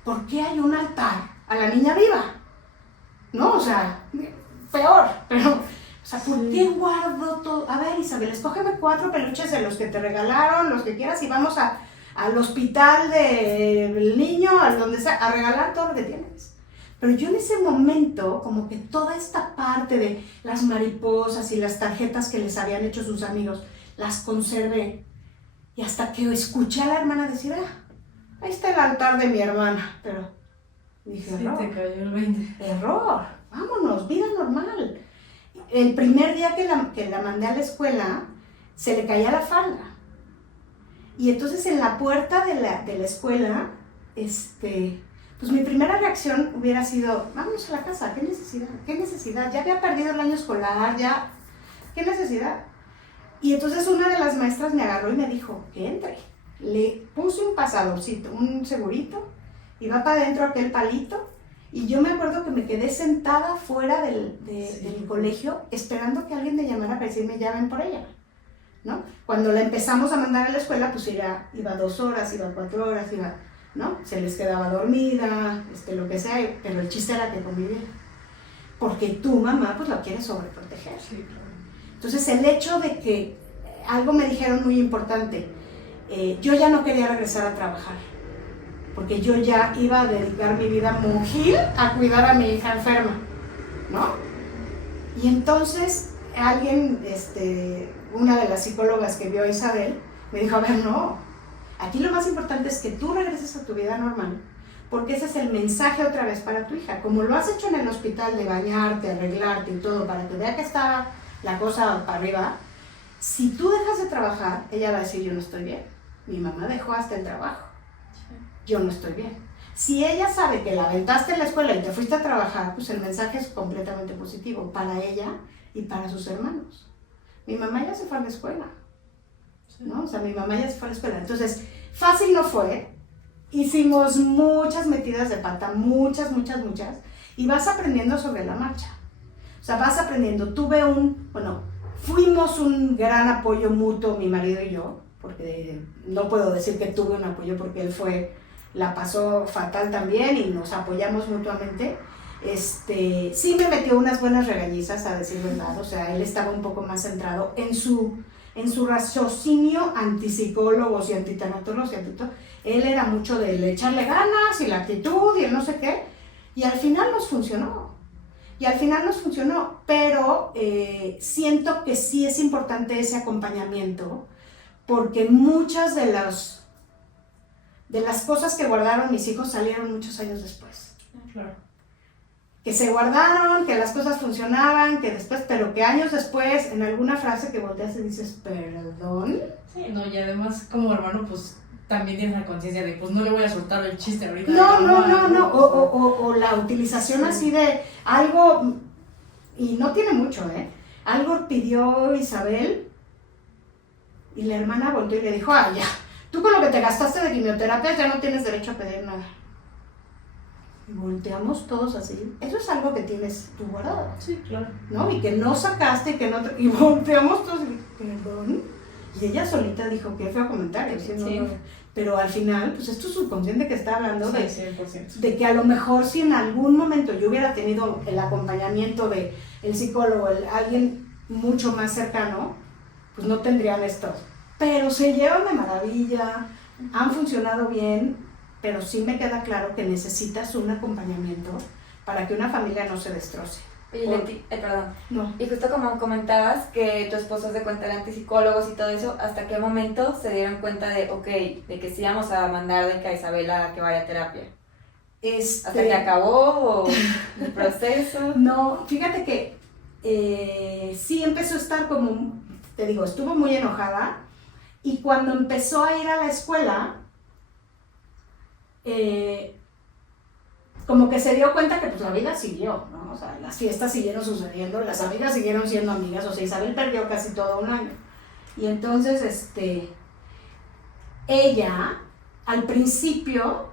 ¿Por qué hay un altar a la niña viva? ¿No? O sea, peor, pero, o sea, ¿por qué guardo todo? A ver, Isabel, escógeme 4 peluches de los que te regalaron, los que quieras, y vamos al hospital del niño, a donde sea, a regalar todo lo que tienes. Pero yo en ese momento, como que toda esta parte de las mariposas y las tarjetas que les habían hecho sus amigos, las conservé. Y hasta que escuché a la hermana decir, ahí está el altar de mi hermana. Pero dije, Sí, error. te cayó el 20. Error, vámonos, vida normal. El primer día que la mandé a la escuela, se le caía la falda. Y entonces en la puerta de la escuela, pues mi primera reacción hubiera sido, vámonos a la casa, ¿qué necesidad? ¿Qué necesidad? Ya había perdido el año escolar, ya, ¿qué necesidad? Y entonces una de las maestras me agarró y me dijo, que entre. Le puse un pasadorcito, un segurito, y va para adentro aquel palito, y yo me acuerdo que me quedé sentada fuera del colegio esperando que alguien me llamara para decirme, llamen por ella, ¿no? Cuando la empezamos a mandar a la escuela, pues ella iba 2 horas, iba 4 horas, ¿no? Se les quedaba dormida, lo que sea, pero el chiste era que conviviera. Porque tu mamá, pues la quiere sobreproteger. Sí, claro. Entonces el hecho de que, algo me dijeron muy importante, yo ya no quería regresar a trabajar, porque yo ya iba a dedicar mi vida monjil a cuidar a mi hija enferma, ¿no? Y entonces alguien, una de las psicólogas que vio a Isabel, me dijo, a ver, no, aquí lo más importante es que tú regreses a tu vida normal, porque ese es el mensaje otra vez para tu hija. Como lo has hecho en el hospital de bañarte, arreglarte y todo, para que vea que está la cosa para arriba, si tú dejas de trabajar, ella va a decir, yo no estoy bien. Mi mamá dejó hasta el trabajo. Yo no estoy bien. Si ella sabe que la aventaste en la escuela y te fuiste a trabajar, pues el mensaje es completamente positivo para ella y para sus hermanos. Mi mamá ya se fue a la escuela, ¿no? O sea, mi mamá ya se fue a la escuela. Entonces, fácil no fue. Hicimos muchas metidas de pata, muchas, y vas aprendiendo sobre la marcha. O sea, vas aprendiendo. Fuimos un gran apoyo mutuo, mi marido y yo, porque no puedo decir que tuve un apoyo porque él la pasó fatal también y nos apoyamos mutuamente. Sí me metió unas buenas regañizas, a decir verdad, o sea, él estaba un poco más centrado en su raciocinio antipsicólogos y antitanatólogos y todo. Él era mucho de echarle ganas y la actitud y el no sé qué, y al final nos funcionó. Pero siento que sí es importante ese acompañamiento, porque muchas de las cosas que guardaron mis hijos salieron muchos años después. Claro. Que se guardaron, que las cosas funcionaban, pero que años después, en alguna frase que volteas y dices, perdón. Sí, no, y además como hermano, pues también tienes la conciencia de, pues no le voy a soltar el chiste ahorita. No. O la utilización así de algo, y no tiene mucho, algo pidió Isabel, y la hermana volteó y le dijo, ya, tú con lo que te gastaste de quimioterapia ya no tienes derecho a pedir nada. Y volteamos todos así. Eso es algo que tienes tú guardado. Sí, claro. ¿No? Y que no sacaste, y volteamos todos y, perdón. Y ella solita dijo, qué feo comentario. ¿Sí? Sí. Pero al final, pues es tu subconsciente que está hablando Sí, de 100%. De que a lo mejor si en algún momento yo hubiera tenido el acompañamiento de el psicólogo, alguien mucho más cercano, pues no tendrían esto. Pero se llevan de maravilla, han funcionado bien, pero sí me queda claro que necesitas un acompañamiento para que una familia no se destroce. Oye, Leti, perdón. No. Y justo como comentabas que tu esposo se cuenta de antipsicólogos y todo eso, ¿hasta qué momento se dieron cuenta de que sí vamos a mandar a Isabela que vaya a terapia? ¿Hasta que acabó o el proceso? No, fíjate que sí empezó a estar como, te digo, estuvo muy enojada, y cuando empezó a ir a la escuela, como que se dio cuenta que pues la vida siguió, ¿no? O sea, las fiestas siguieron sucediendo, las amigas siguieron siendo amigas, o sea, Isabel perdió casi todo un año. Y entonces, ella, al principio,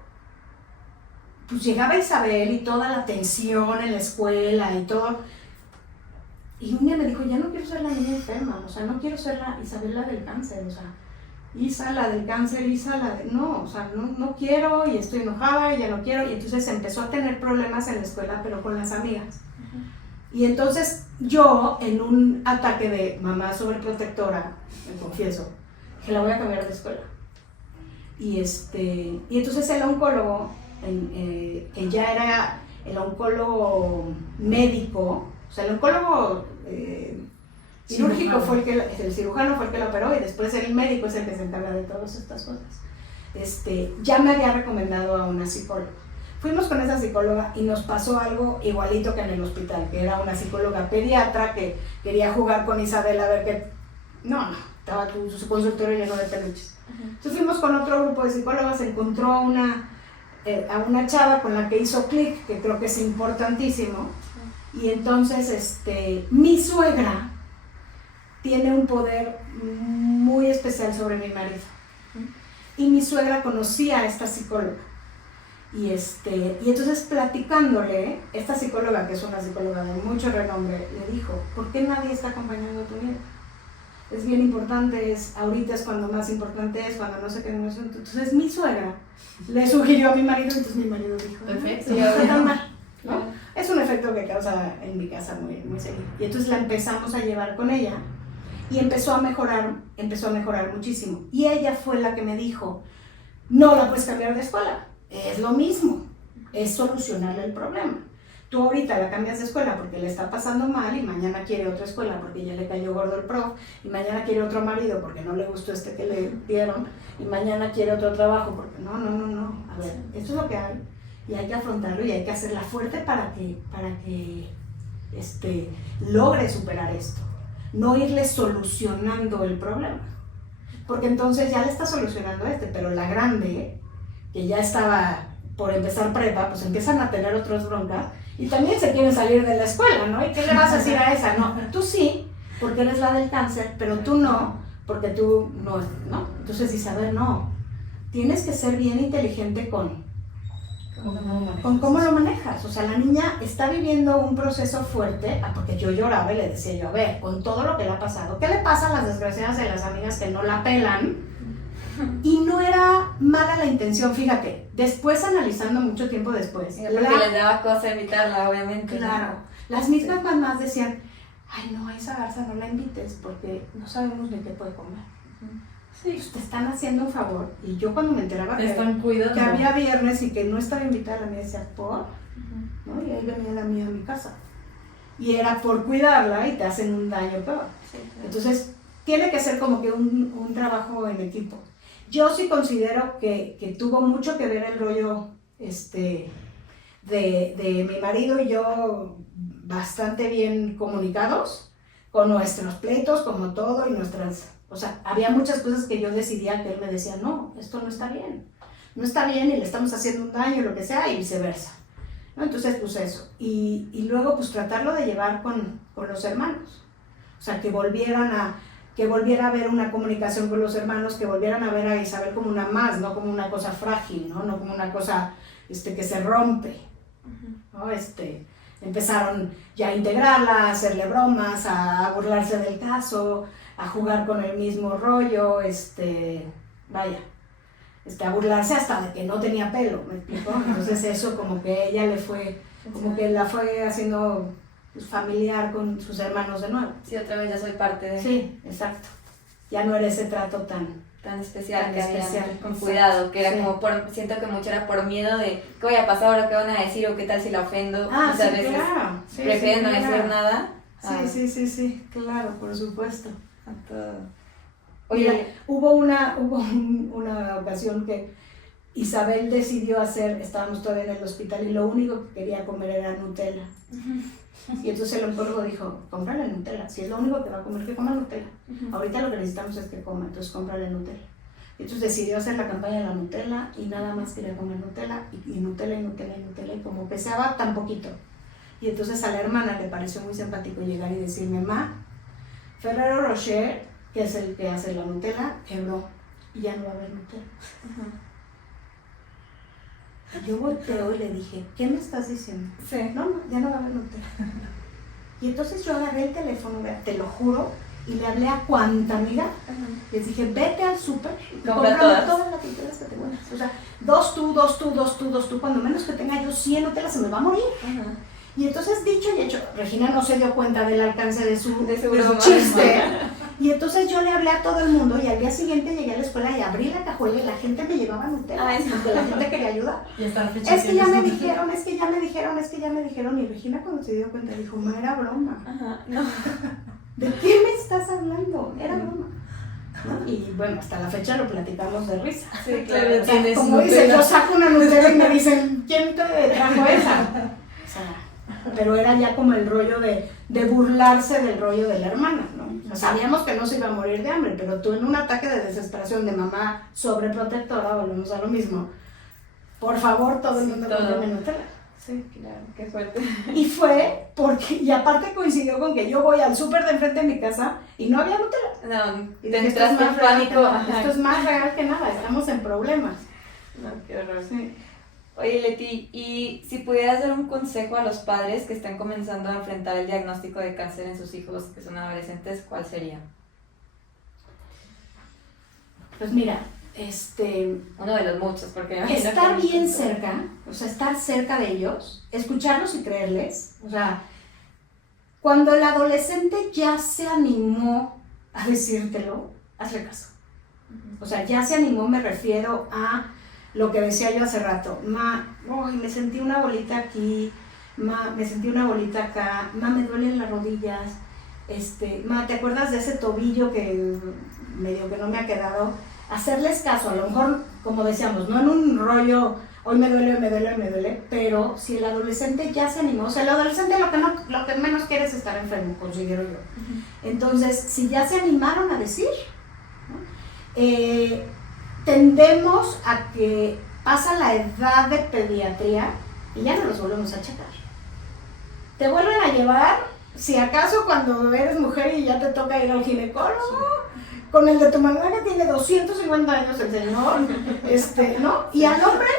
pues llegaba Isabel y toda la tensión en la escuela y todo, Y un día me dijo, ya no quiero ser la niña enferma, o sea, no quiero ser la Isabela del cáncer, o sea, Isa la del cáncer, Isa la de... No, o sea, no quiero y estoy enojada y ya no quiero. Y entonces empezó a tener problemas en la escuela, pero con las amigas. Y entonces yo, en un ataque de mamá sobreprotectora, me confieso, que la voy a cambiar de escuela. Y entonces el oncólogo, que ya era el oncólogo médico, o sea, el oncólogo quirúrgico fue el cirujano fue el que lo operó, y después el médico es el que se encarga de todas estas cosas. Ya me había recomendado a una psicóloga. Fuimos con esa psicóloga y nos pasó algo igualito que en el hospital, que era una psicóloga pediatra que quería jugar con Isabel a ver qué... No, estaba su consultorio lleno de peluches. Entonces fuimos con otro grupo de psicólogas, encontró a una chava con la que hizo clic, que creo que es importantísimo, y entonces mi suegra tiene un poder muy especial sobre mi marido, y mi suegra conocía a esta psicóloga. Y entonces platicándole, esta psicóloga, que es una psicóloga de mucho renombre, le dijo, ¿por qué nadie está acompañando a tu nieto? Es bien importante, ahorita es cuando más importante es, cuando no sé qué. Entonces mi suegra le sugirió a mi marido, entonces mi marido dijo, perfecto, no está tan mal, ¿no? Es un efecto que causa en mi casa muy, muy serio. Y entonces la empezamos a llevar con ella y empezó a mejorar muchísimo. Y ella fue la que me dijo, no la puedes cambiar de escuela. Es lo mismo, es solucionarle el problema. Tú ahorita la cambias de escuela porque le está pasando mal y mañana quiere otra escuela porque ya le cayó gordo el prof, y mañana quiere otro marido porque no le gustó que le dieron, y mañana quiere otro trabajo porque no. A ver, esto es lo que hay y hay que afrontarlo y hay que hacerla fuerte para que logre superar esto. No irle solucionando el problema, porque entonces ya le está solucionando pero la grande, que ya estaba por empezar prepa, pues empiezan a tener otras broncas y también se quieren salir de la escuela, ¿no? ¿Y qué le vas a decir a esa? No, tú sí, porque eres la del cáncer, pero tú no, porque tú no. Entonces Isabel, no, tienes que ser bien inteligente con cómo lo manejas. O sea, la niña está viviendo un proceso fuerte, porque yo lloraba y le decía yo, a ver, con todo lo que le ha pasado, ¿qué le pasa a las desgraciadas de las amigas que no la pelan? Y no era mala la intención, fíjate, después analizando mucho tiempo después. Porque les daba cosa evitarla, obviamente. Claro, las mismas mamás decían, ay no, a esa garza no la invites porque no sabemos ni qué puede comer. Sí, pues te están haciendo un favor. Y yo cuando me enteraba que había viernes y que no estaba invitada, la mía decía, ¿por? ¿No? Y ahí venía la mía a mi casa. Y era por cuidarla y te hacen un daño peor. Sí, claro. Entonces, tiene que ser como que un trabajo en equipo. Yo sí considero que tuvo mucho que ver el rollo de mi marido y yo bastante bien comunicados, con nuestros pleitos, como todo, y o sea, había muchas cosas que yo decidía que él me decía, no, esto no está bien y le estamos haciendo un daño, lo que sea, y viceversa, ¿no? Entonces, pues eso, y luego pues tratarlo de llevar con los hermanos, o sea, que volviera a haber una comunicación con los hermanos, que volvieran a ver a Isabel como una más, no como una cosa frágil, no como una cosa que se rompe, ¿no? Empezaron ya a integrarla, a hacerle bromas, a burlarse del caso, a jugar con el mismo rollo, a burlarse hasta de que no tenía pelo, ¿me explico? Entonces eso como que ella como que la fue haciendo familiar con sus hermanos de nuevo. Sí, otra vez ya soy parte de... Sí, exacto. Ya no era ese trato tan especial, tan que especial, había, con cuidado, que era sí. Como siento que mucho era por miedo de qué voy a pasar ahora, qué van a decir o qué tal si la ofendo. Muchas veces claro. prefieren no claro. decir nada. Sí, claro, por supuesto. A todo. Oye, mira, hubo una ocasión que Isabel decidió estábamos todavía en el hospital y lo único que quería comer era Nutella. Y entonces el oncólogo dijo, cómprale Nutella, si es lo único que va a comer, que coma Nutella. Ahorita lo que necesitamos es que coma, entonces cómprale Nutella. Y entonces decidió hacer la campaña de la Nutella y nada más quería comer Nutella y Nutella y como pesaba tan poquito. Y entonces a la hermana le pareció muy simpático llegar y decirme, ma, Ferrero Rocher, que es el que hace la Nutella, quebró y ya no va a haber Nutella. Yo volteo y le dije, ¿qué me estás diciendo? Sí. No, ya no va a haber Nutella. Y entonces yo agarré el teléfono, te lo juro, y le hablé a cuanta amiga. Les dije, vete al súper y cómprame todas las pinturas que tengo. O sea, 2 tú, cuando menos que tenga yo 100 Nutelas se me va a morir. Y entonces, dicho y hecho, Regina no se dio cuenta del alcance de su chiste. Y entonces yo le hablé a todo el mundo y al día siguiente llegué a la escuela y abrí la cajuela y la gente me llevaba Nutella. Porque la gente quería ayudar. Es que ya me dijeron, es que ya me dijeron. Y Regina cuando se dio cuenta dijo, no era broma. ¿De qué me estás hablando? Era broma. ¿No? Y bueno, hasta la fecha lo platicamos de risa. Sí, claro. O sea, como dice, yo saco una Nutella y me dicen, ¿quién te trajo esa? O sea, pero era ya como el rollo de burlarse del rollo de la hermana, ¿no? O sea, sabíamos que no se iba a morir de hambre, pero tú en un ataque de desesperación de mamá sobreprotectora, volvemos a lo mismo, por favor, todo el mundo come Nutella. Sí, claro, qué fuerte. Y fue porque, y aparte coincidió con que yo voy al súper de enfrente de mi casa y no había Nutella. No, y te dije, entraste en pánico. Esto es más real que nada, estamos en problemas. No, qué horror. Sí. Oye, Leti, y si pudieras dar un consejo a los padres que están comenzando a enfrentar el diagnóstico de cáncer en sus hijos que son adolescentes, ¿cuál sería? Pues mira, uno de los muchos, porque estar bien cerca, o sea, estar cerca de ellos, escucharlos y creerles. O sea, cuando el adolescente ya se animó a decírtelo, hazle caso. O sea, ya se animó, me refiero a lo que decía yo hace rato. Me sentí una bolita aquí, me sentí una bolita acá, me duelen las rodillas, ¿te acuerdas de ese tobillo que medio que no me ha quedado? Hacerles caso, a lo mejor, como decíamos, no en un rollo, hoy me duele, pero si el adolescente ya se animó, o sea, el adolescente lo que menos quiere es estar enfermo, considero yo. Entonces, si ya se animaron a decir, ¿no? Tendemos a que pasa la edad de pediatría y ya no los volvemos a checar. Te vuelven a llevar, si acaso cuando eres mujer y ya te toca ir al ginecólogo, con el de tu mamá que tiene 250 años el señor, ¿no? Y al hombre,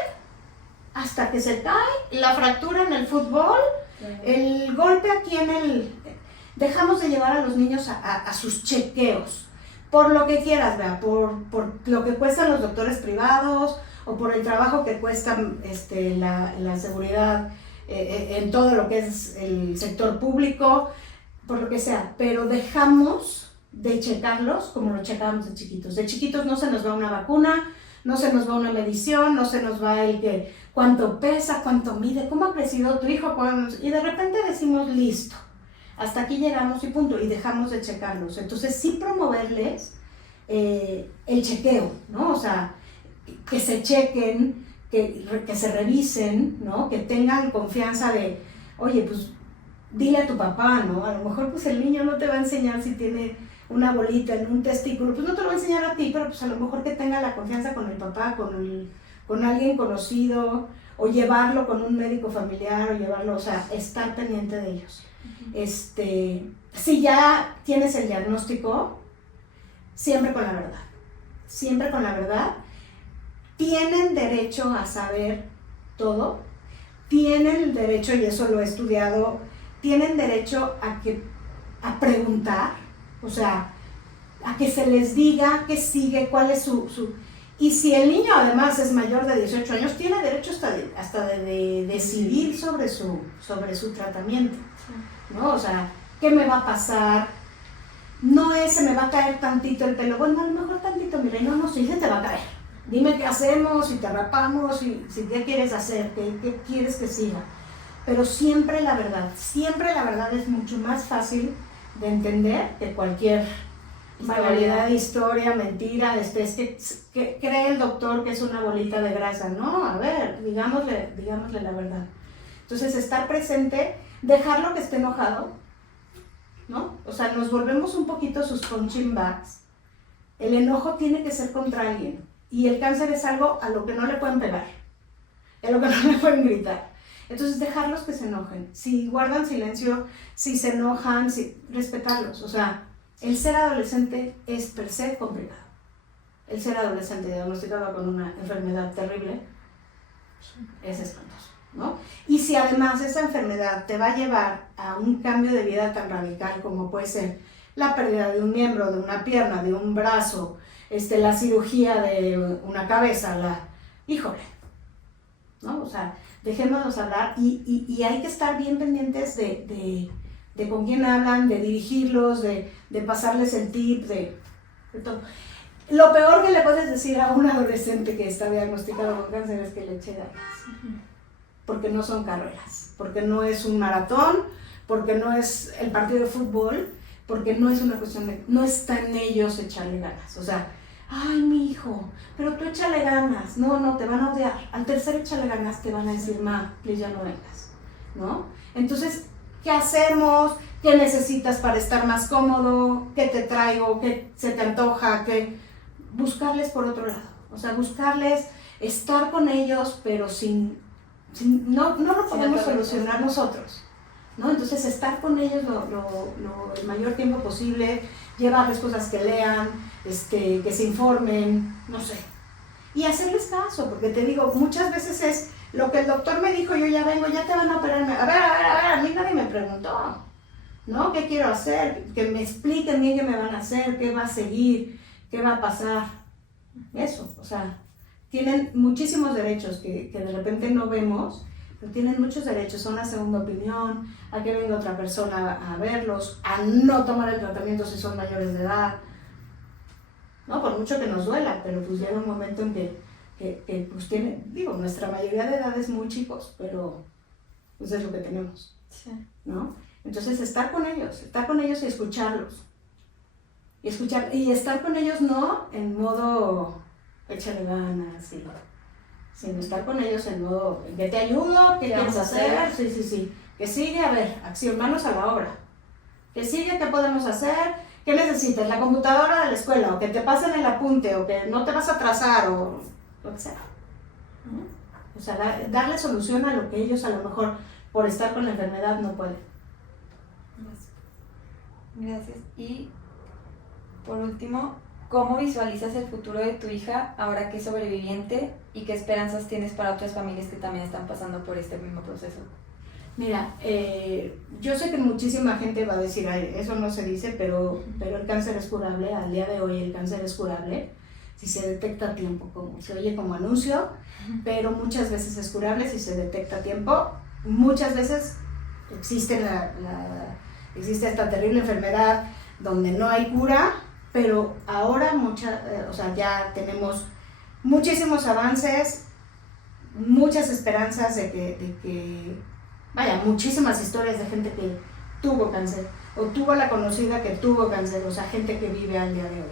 hasta que se cae, la fractura en el fútbol, el golpe aquí dejamos de llevar a los niños a sus chequeos, por lo que quieras, ¿verdad? Por lo que cuestan los doctores privados, o por el trabajo que cuesta la seguridad en todo lo que es el sector público, por lo que sea, pero dejamos de checarlos como lo checábamos de chiquitos. De chiquitos no se nos va una vacuna, no se nos va una medición, no se nos va cuánto pesa, cuánto mide, cómo ha crecido tu hijo, y de repente decimos listo, hasta aquí llegamos y punto, y dejamos de checarlos. Entonces sí promoverles el chequeo, ¿no? O sea, que se chequen, que se revisen, ¿no? Que tengan confianza de, oye, pues dile a tu papá, ¿no? A lo mejor pues el niño no te va a enseñar si tiene una bolita en un testículo, pues no te lo va a enseñar a ti, pero pues a lo mejor que tenga la confianza con el papá, con alguien conocido, o llevarlo con un médico familiar, o llevarlo, o sea, estar pendiente de ellos. Si ya tienes el diagnóstico, siempre con la verdad, tienen derecho a saber todo, tienen el derecho, y eso lo he estudiado, tienen derecho a preguntar, o sea, a que se les diga qué sigue, cuál es su... Y si el niño además es mayor de 18 años, tiene derecho hasta de decidir sobre su tratamiento, ¿no? O sea, ¿qué me va a pasar? No se me va a caer tantito el pelo. Bueno, a lo mejor tantito, mi reina, no, sí se te va a caer. Dime qué hacemos, si te rapamos, si qué quieres hacer, qué quieres que siga. Pero siempre la verdad es mucho más fácil de entender que cualquier banalidad, historia, mentira, que cree el doctor que es una bolita de grasa. No, a ver, digámosle la verdad. Entonces, estar presente, dejarlo que esté enojado, ¿no? O sea, nos volvemos un poquito sus punching bags. El enojo tiene que ser contra alguien. Y el cáncer es algo a lo que no le pueden pegar, a lo que no le pueden gritar. Entonces, dejarlos que se enojen. Si guardan silencio, si se enojan, respetarlos. O sea, el ser adolescente es per se complicado. El ser adolescente diagnosticado con una enfermedad terrible es espantoso. ¿no? Y si además esa enfermedad te va a llevar a un cambio de vida tan radical como puede ser la pérdida de un miembro, de una pierna, de un brazo, la cirugía de una cabeza, híjole, ¿no? O sea, dejémonos hablar y hay que estar bien pendientes de con quién hablan, de dirigirlos, de pasarles el tip, de todo. Lo peor que le puedes decir a un adolescente que está diagnosticado con cáncer es que le eche ganas. Porque no son carreras, porque no es un maratón, porque no es el partido de fútbol, porque no es una cuestión de, no está en ellos echarle ganas. O sea, ay, mi hijo, pero tú échale ganas. No, te van a odiar. Al tercer échale ganas te van a decir, ma, please ya no vengas, ¿no? Entonces, ¿qué hacemos? ¿Qué necesitas para estar más cómodo? ¿Qué te traigo? ¿Qué se te antoja? ¿Qué? Buscarles por otro lado. O sea, buscarles, estar con ellos, pero no lo podemos solucionar nosotros, ¿no? Entonces, estar con ellos el mayor tiempo posible, llevarles cosas que lean, que se informen, no sé. Y hacerles caso, porque te digo, muchas veces es lo que el doctor me dijo, yo ya vengo, ya te van a operar. A ver, a mí nadie me preguntó, ¿no? ¿Qué quiero hacer? Que me expliquen bien qué me van a hacer, qué va a seguir, qué va a pasar. Eso, o sea, tienen muchísimos derechos que de repente no vemos, pero tienen muchos derechos a una segunda opinión, a que venga otra persona a verlos, a no tomar el tratamiento si son mayores de edad, ¿no? Por mucho que nos duela, pero pues llega un momento en que pues nuestra mayoría de edad es muy chicos, pero pues es lo que tenemos, sí, ¿no? Entonces estar con ellos y escucharlos. Y estar con ellos no en modo échale ganas, sino estar con ellos en modo que te ayudo, ¿qué quieres hacer? Sí. Que sigue, a ver, acción, manos a la obra. Que sigue, ¿qué podemos hacer? ¿Qué necesitas? ¿La computadora de la escuela? ¿O que te pasen el apunte? ¿O que no te vas a atrasar? O lo que sea. O sea, darle solución a lo que ellos a lo mejor por estar con la enfermedad no pueden. Gracias. Y por último, ¿cómo visualizas el futuro de tu hija ahora que es sobreviviente y qué esperanzas tienes para otras familias que también están pasando por este mismo proceso? Mira, yo sé que muchísima gente va a decir, ay, eso no se dice, pero el cáncer es curable. Al día de hoy el cáncer es curable si se detecta a tiempo, como se oye como anuncio, pero muchas veces es curable si se detecta a tiempo. Muchas veces existe esta terrible enfermedad donde no hay cura, pero ahora ya tenemos muchísimos avances, muchas esperanzas de que muchísimas historias de gente que tuvo cáncer o tuvo la conocida que tuvo cáncer, o sea, gente que vive al día de hoy.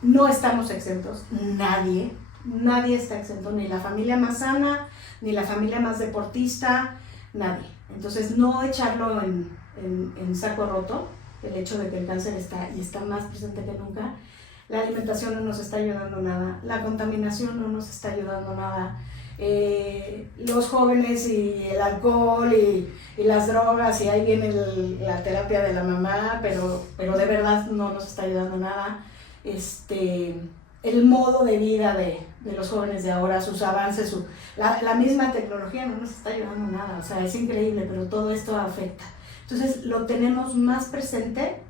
No estamos exentos, nadie está exento, ni la familia más sana, ni la familia más deportista, nadie. Entonces, no echarlo en saco roto, el hecho de que el cáncer está más presente que nunca. La alimentación no nos está ayudando nada, la contaminación no nos está ayudando nada, los jóvenes y el alcohol y las drogas, y ahí viene la terapia de la mamá, pero de verdad no nos está ayudando nada. El modo de vida de los jóvenes de ahora, sus avances, la misma tecnología no nos está ayudando nada, o sea, es increíble, pero todo esto afecta. Entonces lo tenemos más presente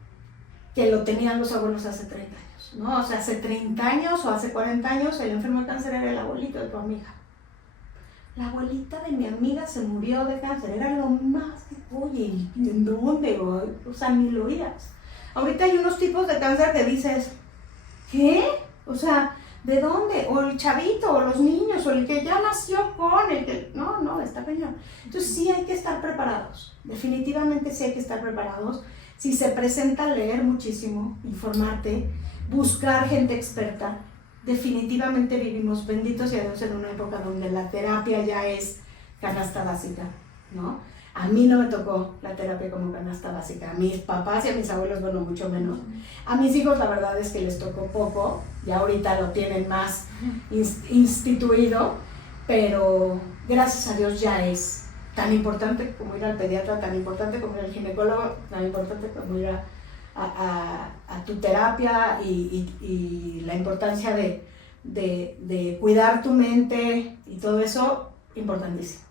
que lo tenían los abuelos hace 30 años, ¿no? O sea, hace 30 años o hace 40 años el enfermo de cáncer era el abuelito de tu amiga. La abuelita de mi amiga se murió de cáncer, era lo más que, oye, ¿en dónde? O sea, ni lo oías. Ahorita hay unos tipos de cáncer que dices, ¿qué? O sea, ¿de dónde? O el chavito, o los niños, o el que ya nació con el que... No, está cañón. Entonces sí hay que estar preparados, definitivamente sí hay que estar preparados. Si se presenta, leer muchísimo, informarte, buscar gente experta. Definitivamente vivimos, benditos y a Dios, en una época donde la terapia ya es canasta básica, ¿no? A mí no me tocó la terapia como canasta básica, a mis papás y a mis abuelos, bueno, mucho menos. A mis hijos la verdad es que les tocó poco, ya ahorita lo tienen más instituido, pero gracias a Dios ya es tan importante como ir al pediatra, tan importante como ir al ginecólogo, tan importante como ir a tu terapia y la importancia de de cuidar tu mente y todo eso, importantísimo.